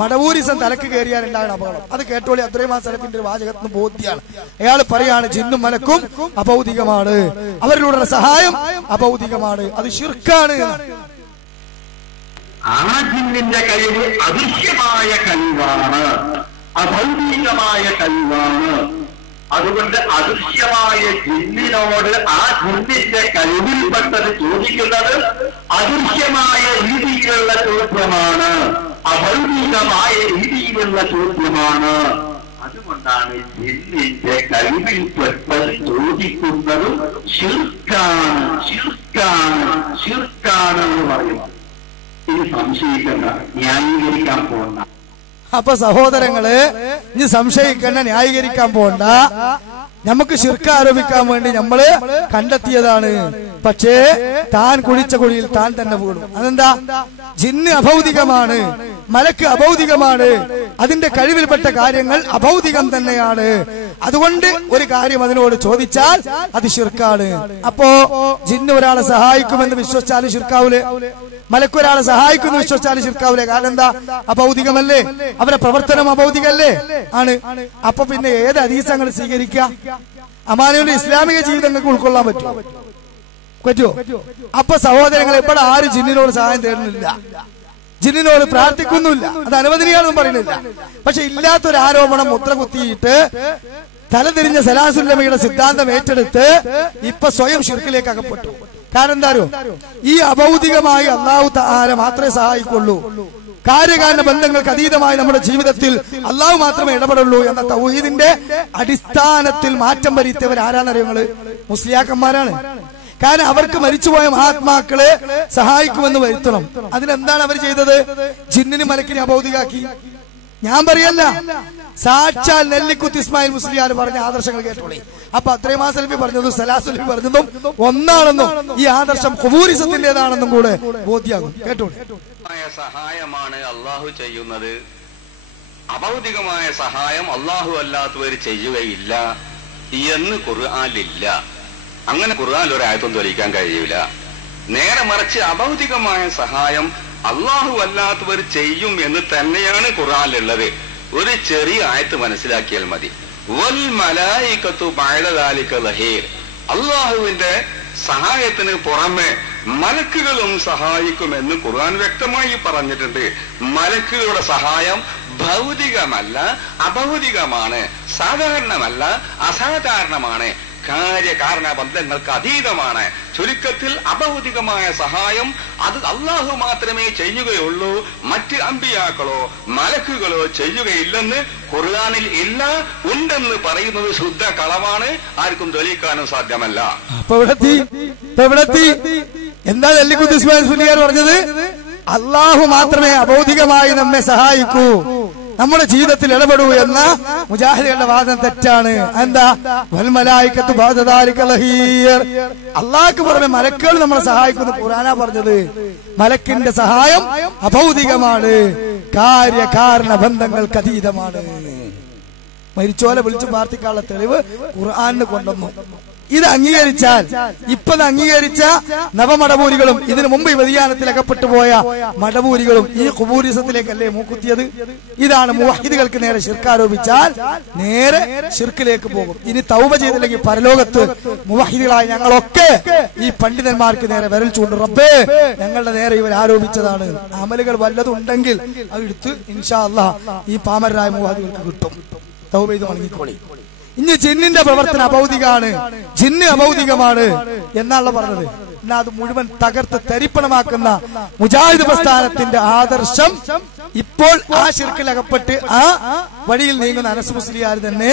മടവൂരിസം തലക്ക് കയറിയാൽ ഉണ്ടാകുന്ന അപകടം. അത് കേട്ടോളി. അബ്ദുറഹ്മാൻ സലഫിന്റെ വാചകത്തിന് ബോധ്യാണ്. അയാൾ പറയാണ് ജിന്നും മലക്കും അഭൗതികമാണ്, അവരിലൂടെ സഹായം അഭൗതികമാണ്, അത് ശിർക്കാണ്. ആ ജിന്നിന്റെ കഴിവ് അദൃശ്യമായ കഴിവാണ്, അഭൗതികമായ കഴിവാണ്. അതുകൊണ്ട് അദൃശ്യമായ ജിന്നിനോട് ആ ജിന്നിന്റെ കഴിവിൽപ്പെട്ടത് ചോദിക്കുന്നത് അദൃശ്യമായ രീതിയിലുള്ള ചോദ്യമാണ്, അഭൗതികമായ രീതിയിലുള്ള ചോദ്യമാണ്. അതുകൊണ്ടാണ് ജിന്നിന്റെ കഴിവിൽപ്പെട്ടത് ചോദിക്കുന്നതും ശിർക്കാണ്. ശിർക്കാണ് എന്ന് പറയുന്നു. ഇത് സംശയിക്കണ്ട, ന്യായീകരിക്കാൻ പോകണ്ട. അപ്പൊ സഹോദരങ്ങള്, ഇനി സംശയിക്കണ്ട, ന്യായീകരിക്കാൻ പോകണ്ട. നമുക്ക് ശിർക്ക് ആരോപിക്കാൻ വേണ്ടി നമ്മള് കണ്ടെത്തിയതാണ്. പക്ഷേ താൻ കുഴിച്ച കുഴിയിൽ താൻ തന്നെ വീണു. അതെന്താ? ജിന്ന് അഭൗതികമാണ്, മലക്ക് അഭൗതികമാണ്, അതിന്റെ കഴിവിൽപ്പെട്ട കാര്യങ്ങൾ അഭൗതികം തന്നെയാണ്. അതുകൊണ്ട് ഒരു കാര്യം അതിനോട് ചോദിച്ചാൽ അത് ശിർക്കാണ്. അപ്പോ ജിന്ന് ഒരാളെ സഹായിക്കുമെന്ന് വിശ്വസിച്ചാൽ ശിർക്കാവൂലേ? മലക്ക് ഒരാളെ സഹായിക്കുന്നു വിശ്വസിച്ചാൽ ശിർക്കാവൂലേ? കാരണം എന്താ? അഭൗതികമല്ലേ, അവരുടെ പ്രവർത്തനം അഭൗതികല്ലേ ആണ്. അപ്പൊ പിന്നെ ഏത് ഹദീസങ്ങൾ സ്വീകരിക്കുക? അമാനയുടെ ഇസ്ലാമിക ജീവിതങ്ങൾക്ക് ഉൾക്കൊള്ളാൻ പറ്റുമോ? അപ്പൊ സഹോദരങ്ങളെ, ഇവിടെ ആരും ജിന്നിനോട് സഹായം തേടുന്നില്ല, ജിന്നിനോട് പ്രാർത്ഥിക്കുന്നില്ല. അത് അനുവദനീയാണെന്നും പറയുന്നില്ല. പക്ഷെ ഇല്ലാത്തൊരു ആരോപണം മുദ്ര കുത്തിയിട്ട് തലതിരിഞ്ഞ സലാസുല്ലമയുടെ സിദ്ധാന്തം ഏറ്റെടുത്ത് ഇപ്പൊ സ്വയം ശിർക്കിലേക്ക് അകപ്പെട്ടു. കാരണം എന്താരോ, ഈ അഭൗതികമായി അല്ലാഹു തആല മാത്രമേ സഹായിക്കുള്ളൂ, കാര്യകാരണ ബന്ധങ്ങൾക്ക് അതീതമായി നമ്മുടെ ജീവിതത്തിൽ അല്ലാഹു മാത്രമേ ഇടപെടുള്ളൂ എന്ന തൗഹീദിന്റെ അടിസ്ഥാനത്തിൽ മാറ്റം വരുത്തിയവർ ആരാന്നറിയോ നിങ്ങള്? മുസ്ലിയാക്കന്മാരാണ്. കാരണം അവർക്ക് മരിച്ചുപോയ മഹാത്മാക്കളെ സഹായിക്കുമെന്ന് വരുത്തണം. അതിനെന്താണ് അവർ ചെയ്തത്? ജിന്നിന് മലക്കിനെ അഭൗതികാക്കി. ഞാൻ പറയല്ല, സാക്ഷാൽ നെല്ലിക്കുത്ത് ഇസ്മായിൽ മുസ്ലിയാർ പറഞ്ഞ ആദർശങ്ങൾ കേട്ടോളി. അപ്പൊ അത്രയും സലഫി പറഞ്ഞതും സലാസുലഫി പറഞ്ഞതും ഒന്നാണെന്നും ഈ ആദർശം ഖുബൂരിസത്തിന്റേതാണെന്നും കൂടെ ബോധ്യാകും. കേട്ടോളി. സഹായമാണ് അള്ളാഹു ചെയ്യുന്നത്. അഭൗതികമായ സഹായം അള്ളാഹു അല്ലാത്തവർ ചെയ്യുകയില്ല എന്ന് ഖുർആനിലില്ല. അങ്ങനെ ഖുർആനിൽ ഒരു ആയത്തൊന്നും തെളിയിക്കാൻ കഴിയൂല. നേരെ മറിച്ച് അഭൗതികമായ സഹായം അള്ളാഹു അല്ലാത്തവർ ചെയ്യും എന്ന് തന്നെയാണ് ഖുർആനിലുള്ളത്. ഒരു ചെറിയ ആയത്ത് മനസ്സിലാക്കിയാൽ മതി. വൽ മലായികത്തു ബഅദ ദാലിക ലഹീർ. അള്ളാഹുവിന്റെ സഹായത്തിന് പുറമെ മലക്കുകളും സഹായിക്കുമെന്ന് ഖുർആൻ വ്യക്തമായി പറഞ്ഞിട്ടുണ്ട്. മലക്കുകളുടെ സഹായം ഭൗതികമല്ല, അഭൗതികമാണ്, സാധാരണമല്ല, അസാധാരണമാണ്, കാര്യകാരണ ബന്ധങ്ങൾക്ക് അതീതമാണ്. ചുരുക്കത്തിൽ അഭൗതികമായ സഹായം അത് അള്ളാഹു മാത്രമേ ചെയ്യുകയുള്ളൂ, മറ്റ് അമ്പിയാക്കളോ മലക്കുകളോ ചെയ്യുകയില്ലെന്ന് ഖുർആനിൽ ഇല്ല. ഉണ്ടെന്ന് പറയുന്നത് ശുദ്ധ കളവാണ്, ആർക്കും തെളിയിക്കാനും സാധ്യമല്ല. എന്താ നെല്ലിക്കുത്ത് ഇസ്മായിൽ മുസ്ലിയാർ പറഞ്ഞത്? അള്ളാഹു മാത്രമേ അഭൗതികമായി നമ്മെ സഹായിക്കൂ, നമ്മുടെ ജീവിതത്തിൽ ഇടപെടൂ എന്ന മുജാഹിദുകളുടെ വാദം തെറ്റാണ്. എന്താ? വൽമലായികത്തു ബഅദ ദാലിക ലഹീർ. അള്ളാഹ്ക്ക് പുറമെ മലക്കുകൾ നമ്മളെ സഹായിക്കുന്നു ഖുർആനാ പറഞ്ഞത്. മലക്കിന്റെ സഹായം അഭൗതികമാണ്, കാര്യകാരണ ബന്ധങ്ങൾക്ക് അതീതമാണ്. മരിച്ചോലെ വിളിച്ചു പ്രാർത്ഥിക്കാനുള്ള തെളിവ് ഖുർആനിന് കൊണ്ടുവന്നു. ഇത് അംഗീകരിച്ചാൽ, ഇപ്പൊ അംഗീകരിച്ച നവമടവൂരികളും ഇതിനു മുമ്പ് ഈ വ്യതിയാനത്തിൽ അകപ്പെട്ടു പോയ മടവൂരികളും ഈ ഖുബൂരിസത്തിലേക്കല്ലേ മൂക്കുത്തിയത്? ഇതാണ് മുവഹിദുകൾക്ക് നേരെ ശിർക്ക് ആരോപിച്ചാൽ നേരെ ശിർക്കിലേക്ക് പോകും. ഇനി തൗബ ചെയ്തില്ലെങ്കിൽ പരലോകത്ത് മുവഹിദുകളായ ഞങ്ങളൊക്കെ ഈ പണ്ഡിതന്മാർക്ക് നേരെ വിരൽ ചൂണ്ടും, റബ്ബേ ഞങ്ങളുടെ നേരെ ഇവർ ആരോപിച്ചതാണ്, അമലുകൾ വല്ലതും ഉണ്ടെങ്കിൽ അത് എടുത്ത് ഇൻഷാ അല്ലാഹ് ഈ പാമരായ മുവഹിദുകൾക്ക് കിട്ടും. തൗബ ചെയ്ത് മടങ്ങിക്കോളി. ഇനി ജിന്നിന്റെ പ്രവർത്തനം അഭൗതികമാണ്, ജിന്ന് അഭൗതികമാണ് എന്നാണല്ലോ പറഞ്ഞത്. എന്നാൽ അത് മുഴുവൻ തകർത്ത് തരിപ്പണമാക്കുന്ന മുജാഹിദ് പ്രസ്ഥാനത്തിന്റെ ആദർശം ഇപ്പോൾ ആ ശിർക്കിലകപ്പെട്ട് ആ വഴിയിൽ നീങ്ങുന്ന അനസ് മുസ്ലിയാർ തന്നെ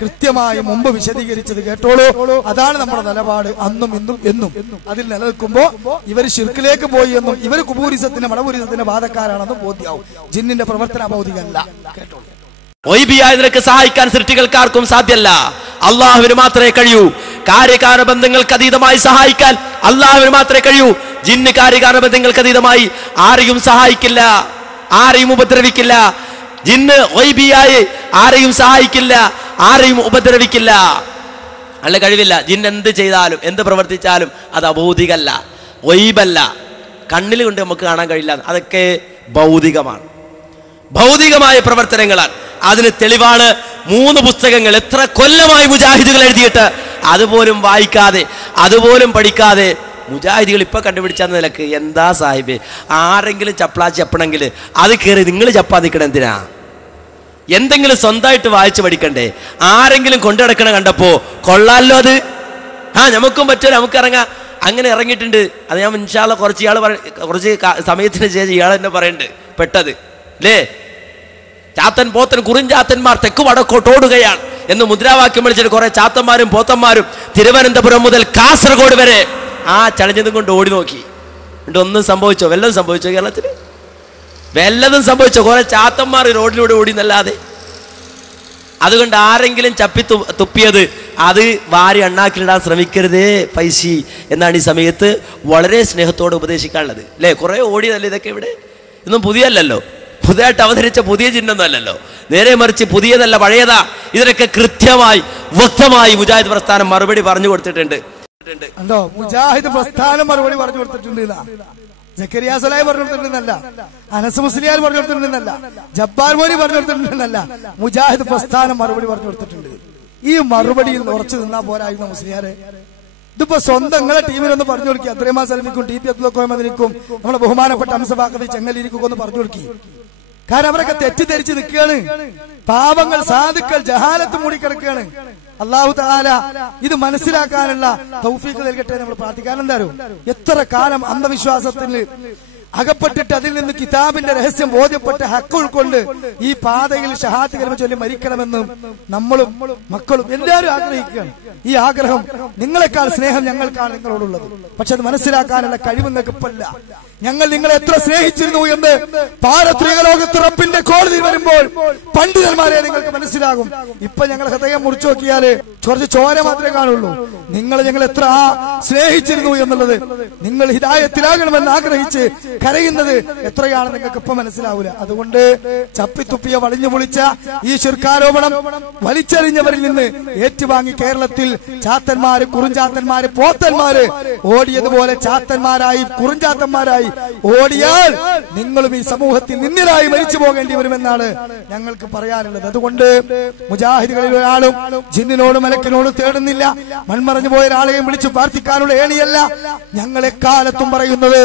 കൃത്യമായി മുമ്പ് വിശദീകരിച്ചത് കേട്ടോളൂ. അതാണ് നമ്മുടെ നിലപാട് അന്നും ഇന്നും എന്നും. അതിൽ നിലനിൽക്കുമ്പോ ഇവർ ശിർക്കിലേക്ക് പോയി എന്നും ഇവർ ഖുബൂരിസത്തിന്റെ മടവൂരിസത്തിന്റെ വാദക്കാരാണെന്നും ബോധ്യാവും. ജിന്നിന്റെ പ്രവർത്തനം അഭൗതികമല്ല. കേട്ടോളൂ. നിനക്ക് സഹായിക്കാൻ സൃഷ്ടികൾക്കാർക്കും സാധ്യല്ല, അള്ളാഹുവിന് മാത്രമേ കഴിയൂ. കാര്യകാരണ ബന്ധങ്ങൾക്ക് അതീതമായി സഹായിക്കാൻ അള്ളാഹുവിന് മാത്രമേ കഴിയൂ. ജിന്ന് കാര്യകാരണ ബന്ധങ്ങൾക്ക് അതീതമായി ആരെയും സഹായിക്കില്ല, ആരെയും ഉപദ്രവിക്കില്ല. ജിന്ന് ഗൈബിയായി ആരെയും സഹായിക്കില്ല, ആരെയും ഉപദ്രവിക്കില്ല. അല്ല, കഴിവില്ല. ജിന്ന് എന്ത് ചെയ്താലും എന്ത് പ്രവർത്തിച്ചാലും അത് അഭൗതികല്ല, ഗൈബല്ല, കണ്ണിൽ കൊണ്ട് നമുക്ക് കാണാൻ കഴിയില്ല. അതൊക്കെ ഭൗതികമാണ്, ഭൗതികമായ പ്രവർത്തനങ്ങളാണ്. അതിന് തെളിവാണ് 3 പുസ്തകങ്ങൾ എത്ര കൊല്ലമായി മുജാഹിദുകൾ എഴുതിയിട്ട് അതുപോലും വായിക്കാതെ അതുപോലും പഠിക്കാതെ മുജാഹിദികൾ ഇപ്പൊ കണ്ടുപിടിച്ച നിലക്ക് എന്താ സാഹിബ്, ആരെങ്കിലും ചപ്പ്ളാ ചപ്പണമെങ്കിൽ അത് കയറി നിങ്ങൾ ചപ്പാതിക്കണം എന്തിനാ? എന്തെങ്കിലും സ്വന്തമായിട്ട് വായിച്ച് പഠിക്കണ്ടേ? ആരെങ്കിലും കൊണ്ടുനടക്കണ കണ്ടപ്പോ കൊള്ളാലോ, അത് നമുക്കും പറ്റുമല്ലോ, നമുക്ക് ഇറങ്ങാം. അങ്ങനെ ഇറങ്ങിയിട്ടുണ്ട്. അത് ഞാൻ ഇൻഷാ അല്ലാഹ് കുറച്ച് സമയത്തിന് ശേഷം ഇയാൾ തന്നെ പറയുന്നുണ്ട് പെട്ടത് അല്ലേ. ചാത്തൻ പോത്തൻ കുറിഞ്ചാത്തന്മാർ തെക്ക് വടക്കോട്ടോടുകയാണ് എന്ന് മുദ്രാവാക്യം വിളിച്ചിട്ട് കുറെ ചാത്തന്മാരും പോത്തന്മാരും തിരുവനന്തപുരം മുതൽ കാസർഗോഡ് വരെ ആ ചളഞ്ഞതും കൊണ്ട് ഓടി നോക്കി. എന്നിട്ട് ഒന്നും സംഭവിച്ചോ? വല്ലതും സംഭവിച്ചോ? കേരളത്തിൽ വല്ലതും സംഭവിച്ചോ? കുറെ ചാത്തന്മാർ റോഡിലൂടെ ഓടി എന്നല്ലാതെ. അതുകൊണ്ട് ആരെങ്കിലും ചപ്പി തുപ്പിയത് അത് വാരി അണ്ണാക്കിലിടാൻ ശ്രമിക്കരുതേ പൈസി എന്നാണ് ഈ സമയത്ത് വളരെ സ്നേഹത്തോടെ ഉപദേശിക്കാനുള്ളത്. അല്ലേ? കുറെ ഓടിയതല്ലേ ഇതൊക്കെ? ഇവിടെ ഇതൊന്നും പുതിയല്ലോ, പുതിയതായിട്ട് അവതരിച്ച പുതിയ ചിഹ്നമൊന്നും അല്ലല്ലോ. നേരെ മറിച്ച് പുതിയതല്ല, പഴയതാ. ഇതിനൊക്കെ കൃത്യമായി വ്യക്തമായി മുജാഹിദ് പ്രസ്ഥാനം മറുപടി പറഞ്ഞു കൊടുത്തിട്ടുണ്ട്. മുജാഹിദ് പ്രസ്ഥാനം മറുപടി പറഞ്ഞു കൊടുത്തിട്ടുണ്ട്. ജക്കരിയ സലാഹി പറഞ്ഞു കൊടുത്തിട്ടുണ്ടെന്നല്ല, അനസ് മുസ്ലിയാർ പറഞ്ഞു കൊടുത്തിട്ടുണ്ടെന്നല്ല, ജബ്ബാർ മോനി പറഞ്ഞു കൊടുത്തിട്ടുണ്ടെന്നല്ല, മുജാഹിദ് പ്രസ്ഥാനം മറുപടി പറഞ്ഞു കൊടുത്തിട്ടുണ്ട്. ഈ മറുപടിയിൽ ഉറച്ചു നിന്നാ പോരായിരുന്ന മുസ്ലിയാരെ? ഇതിപ്പോ സ്വന്തം നിങ്ങളെ ടീമിനൊന്ന് പറഞ്ഞു കൊടുക്കി. അത്രയും സലഫിക്കും ടി പി അബ്ദുൽ കോമദിനിക്കും നമ്മുടെ ബഹുമാനപ്പെട്ട അംസബാക്കവി ചെങ്ങലിരിക്കും ഒന്ന് പറഞ്ഞു കൊടുക്കി. കാരണം അവരൊക്കെ തെറ്റിദ്ധരിച്ച് നിൽക്കുകയാണ്. പാവങ്ങൾ, സാധുക്കൾ ജഹാലത്ത് മൂടിക്കിടക്കുകയാണ്. അല്ലാഹു തആല ഇത് മനസ്സിലാക്കാനുള്ള തൗഫീഖ് നൽകട്ടെ നമ്മൾ പ്രാർത്ഥിക്കാൻ. എന്തായാലും എത്ര കാലം അന്ധവിശ്വാസത്തിൽ അകപ്പെട്ടിട്ട് അതിൽ നിന്ന് കിതാബിന്റെ രഹസ്യം ബോധ്യപ്പെട്ട് ഹക്ക് ഉൾക്കൊണ്ട് ഈ പാതയിൽ ഷഹാദത്ത് കലിമ ചൊല്ലി മരിക്കണമെന്നും നമ്മളും മക്കളും എല്ലാവരും ആഗ്രഹിക്കുകയാണ്. ഈ ആഗ്രഹം നിങ്ങളെക്കാൾ സ്നേഹം ഞങ്ങൾക്കാണ് നിങ്ങളോടുള്ളത്. പക്ഷെ അത് മനസ്സിലാക്കാനുള്ള കഴിവ് നിങ്ങൾക്ക് ഇപ്പല്ല. ഞങ്ങൾ നിങ്ങളെ എത്ര സ്നേഹിച്ചിരുന്നു എന്ന് പാരത്രിക ലോകത്ത് റബ്ബിന്റെ കോടതി വരുമ്പോൾ പണ്ഡിതന്മാരെ നിങ്ങൾക്ക് മനസ്സിലാകും. ഇപ്പൊ ഞങ്ങൾ ഹൃദയം മുറിച്ചു നോക്കിയാല് കുറച്ച് ചോര മാത്രമേ കാണുള്ളൂ. നിങ്ങൾ ഞങ്ങൾ എത്ര സ്നേഹിച്ചിരുന്നു എന്നുള്ളത്, നിങ്ങൾ ഹിദായത്തിലാകണമെന്ന് ആഗ്രഹിച്ച് കരയുന്നത് എത്രയാണ് നിങ്ങൾക്ക് ഇപ്പൊ മനസ്സിലാവൂല. അതുകൊണ്ട് ചപ്പിത്തുപ്പിയ വളഞ്ഞു പൊളിച്ച ഈ ശിർക്കാരോപണം വലിച്ചെറിഞ്ഞവരിൽ നിന്ന് ഏറ്റുവാങ്ങി കേരളത്തിൽ ചാത്തന്മാര്, കുറുഞ്ചാത്തന്മാര്, പോത്തന്മാര് ഓടിയതുപോലെ ചാത്തന്മാരായി കുറുഞ്ചാത്തന്മാരായി ഓടിയാൽ നിങ്ങളും ഈ സമൂഹത്തിൽ നിന്നിലായി മരിച്ചു പോകേണ്ടി വരുമെന്നാണ് ഞങ്ങൾക്ക് പറയാനുള്ളത്. അതുകൊണ്ട് മുജാഹിദുകളിൽ ഒരാളും ജിന്നിനോടും മലക്കിനോടും തേടുന്നില്ല. മൺമറഞ്ഞു പോയ ഒരാളെയും വിളിച്ചു പ്രാർത്ഥിക്കാനുള്ള ഏണിയല്ല ഞങ്ങൾ എക്കാലത്തും പറയുന്നത്.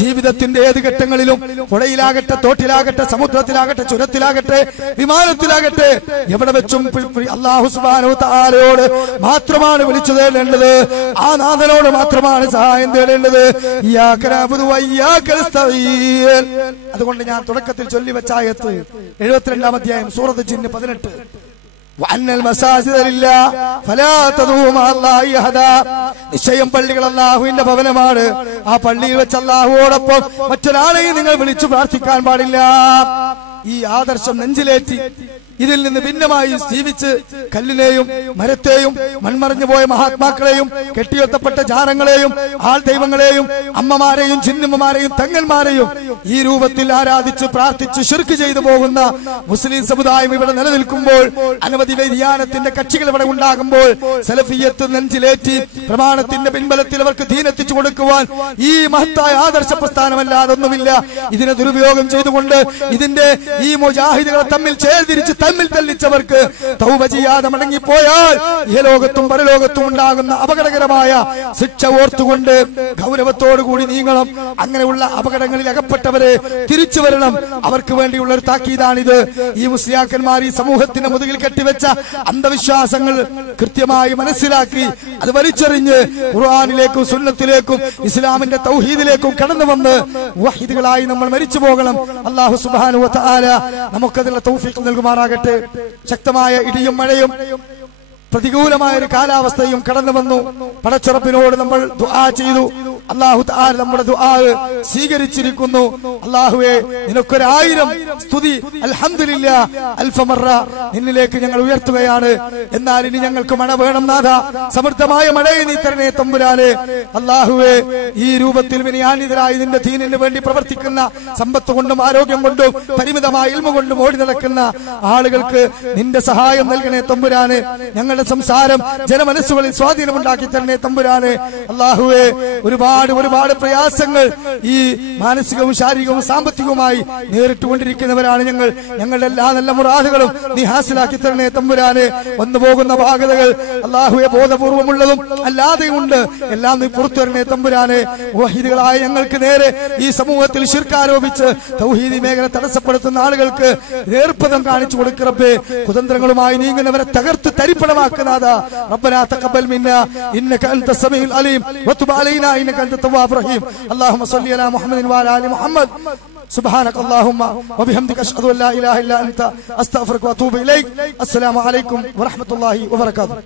ജീവിതത്തിന്റെ ഏത് ഘട്ടങ്ങളിലും പുഴയിലാകട്ടെ, തോട്ടിലാകട്ടെ, സമുദ്രത്തിലാകട്ടെ, ചുരത്തിലാകട്ടെ, വിമാനത്തിലാകട്ടെ, എവിടെ വെച്ചും അല്ലാഹു സുബ്ഹാനഹു തആലയോട് മാത്രമാണ് വിളിച്ചു തേടേണ്ടത്. ആ നാഥനോട് മാത്രമാണ് സഹായം തേടേണ്ടത്. അതുകൊണ്ട് ഞാൻ തുടക്കത്തിൽ ചൊല്ലിവെച്ച ആയത്ത് 72-ാം അധ്യായം സൂറത്ത് ജിന്ന് 18, നിശ്ചയം പള്ളികൾ അല്ലാഹുവിന്റെ ഭവനമാണ്. ആ പള്ളിയിൽ വെച്ച് അല്ലാഹുവോടൊപ്പം മറ്റൊരാളെയും നിങ്ങൾ വിളിച്ചു പ്രാർത്ഥിക്കാൻ പാടില്ല. ഈ ആദർശം നെഞ്ചിലേറ്റി ഇതിൽ നിന്ന് ഭിന്നമായി ജീവിച്ച് കല്ലിനെയും മരത്തെയും മൺമറഞ്ഞു പോയ മഹാത്മാക്കളെയും കെട്ടിയെത്തപ്പെട്ട ജാരങ്ങളെയും ആൾ ദൈവങ്ങളെയും അമ്മമാരെയും ചിന്നമ്മമാരെയും തങ്ങന്മാരെയും ഈ രൂപത്തിൽ ആരാധിച്ച് പ്രാർത്ഥിച്ച് ശിർക്ക് ചെയ്തു പോകുന്ന മുസ്ലിം സമുദായം ഇവിടെ നിലനിൽക്കുമ്പോൾ, അനവധി വ്യതിയാനത്തിന്റെ കക്ഷികൾ ഇവിടെ ഉണ്ടാകുമ്പോൾ, സലഫിയത്ത് നെഞ്ചിലേറ്റി പ്രമാണത്തിന്റെ പിൻബലത്തിൽ അവർക്ക് ദീനെത്തിച്ചു കൊടുക്കുവാൻ ഈ മഹത്തായ ആദർശ പ്രസ്ഥാനമല്ലാതൊന്നുമില്ല. ഇതിനെ ദുരുപയോഗം ചെയ്തുകൊണ്ട് ഇതിന്റെ ഈ മുജാഹിദുകളെ തമ്മിൽ ചേർതിരിച്ച് തമ്മിൽ തല്ലിച്ചവർക്ക് തൗബ ചെയ്യാതെ മടങ്ങിപ്പോയാൽ ഇഹലോകത്തും പരലോകത്തും ഉണ്ടാകുന്ന അപകടകരമായ ശിക്ഷ ഓർത്തുകൊണ്ട് ഗൗരവത്തോടുകൂടി നീങ്ങണം. അങ്ങനെയുള്ള അപകടങ്ങളിൽ അകപ്പെട്ടവരെ തിരിച്ചു വരണം. അവർക്ക് വേണ്ടിയുള്ള ഒരു താക്കീതാണിത്. ഈ മുസ്ലിയാക്കന്മാർ ഈ സമൂഹത്തിന്റെ മുതുകിൽ കെട്ടിവെച്ച അന്ധവിശ്വാസങ്ങൾ കൃത്യമായി മനസ്സിലാക്കി അത് വലിച്ചെറിഞ്ഞ് ഖുർആനിലേക്കും സുന്നത്തിലേക്കും ഇസ്ലാമിന്റെ തൗഹീദിലേക്കും കടന്നു വന്ന് വഹീദുകളായി നമ്മൾ മരിച്ചു പോകണം. അല്ലാഹു സുബ്ഹാനഹു വ തആല നമുക്കതിനുള്ള തൗഫീഖ് നൽകുമാറാകട്ടെ. ശക്തമായ ഇടിയും മഴയും പ്രതികൂലമായ ഒരു കാലാവസ്ഥയും കടന്നു വന്നു. പടച്ചുറപ്പിനോട് നമ്മൾ ദുആ ചെയ്തു. അല്ലാഹു തആല നമ്മുടെ ദുആ സ്വീകരിച്ചിരിക്കുന്നു. അല്ലാഹുവേ, നിനക്കൊരായിരം സ്തുതി, അൽഹംദുലില്ലാഹ്, അൽഫ മറ നിന്നിലേക്ക് ഞങ്ങൾ ഉയർത്തുകയാണ്. എന്നാൽ ഇനി ഞങ്ങൾക്ക് മഴ വേണം നാഥ, സമൃദ്ധമായ മഴയെ നീ തരണേ തമ്പുരാനെ. അല്ലാഹുവേ, ഈ രൂപത്തിൽ വിനയാനിതരായി നിന്റെ ദീനിന് വേണ്ടി പ്രവർത്തിക്കുന്ന സമ്പത്ത് കൊണ്ടും ആരോഗ്യം കൊണ്ടും പരിമിതമായ ഇൽമ കൊണ്ടും ഓടി നടക്കുന്ന ആളുകൾക്ക് നിന്റെ സഹായം നൽകണേ തമ്പുരാനെ. ഞങ്ങളുടെ സംസാരം ജനമനസ്സുകളിൽ സ്വാധീനമുണ്ടാക്കി തരണേ തമ്പുരാനെ. അല്ലാഹുവേ, ഒരുപാട് പ്രയാസങ്ങൾ ഈ മാനസികവും ശാരീരികവും സാമ്പത്തികവുമായി നേരിട്ടുകൊണ്ടിരിക്കുന്നവരാണ് ഞങ്ങൾ. ഞങ്ങളുടെ എല്ലാ നല്ല മുറാദുകളും നീ ഹാസിലാക്കി തരണേ തമ്പുരാനെ. വന്നു പോകുന്ന ബാധ്യതകൾ അല്ലാഹുവേ ബോധപൂർവമുള്ളതും അല്ലാതെയുണ്ട്, എല്ലാം നീ പുറത്തു തരണേ തമ്പുരാനെ. വഹീദുകളായ ഞങ്ങൾക്ക് നേരെ ഈ സമൂഹത്തിൽ ശിർക്ക് ആരോപിച്ച് തൗഹീദി മേഖല തടസ്സപ്പെടുത്തുന്ന ആളുകൾക്ക് നേർപ്പദം കാണിച്ചു കൊടുക്കറപ്പേ. കുതന്ത്രങ്ങളുമായി നീങ്ങുന്നവരെ തകർത്ത് തരിപ്പണമാക്കുന്നതാ. റബ്ബനാ തഖബ്ബൽ മിന്നാ ഇന്നക അൻത സമീഉൽ അലീം വതുബ് അലൈനാ ഇന്നക അൻത തവ്വാബുർ റഹീം. അല്ലാഹുമ്മ സ്വല്ലി അലാ മുഹമ്മദിൻ വഅലാ ആലി മുഹമ്മദ്. സുബ്ഹാനക അല്ലാഹുമ്മ വബിഹംദിക അശ്ഹദു അൻ ലാ ഇലാഹ ഇല്ലാ അൻത അസ്തഗ്ഫിറുക വഅതൂബു ഇലൈക്. അസ്സലാമു അലൈക്കും വറഹ്മത്തുള്ളാഹി വബറകാതുഹു.